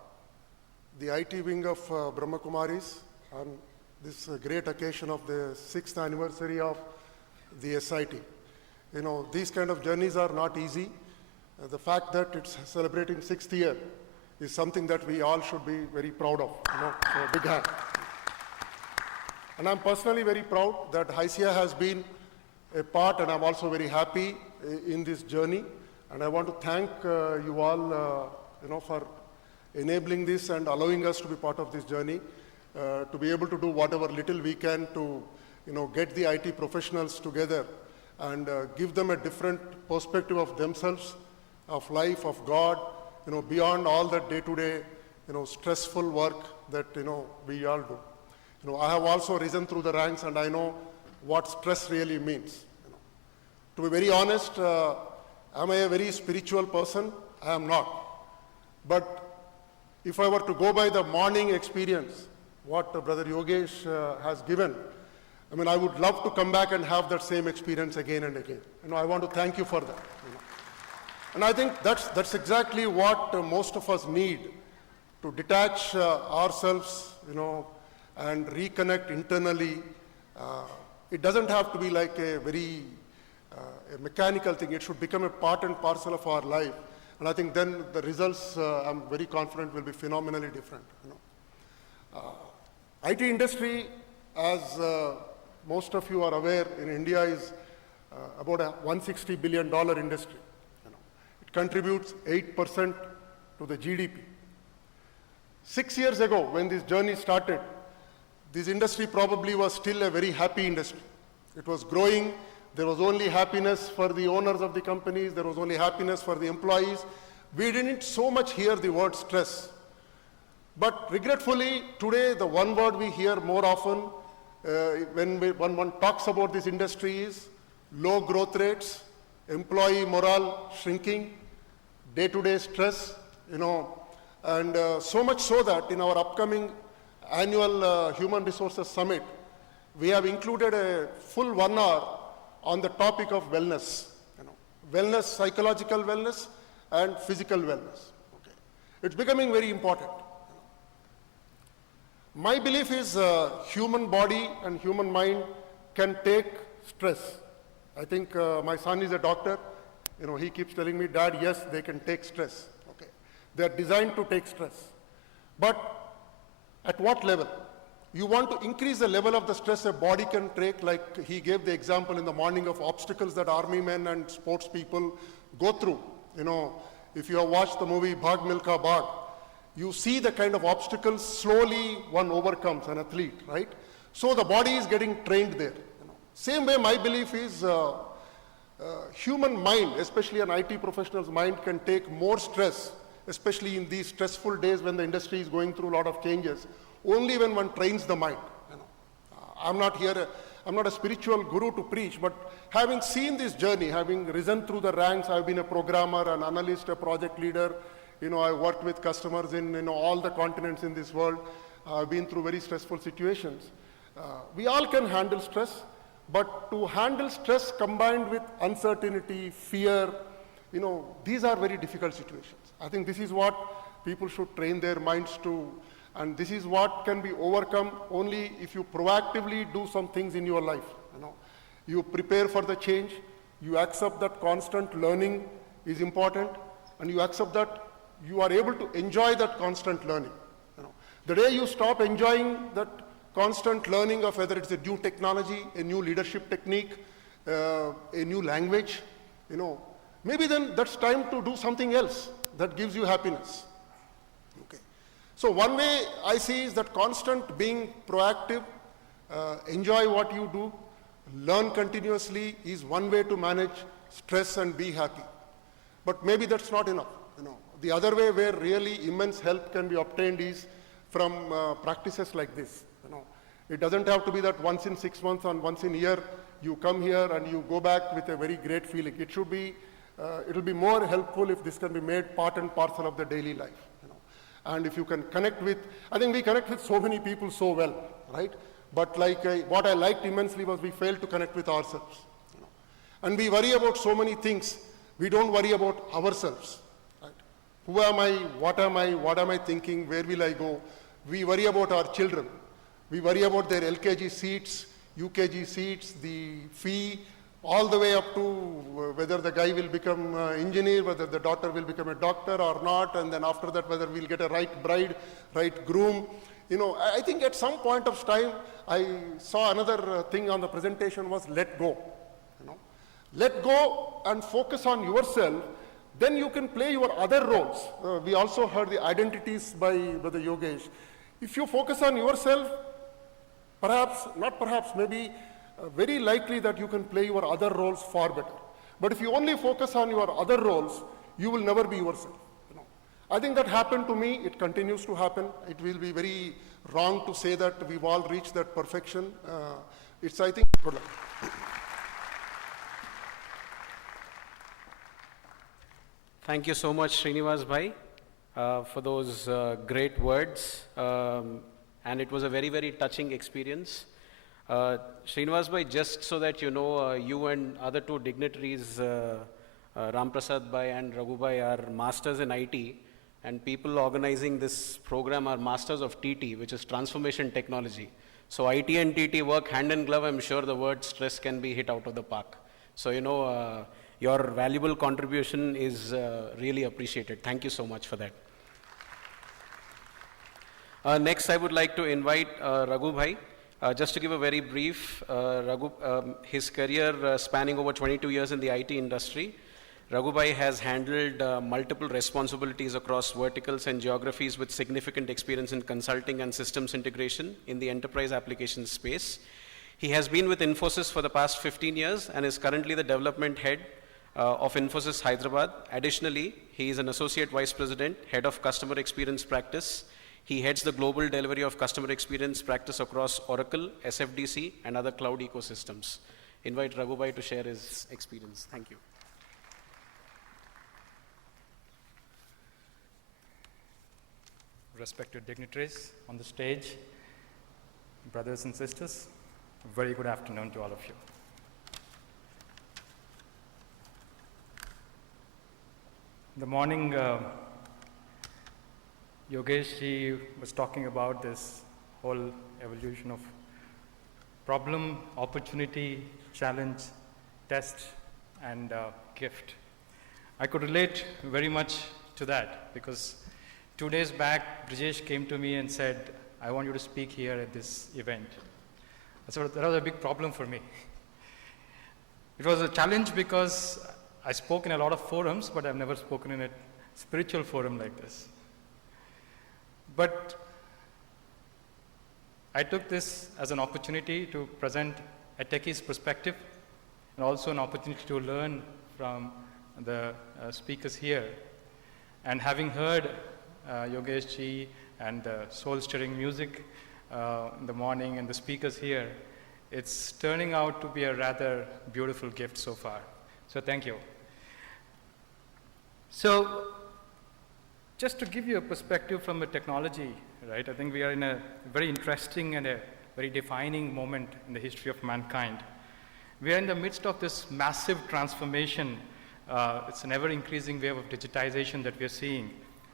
IT wing of Brahma Kumaris on this great occasion of the 6th anniversary of the SIT. You know, these kind of journeys are not easy. The fact that it's celebrating 6th year is something that we all should be very proud of. So big hand. And I'm personally very proud that HYSIA has been a part, and I'm also very happy in this journey. And I want to thank you all, for enabling this and allowing us to be part of this journey, to be able to do whatever little we can to, get the IT professionals together and give them a different perspective of themselves, of life, of God, beyond all that day-to-day, stressful work that, we all do. I have also risen through the ranks and I know what stress really means. To be very honest, am I a very spiritual person? I am not. But if I were to go by the morning experience, what Brother Yogesh has given, I would love to come back and have that same experience again and again. I want to thank you for that. And I think that's exactly what most of us need, to detach ourselves, and reconnect internally. It doesn't have to be like a very a mechanical thing. It should become a part and parcel of our life. And I think then the results, I'm very confident, will be phenomenally different. IT industry, as most of you are aware, in India is about a $160 billion industry. It contributes 8% to the GDP. 6 years ago, when this journey started, this industry probably was still a very happy industry. It was growing. There was only happiness for the owners of the companies. There was only happiness for the employees. We didn't so much hear the word stress. But regretfully, today, the one word we hear more often when one talks about this industry is low growth rates, employee morale shrinking, day-to-day stress, and so much so that in our upcoming annual Human Resources Summit, we have included a full 1 hour on the topic of wellness. Wellness, psychological wellness, and physical wellness. Okay. It's becoming very important. My belief is human body and human mind can take stress. I think my son is a doctor. He keeps telling me, Dad, yes, they can take stress. Okay. They're designed to take stress. But at what level? You want to increase the level of the stress a body can take, like he gave the example in the morning of obstacles that army men and sports people go through. If you have watched the movie Bhag Milkha Bhag, you see the kind of obstacles slowly one overcomes, an athlete, right? So the body is getting trained there. Same way my belief is human mind, especially an IT professional's mind, can take more stress, especially in these stressful days when the industry is going through a lot of changes, only when one trains the mind. I'm not a spiritual guru to preach, but having seen this journey, having risen through the ranks, I've been a programmer, an analyst, a project leader. I worked with customers in all the continents in this world. I've been through very stressful situations. We all can handle stress, but to handle stress combined with uncertainty, fear, these are very difficult situations. I think this is what people should train their minds to. And this is what can be overcome only if you proactively do some things in your life. You prepare for the change, you accept that constant learning is important, and you accept that you are able to enjoy that constant learning. The day you stop enjoying that constant learning of whether it's a new technology, a new leadership technique, a new language, maybe then that's time to do something else that gives you happiness. Okay. So one way I see is that constant being proactive, enjoy what you do, learn continuously is one way to manage stress and be happy. But maybe that's not enough. The other way where really immense help can be obtained is from practices like this. It doesn't have to be that once in 6 months or once in a year you come here and you go back with a very great feeling. It should be, it'll be more helpful if this can be made part and parcel of the daily life. And if you can connect with, I think we connect with so many people so well, right? But like what I liked immensely was we failed to connect with ourselves. And we worry about so many things. We don't worry about ourselves. Right? Who am I? What am I thinking? Where will I go? We worry about our children. We worry about their LKG seats, UKG seats, the fee, all the way up to whether the guy will become an engineer, whether the daughter will become a doctor or not, and then after that whether we'll get a right bride, right groom. I think at some point of time, I saw another thing on the presentation was let go. Let go and focus on yourself, then you can play your other roles. We also heard the identities by the Yogesh. If you focus on yourself, maybe very likely that you can play your other roles far better. But if you only focus on your other roles, you will never be yourself. I think that happened to me. It continues to happen. It will be very wrong to say that we've all reached that perfection. I think, good luck. Thank you so much, Srinivas Bhai, for those great words. And it was a very, very touching experience. Srinivas Bhai, just so that you know, you and other two dignitaries, Ram Prasad Bhai and Raghu Bhai, are masters in IT, and people organizing this program are masters of TT, which is transformation technology. So IT and TT work hand in glove. I'm sure the word stress can be hit out of the park. So, your valuable contribution is really appreciated. Thank you so much for that. Next, I would like to invite Raghu Bhai. Just to give a very brief, Raghu, his career spanning over 22 years in the IT industry, Raghu Bhai has handled multiple responsibilities across verticals and geographies with significant experience in consulting and systems integration in the enterprise application space. He has been with Infosys for the past 15 years and is currently the development head of Infosys Hyderabad. Additionally, he is an associate vice president, head of customer experience practice. He heads the global delivery of customer experience practice across Oracle, SFDC, and other cloud ecosystems. Invite Raghu Bhai to share his experience. Thank you. Respected dignitaries on the stage, brothers and sisters, a very good afternoon to all of you. In the morning, Yogesh ji was talking about this whole evolution of problem, opportunity, challenge, test, and gift. I could relate very much to that because 2 days back, Brijesh came to me and said, I want you to speak here at this event. So that was a big problem for me. It was a challenge because I spoke in a lot of forums, but I've never spoken in a spiritual forum like this. But I took this as an opportunity to present a techie's perspective and also an opportunity to learn from the speakers here. And having heard Yogesh ji and the soul-stirring music in the morning and the speakers here, it's turning out to be a rather beautiful gift so far. So thank you. So just to give you a perspective from a technology, right, I think we are in a very interesting and a very defining moment in the history of mankind. We are in the midst of this massive transformation. It's an ever-increasing wave of digitization that we are seeing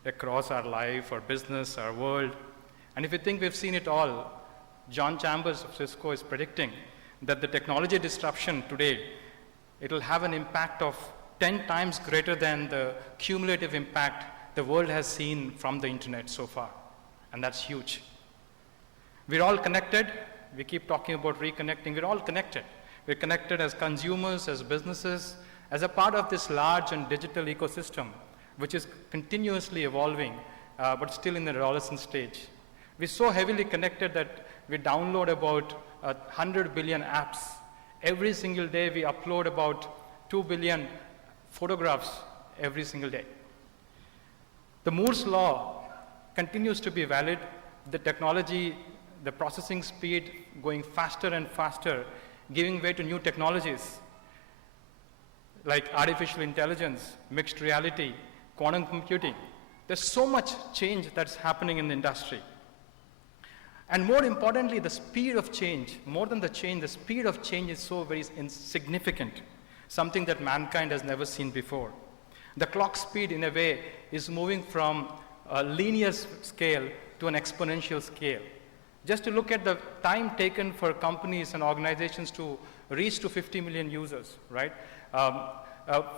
across our life, our business, our world. And if you think we've seen it all, John Chambers of Cisco is predicting that the technology disruption today, it'll have an impact of 10 times greater than the cumulative impact the world has seen from the internet so far. And that's huge. We're all connected. We keep talking about reconnecting. We're all connected. We're connected as consumers, as businesses, as a part of this large and digital ecosystem, which is continuously evolving, but still in the adolescent stage. We're so heavily connected that we download about 100 billion apps. Every single day we upload about 2 billion photographs every single day. The Moore's law continues to be valid. The technology, the processing speed going faster and faster, giving way to new technologies like artificial intelligence, mixed reality, quantum computing. There's so much change that's happening in the industry. And more importantly, the speed of change, more than the change, the speed of change is so very insignificant, something that mankind has never seen before. The clock speed, in a way, is moving from a linear scale to an exponential scale. Just to look at the time taken for companies and organizations to reach to 50 million users, right?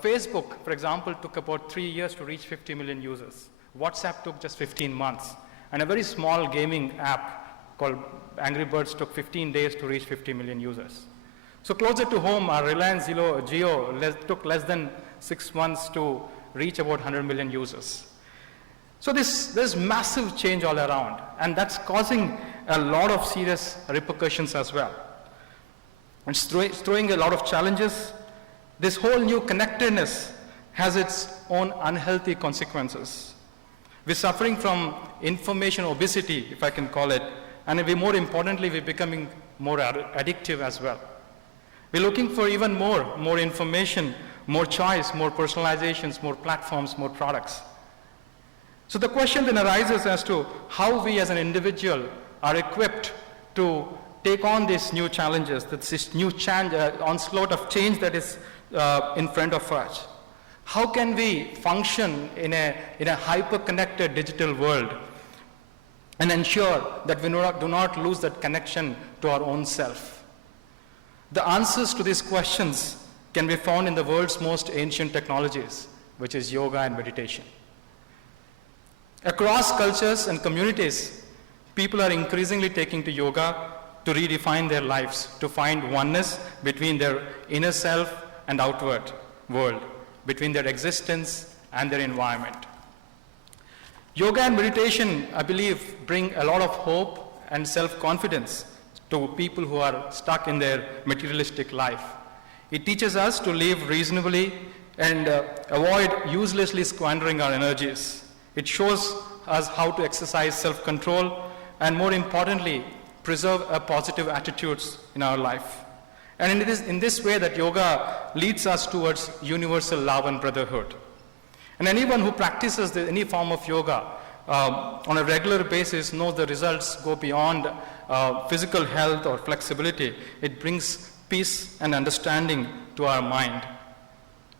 Facebook, for example, took about 3 years to reach 50 million users. WhatsApp took just 15 months. And a very small gaming app called Angry Birds took 15 days to reach 50 million users. So closer to home, our Reliance Jio took less than 6 months to reach about 100 million users. So there's massive change all around, and that's causing a lot of serious repercussions as well. It's throwing a lot of challenges. This whole new connectedness has its own unhealthy consequences. We're suffering from information obesity, if I can call it, and more importantly, we're becoming more addictive as well. We're looking for even more information, more choice, more personalizations, more platforms, more products. So the question then arises as to how we as an individual are equipped to take on these new challenges, this new onslaught of change that is in front of us. How can we function in a hyper-connected digital world and ensure that we do not lose that connection to our own self? The answers to these questions can be found in the world's most ancient technologies, which is yoga and meditation. Across cultures and communities, people are increasingly taking to yoga to redefine their lives, to find oneness between their inner self and outward world, between their existence and their environment. Yoga and meditation, I believe, bring a lot of hope and self-confidence to people who are stuck in their materialistic life. It teaches us to live reasonably and avoid uselessly squandering our energies. It shows us how to exercise self-control and, more importantly, preserve positive attitudes in our life. And it is in this way that yoga leads us towards universal love and brotherhood. And anyone who practices any form of yoga on a regular basis knows the results go beyond physical health or flexibility. It brings peace and understanding to our mind.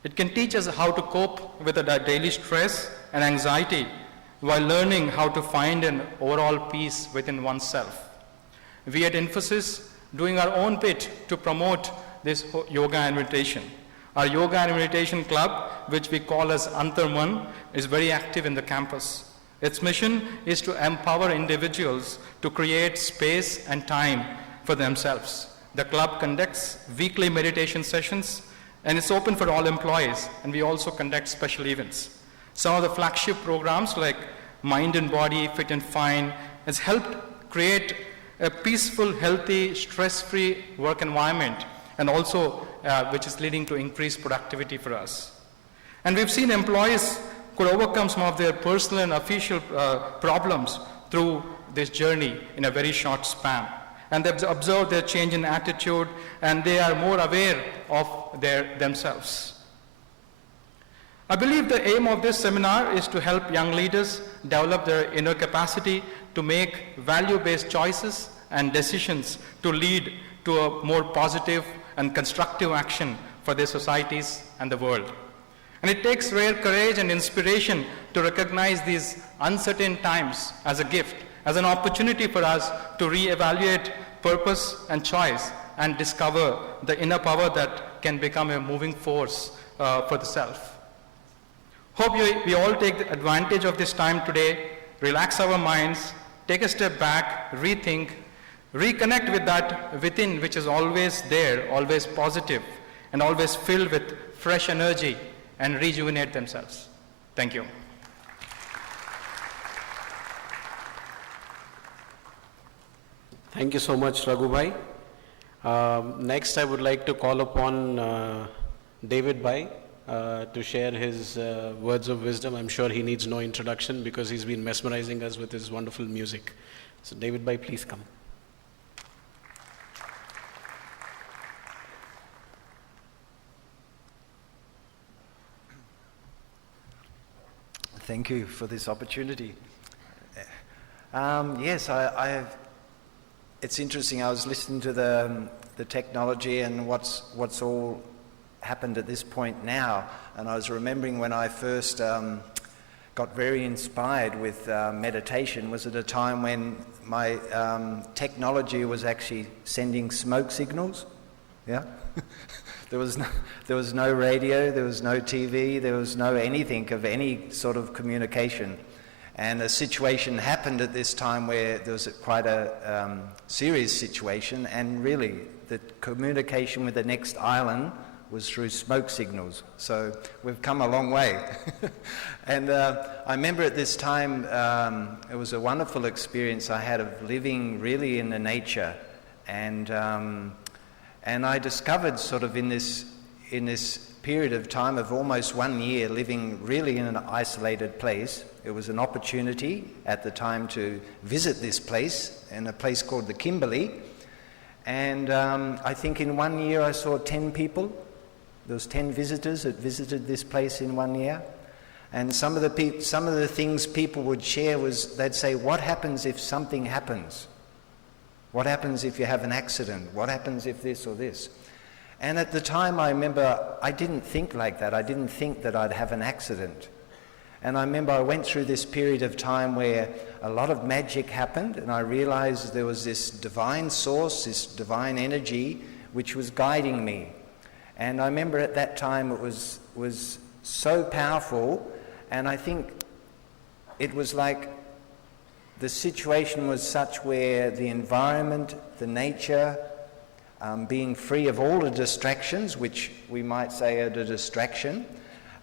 It can teach us how to cope with the daily stress and anxiety while learning how to find an overall peace within oneself. We at Infosys doing our own bit to promote this yoga and meditation. Our yoga and meditation club, which we call as Antarman, is very active in the campus. Its mission is to empower individuals to create space and time for themselves. The club conducts weekly meditation sessions, and it's open for all employees, and we also conduct special events. Some of the flagship programs like Mind and Body, Fit and Fine has helped create a peaceful, healthy, stress-free work environment, and also which is leading to increased productivity for us. And we've seen employees could overcome some of their personal and official problems through this journey in a very short span. And they've observed their change in attitude, and they are more aware of themselves. I believe the aim of this seminar is to help young leaders develop their inner capacity to make value-based choices and decisions to lead to a more positive and constructive action for their societies and the world. And it takes rare courage and inspiration to recognize these uncertain times as a gift, as an opportunity for us to reevaluate purpose and choice and discover the inner power that can become a moving force for the self. Hope we all take advantage of this time today, relax our minds, take a step back, rethink, reconnect with that within which is always there, always positive, and always filled with fresh energy and rejuvenate themselves. Thank you. Thank you so much, Raghu Bhai. Next, I would like to call upon David Bhai to share his words of wisdom. I'm sure he needs no introduction because he's been mesmerizing us with his wonderful music. So David Bhai, please come. Thank you for this opportunity. Yes, it's interesting. I was listening to the technology and what's all happened at this point now, and I was remembering when I first got very inspired with meditation was at a time when my technology was actually sending smoke signals. Yeah. There was no radio, there was no TV, there was no anything of any sort of communication. And a situation happened at this time where there was quite a serious situation, and really the communication with the next island was through smoke signals. So we've come a long way. And I remember at this time, it was a wonderful experience I had of living really in the nature. And I discovered sort of in this period of time of almost 1 year living really in an isolated place, it was an opportunity at the time to visit this place, in a place called the Kimberley. And I think in 1 year I saw 10 people. There was 10 visitors that visited this place in 1 year. And some of the things people would share was, they'd say, what happens if something happens? What happens if you have an accident? What happens if this or this? And at the time I remember I didn't think like that. I didn't think that I'd have an accident. And I remember I went through this period of time where a lot of magic happened, and I realized there was this divine source, this divine energy, which was guiding me. And I remember at that time it was so powerful, and I think it was like the situation was such where the environment, the nature, being free of all the distractions, which we might say are the distraction,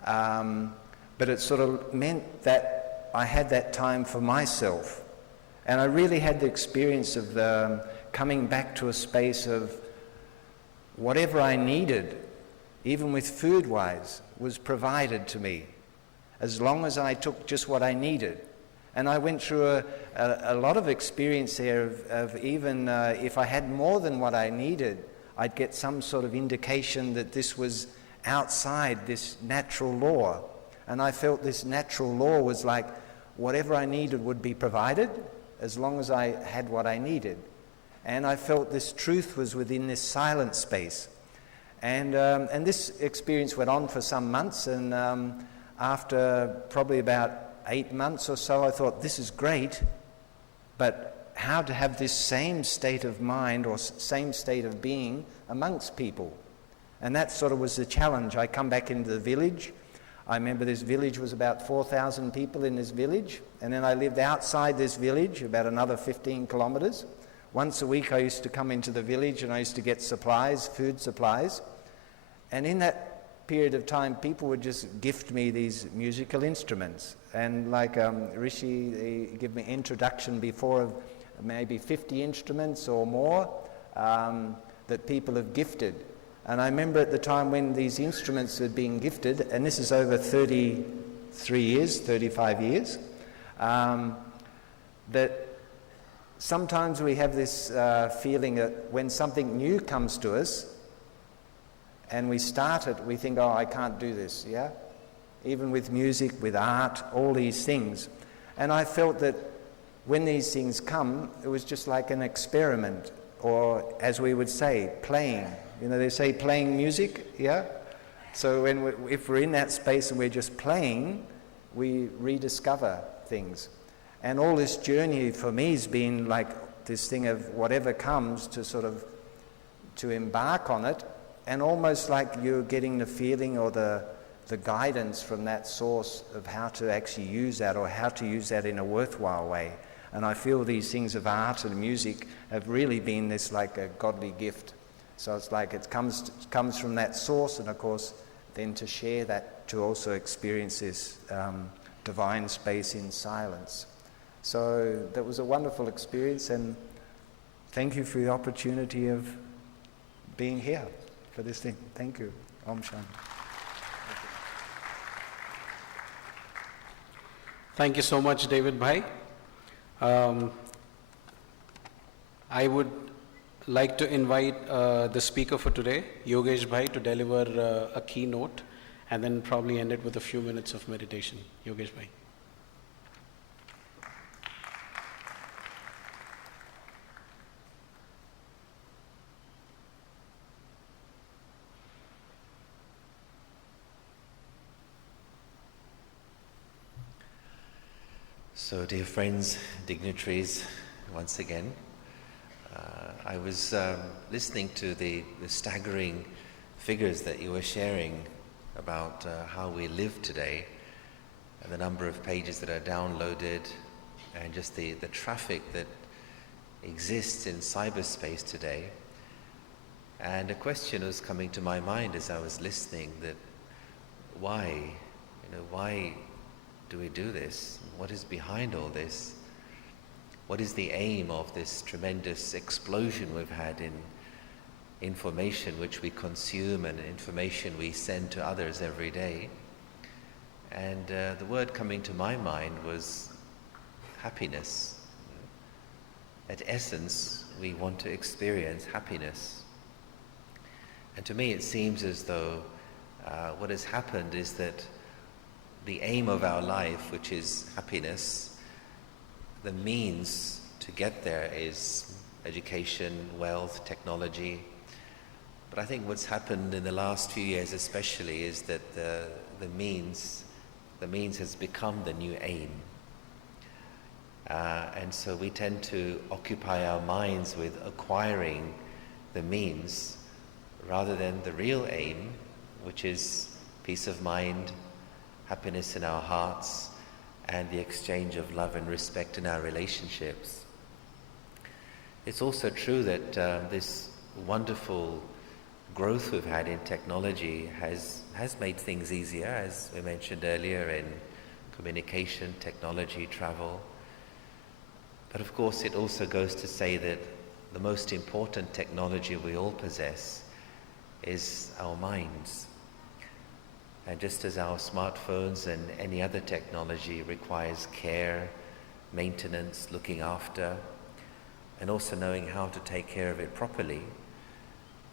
but it sort of meant that I had that time for myself. And I really had the experience of coming back to a space of whatever I needed, even with food-wise, was provided to me, as long as I took just what I needed. And I went through a lot of experience there of even if I had more than what I needed, I'd get some sort of indication that this was outside this natural law. And I felt this natural law was like whatever I needed would be provided as long as I had what I needed. And I felt this truth was within this silent space. And this experience went on for some months, and after probably about 8 months or so, I thought, this is great, but how to have this same state of mind or same state of being amongst people? And that sort of was the challenge. I come back into the village. I remember this village was about 4,000 people in this village, and then I lived outside this village about another 15 kilometers. Once a week I used to come into the village and I used to get supplies, food supplies. And in that period of time, people would just gift me these musical instruments. And like Rishi, they give me introduction before of maybe 50 instruments or more that people have gifted. And I remember at the time when these instruments were being gifted, and this is over 33 years, 35 years, that sometimes we have this feeling that when something new comes to us and we start it, we think, oh, I can't do this, yeah? Even with music, with art, all these things. And I felt that when these things come, it was just like an experiment, or as we would say, playing. You know, they say playing music, yeah? So if we're in that space and we're just playing, we rediscover things. And all this journey for me has been like this thing of whatever comes to sort of to embark on it, and almost like you're getting the feeling or the guidance from that source of how to actually use that, or how to use that in a worthwhile way. And I feel these things of art and music have really been this like a godly gift. So it's like it comes from that source, and of course then to share that, to also experience this divine space in silence. So that was a wonderful experience, and thank you for the opportunity of being here for this thing. Thank you. Om Shanti. Thank you so much, David Bhai. I would like to invite the speaker for today, Yogesh Bhai, to deliver a keynote and then probably end it with a few minutes of meditation. Yogesh Bhai. So, dear friends, dignitaries, once again, I was listening to the staggering figures that you were sharing about how we live today, and the number of pages that are downloaded, and just the traffic that exists in cyberspace today. And a question was coming to my mind as I was listening, that why do we do this? What is behind all this? What is the aim of this tremendous explosion we've had in information which we consume and information we send to others every day? And the word coming to my mind was happiness. At essence, we want to experience happiness. And to me it seems as though what has happened is that the aim of our life, which is happiness, the means to get there is education, wealth, technology. But I think what's happened in the last few years especially is that the means has become the new aim. And so we tend to occupy our minds with acquiring the means rather than the real aim, which is peace of mind, happiness in our hearts, and the exchange of love and respect in our relationships. It's also true that this wonderful growth we've had in technology has made things easier, as we mentioned earlier, in communication, technology, travel. But of course it also goes to say that the most important technology we all possess is our minds. And just as our smartphones and any other technology requires care, maintenance, looking after, and also knowing how to take care of it properly,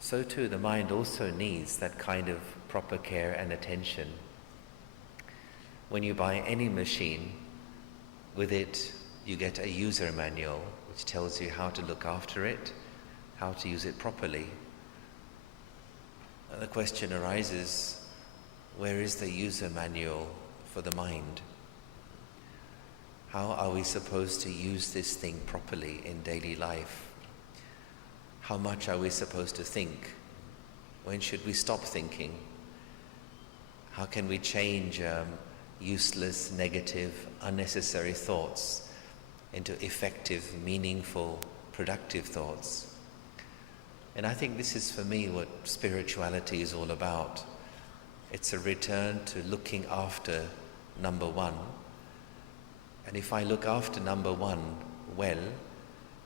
so too the mind also needs that kind of proper care and attention. When you buy any machine, with it you get a user manual which tells you how to look after it, how to use it properly. And the question arises, where is the user manual for the mind? How are we supposed to use this thing properly in daily life? How much are we supposed to think? When should we stop thinking? How can we change useless, negative, unnecessary thoughts into effective, meaningful, productive thoughts? And I think this is for me what spirituality is all about. It's a return to looking after number one. And if I look after number one well,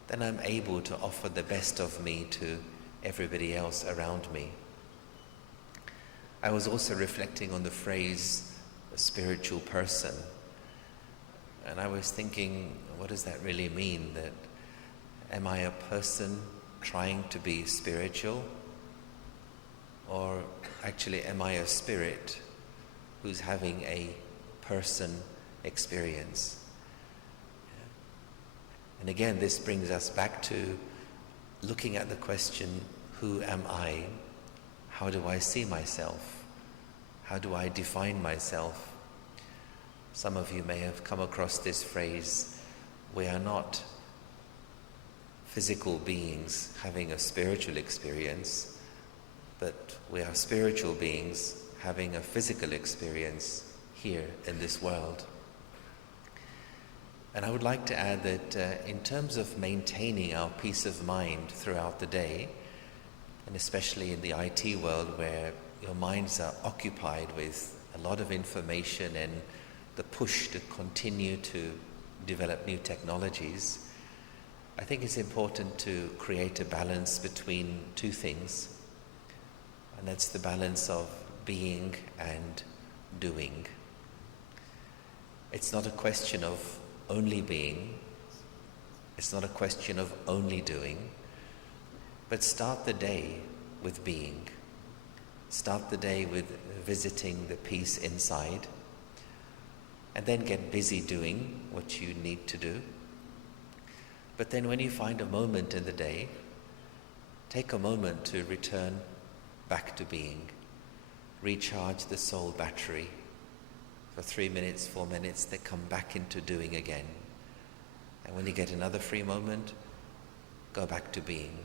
then I'm able to offer the best of me to everybody else around me. I was also reflecting on the phrase, a spiritual person. And I was thinking, what does that really mean? That am I a person trying to be spiritual? Or actually, am I a spirit who's having a person experience? And again, this brings us back to looking at the question, who am I? How do I see myself? How do I define myself? Some of you may have come across this phrase, we are not physical beings having a spiritual experience, but we are spiritual beings having a physical experience here in this world. And I would like to add that in terms of maintaining our peace of mind throughout the day, And especially in the IT world, where your minds are occupied with a lot of information and the push to continue to develop new technologies, I think it's important to create a balance between two things, and that's the balance of being and doing. It's not a question of only being, it's not a question of only doing, but start the day with being. Start the day with visiting the peace inside, and then get busy doing what you need to do. But then when you find a moment in the day, take a moment to return back to being. Recharge the soul battery for 3 minutes, 4 minutes, then come back into doing again. And when you get another free moment, go back to being.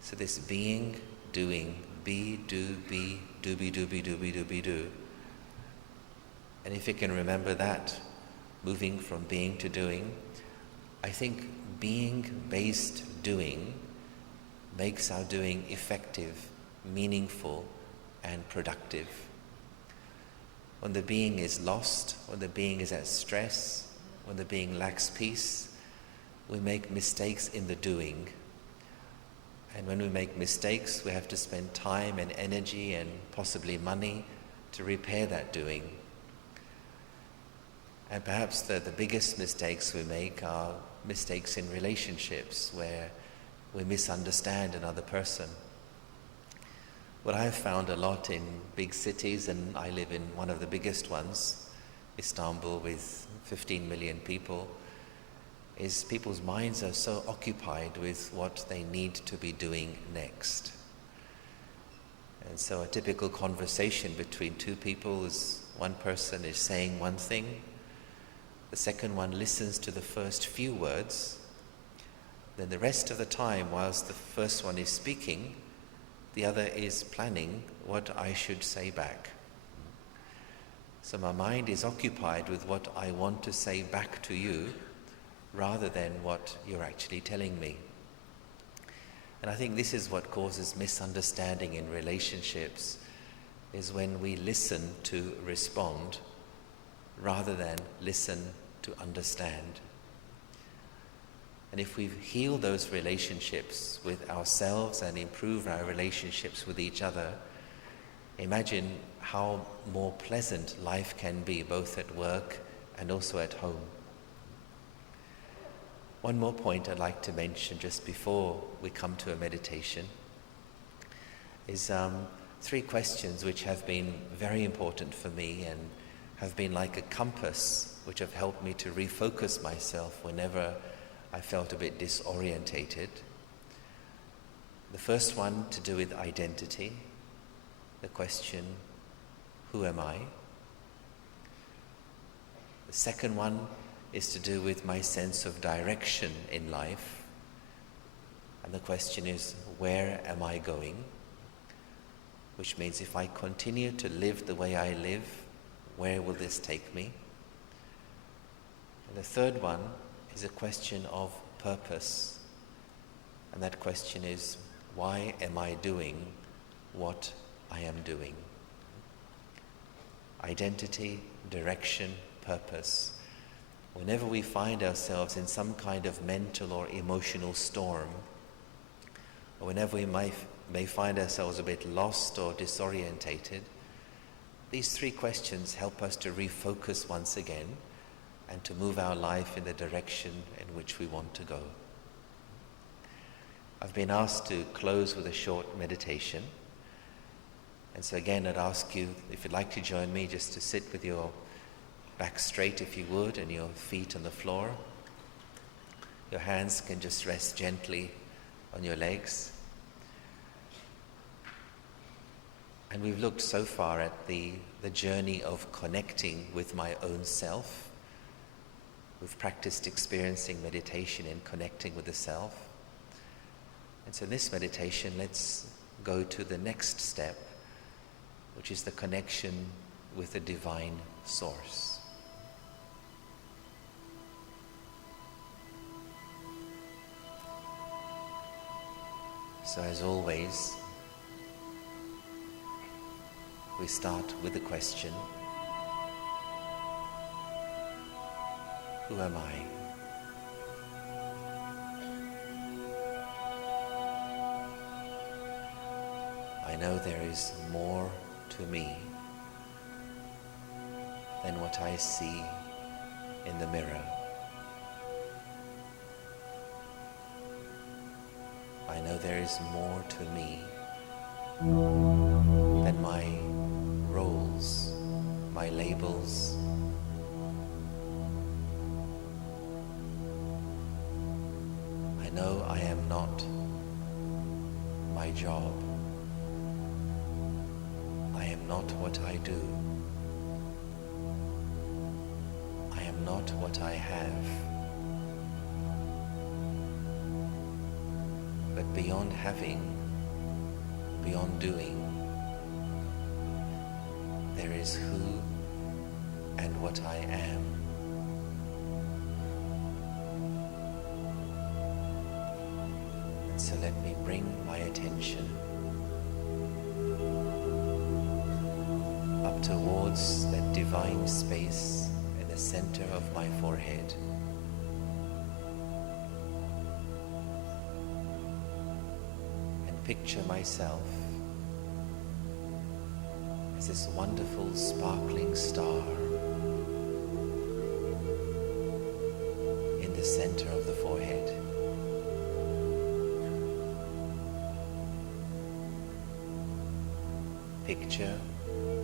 So this being, doing, be, do, be, do, be, do, be, do, be, do, be, do. And if you can remember that, moving from being to doing, I think being-based doing makes our doing effective, meaningful, and productive. When the being is lost, when the being is at stress, when the being lacks peace, we make mistakes in the doing. And when we make mistakes, we have to spend time and energy and possibly money to repair that doing. And perhaps the biggest mistakes we make are mistakes in relationships, where we misunderstand another person. What I have found a lot in big cities, and I live in one of the biggest ones, Istanbul, with 15 million people, is people's minds are so occupied with what they need to be doing next. And so a typical conversation between two people is one person is saying one thing, the second one listens to the first few words, then the rest of the time, whilst the first one is speaking, the other is planning what I should say back. So my mind is occupied with what I want to say back to you, rather than what you're actually telling me. And I think this is what causes misunderstanding in relationships, is when we listen to respond rather than listen to understand. And if we heal those relationships with ourselves and improve our relationships with each other, imagine how more pleasant life can be, both at work and also at home. One more point I'd like to mention just before we come to a meditation is 3 questions which have been very important for me and have been like a compass which have helped me to refocus myself whenever I felt a bit disorientated. The first one to do with identity, the question, who am I? The second one is to do with my sense of direction in life. And the question is, where am I going? Which means if I continue to live the way I live, where will this take me? And the third one is a question of purpose. And that question is, why am I doing what I am doing? Identity, direction, purpose. Whenever we find ourselves in some kind of mental or emotional storm, or whenever we may find ourselves a bit lost or disorientated, these 3 questions help us to refocus once again and to move our life in the direction in which we want to go. I've been asked to close with a short meditation. And so again, I'd ask you, if you'd like to join me, just to sit with your back straight, if you would, and your feet on the floor. Your hands can just rest gently on your legs. And we've looked so far at the journey of connecting with my own self. We've practiced experiencing meditation and connecting with the self. And so in this meditation, let's go to the next step, which is the connection with the divine source. So as always, we start with the question, who am I? I know there is more to me than what I see in the mirror. I know there is more to me than my roles, my labels. I know I am not my job. I am not what I do. I am not what I have. But beyond having, beyond doing, there is who and what I am. And so let me bring my attention up towards that divine space in the center of my forehead. And picture myself as this wonderful sparkling star in the center of the forehead. Picture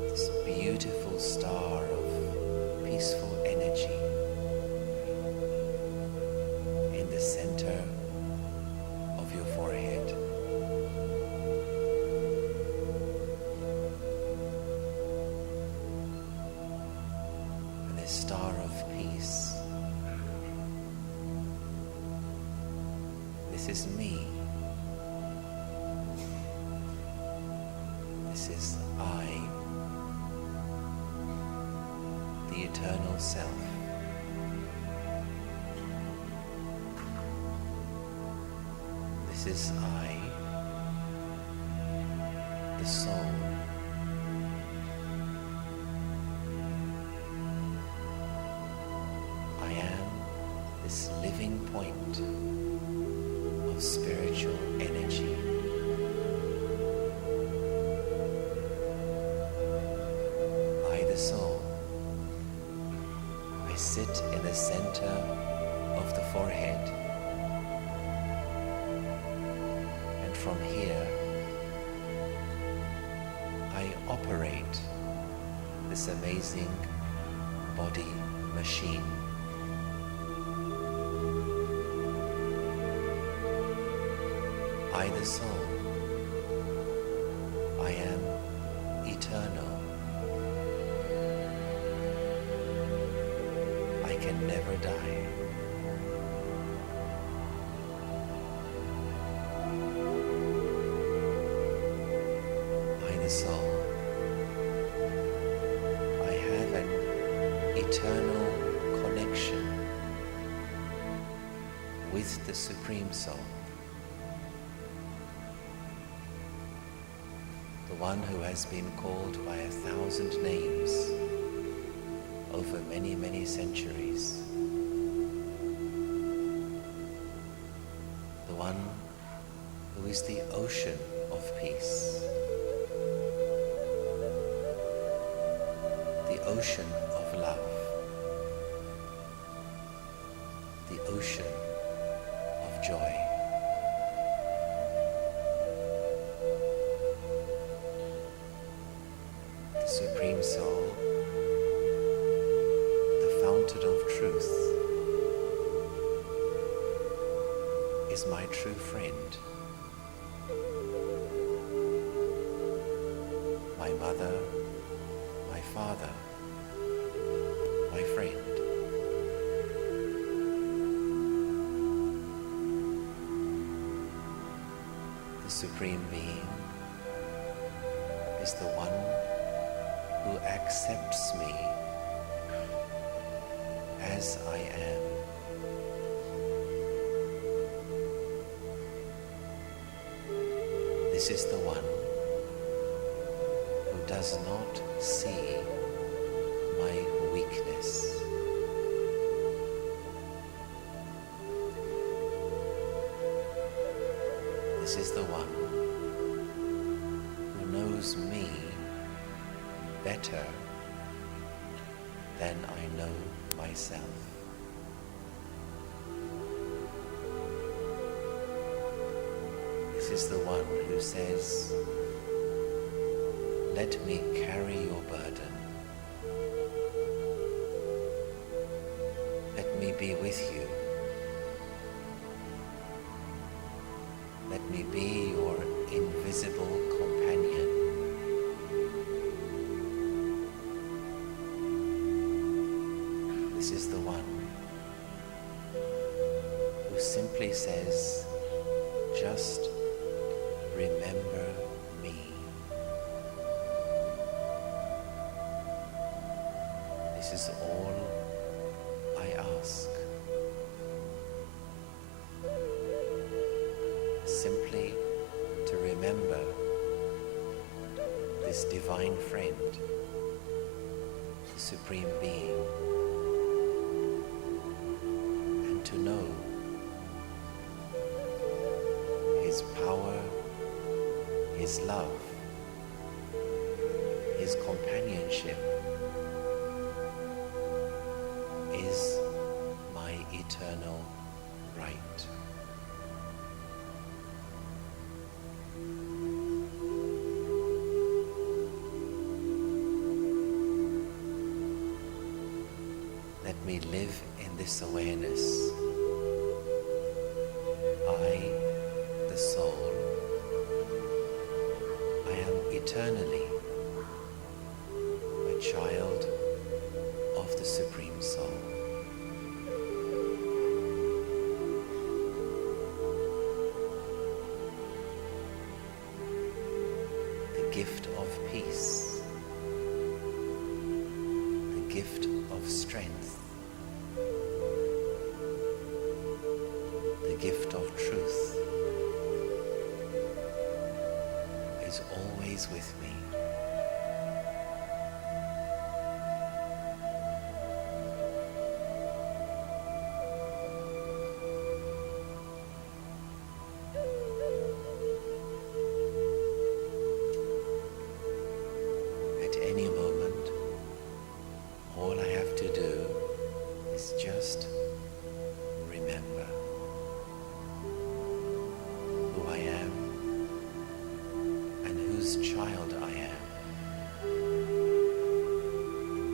this beautiful star of peaceful energy in the center of your forehead. And this star of peace, this is me. This is I, the eternal self. This is I, the soul. I am this living point of spiritual energy. I, the soul, I sit in the center of the forehead, and from here I operate this amazing body machine. I, the soul, I am eternal. I can never die. I, the soul, I have an eternal connection with the Supreme Soul, the one who has been called by 1,000 names over many, many centuries. The one who is the ocean of peace, the ocean of love, the ocean of joy. The Supreme Soul, the fountain of truth, is my true friend, my mother, my father, my friend. The Supreme Being is the one who accepts me as I am. This is the one who does not see my weakness. This is the one who knows me better than I know myself. This is the one who says, let me carry your burden. Let me be with you. Let me be your invisible companion. This is the one who simply says, just remember me. This is all I ask. Simply to remember this divine friend, the Supreme Being, and to know His power, His love, His companionship is my eternal right. Let me live in this awareness. I, the soul, I am eternally a child of the Supreme Soul. The gift of peace, the gift of strength, the gift of truth is always with me. At any moment, all I have to do is just remember who I am and whose child I am.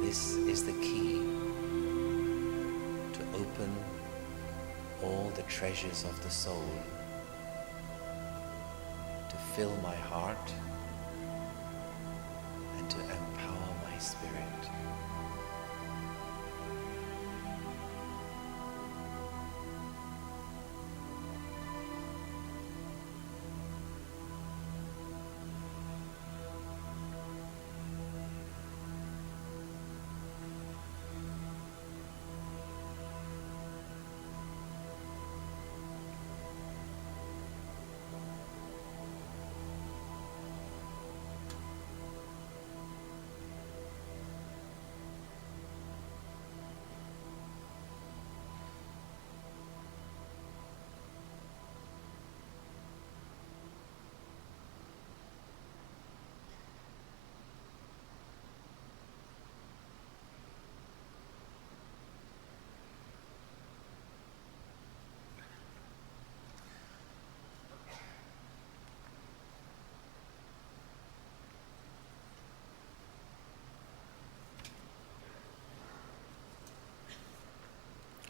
This is the key to open all the treasures of the soul, to fill my heart and to empower my spirit.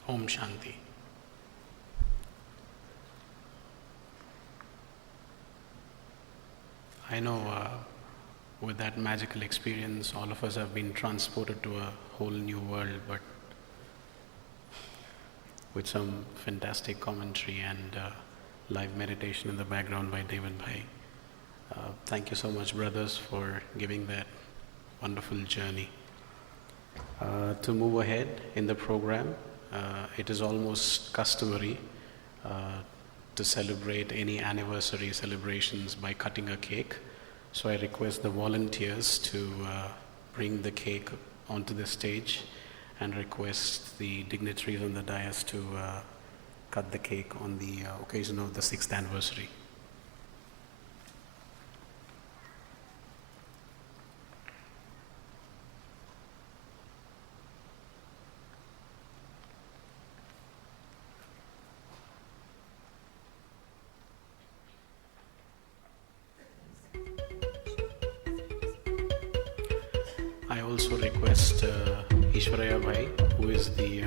Om Shanti. I know with that magical experience, all of us have been transported to a whole new world, but with some fantastic commentary and live meditation in the background by David Bhai. Thank you so much, brothers, for giving that wonderful journey. To move ahead in the program, it is almost customary to celebrate any anniversary celebrations by cutting a cake. So I request the volunteers to bring the cake onto the stage and request the dignitaries on the dais to cut the cake on the occasion of the 6th anniversary. I also request Ishwaraya Bhai, who is the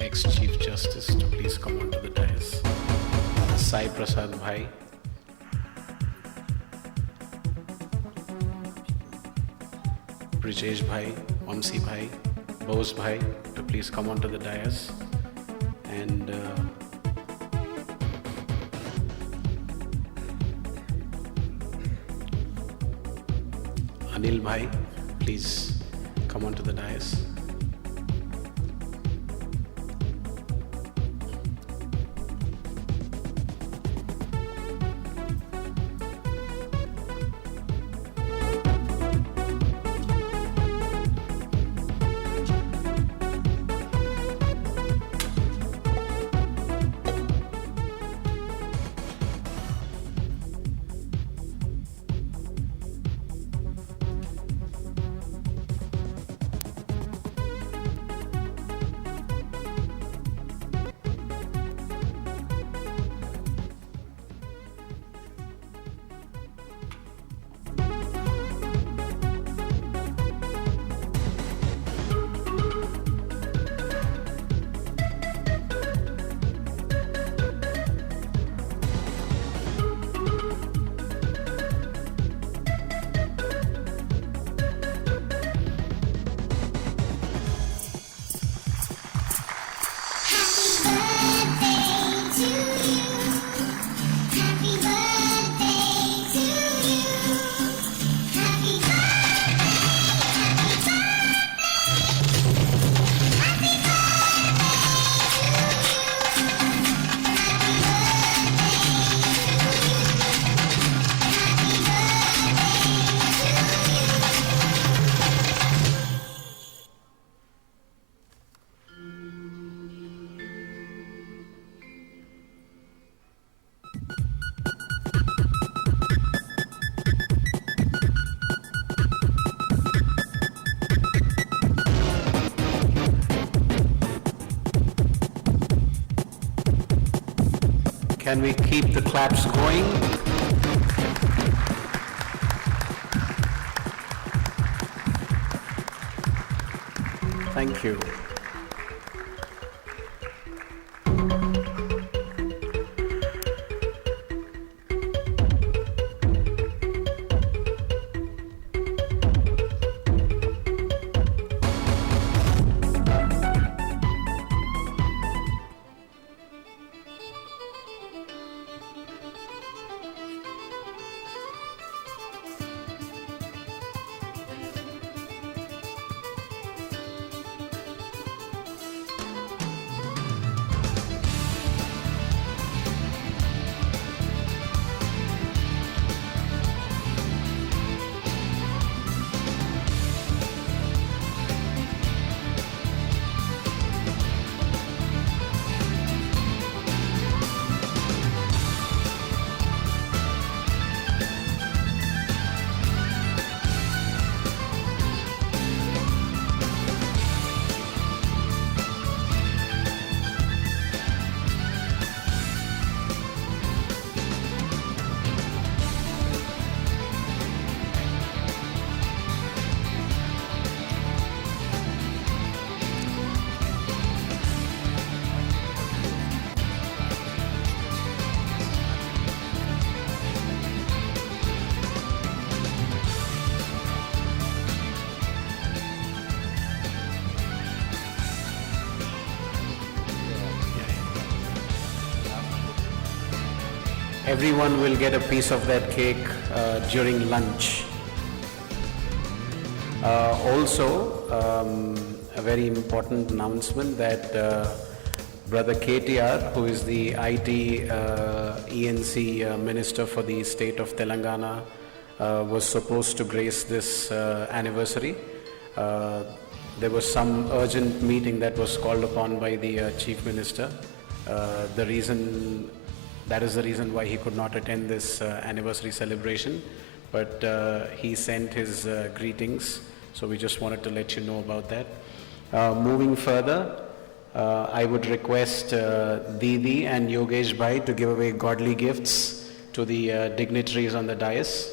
ex-Chief Justice, to please come onto the dais. Sai Prasad Bhai, Brijesh Bhai, Vamsi Bhai, Bose Bhai, to please come onto the dais. And Anil Bhai, please come onto the dais. Can we keep the claps going? Thank you. Everyone will get a piece of that cake during lunch. Also, a very important announcement that Brother KTR, who is the IT ENC Minister for the state of Telangana, was supposed to grace this anniversary. There was some urgent meeting that was called upon by the Chief Minister. That is the reason why he could not attend this anniversary celebration, but he sent his greetings, so we just wanted to let you know about that. Moving further, I would request Didi and Yogesh Bhai to give away godly gifts to the dignitaries on the dais.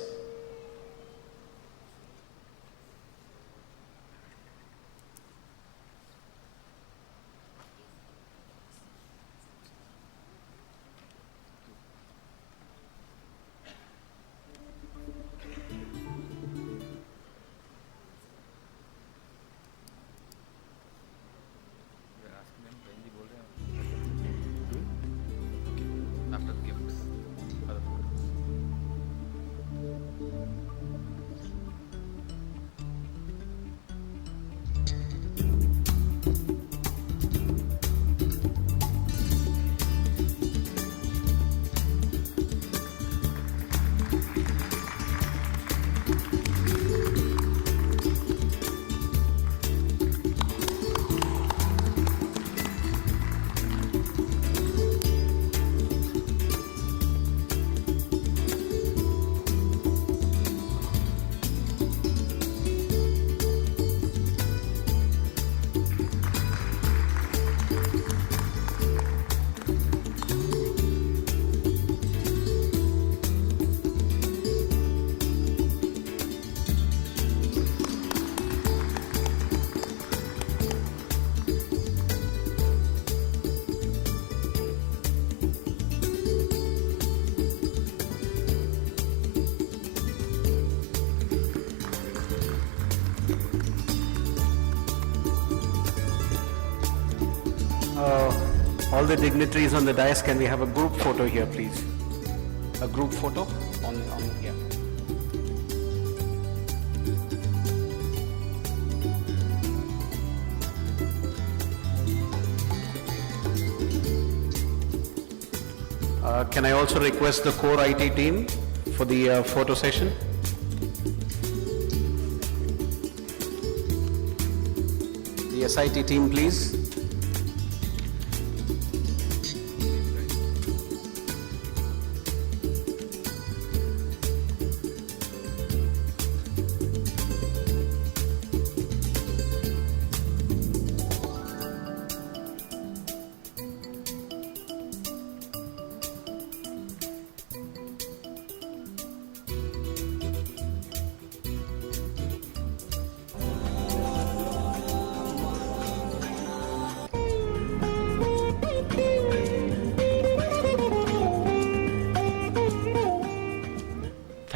All the dignitaries on the dais, can we have a group photo here, please? A group photo on yeah. Can I also request the core IT team for the photo session? The SIT team, please.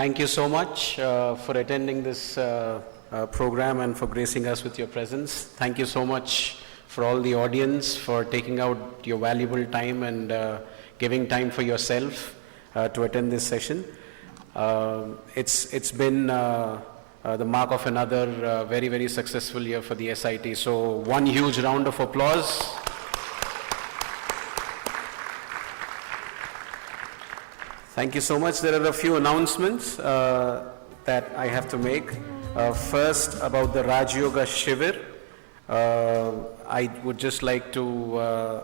Thank you so much for attending this program and for gracing us with your presence. Thank you so much for all the audience for taking out your valuable time and giving time for yourself to attend this session. It's been the mark of another very, very successful year for the SIT. So one huge round of applause. Thank you so much. There are a few announcements that I have to make. First, about the Raj Yoga Shivir. I would just like to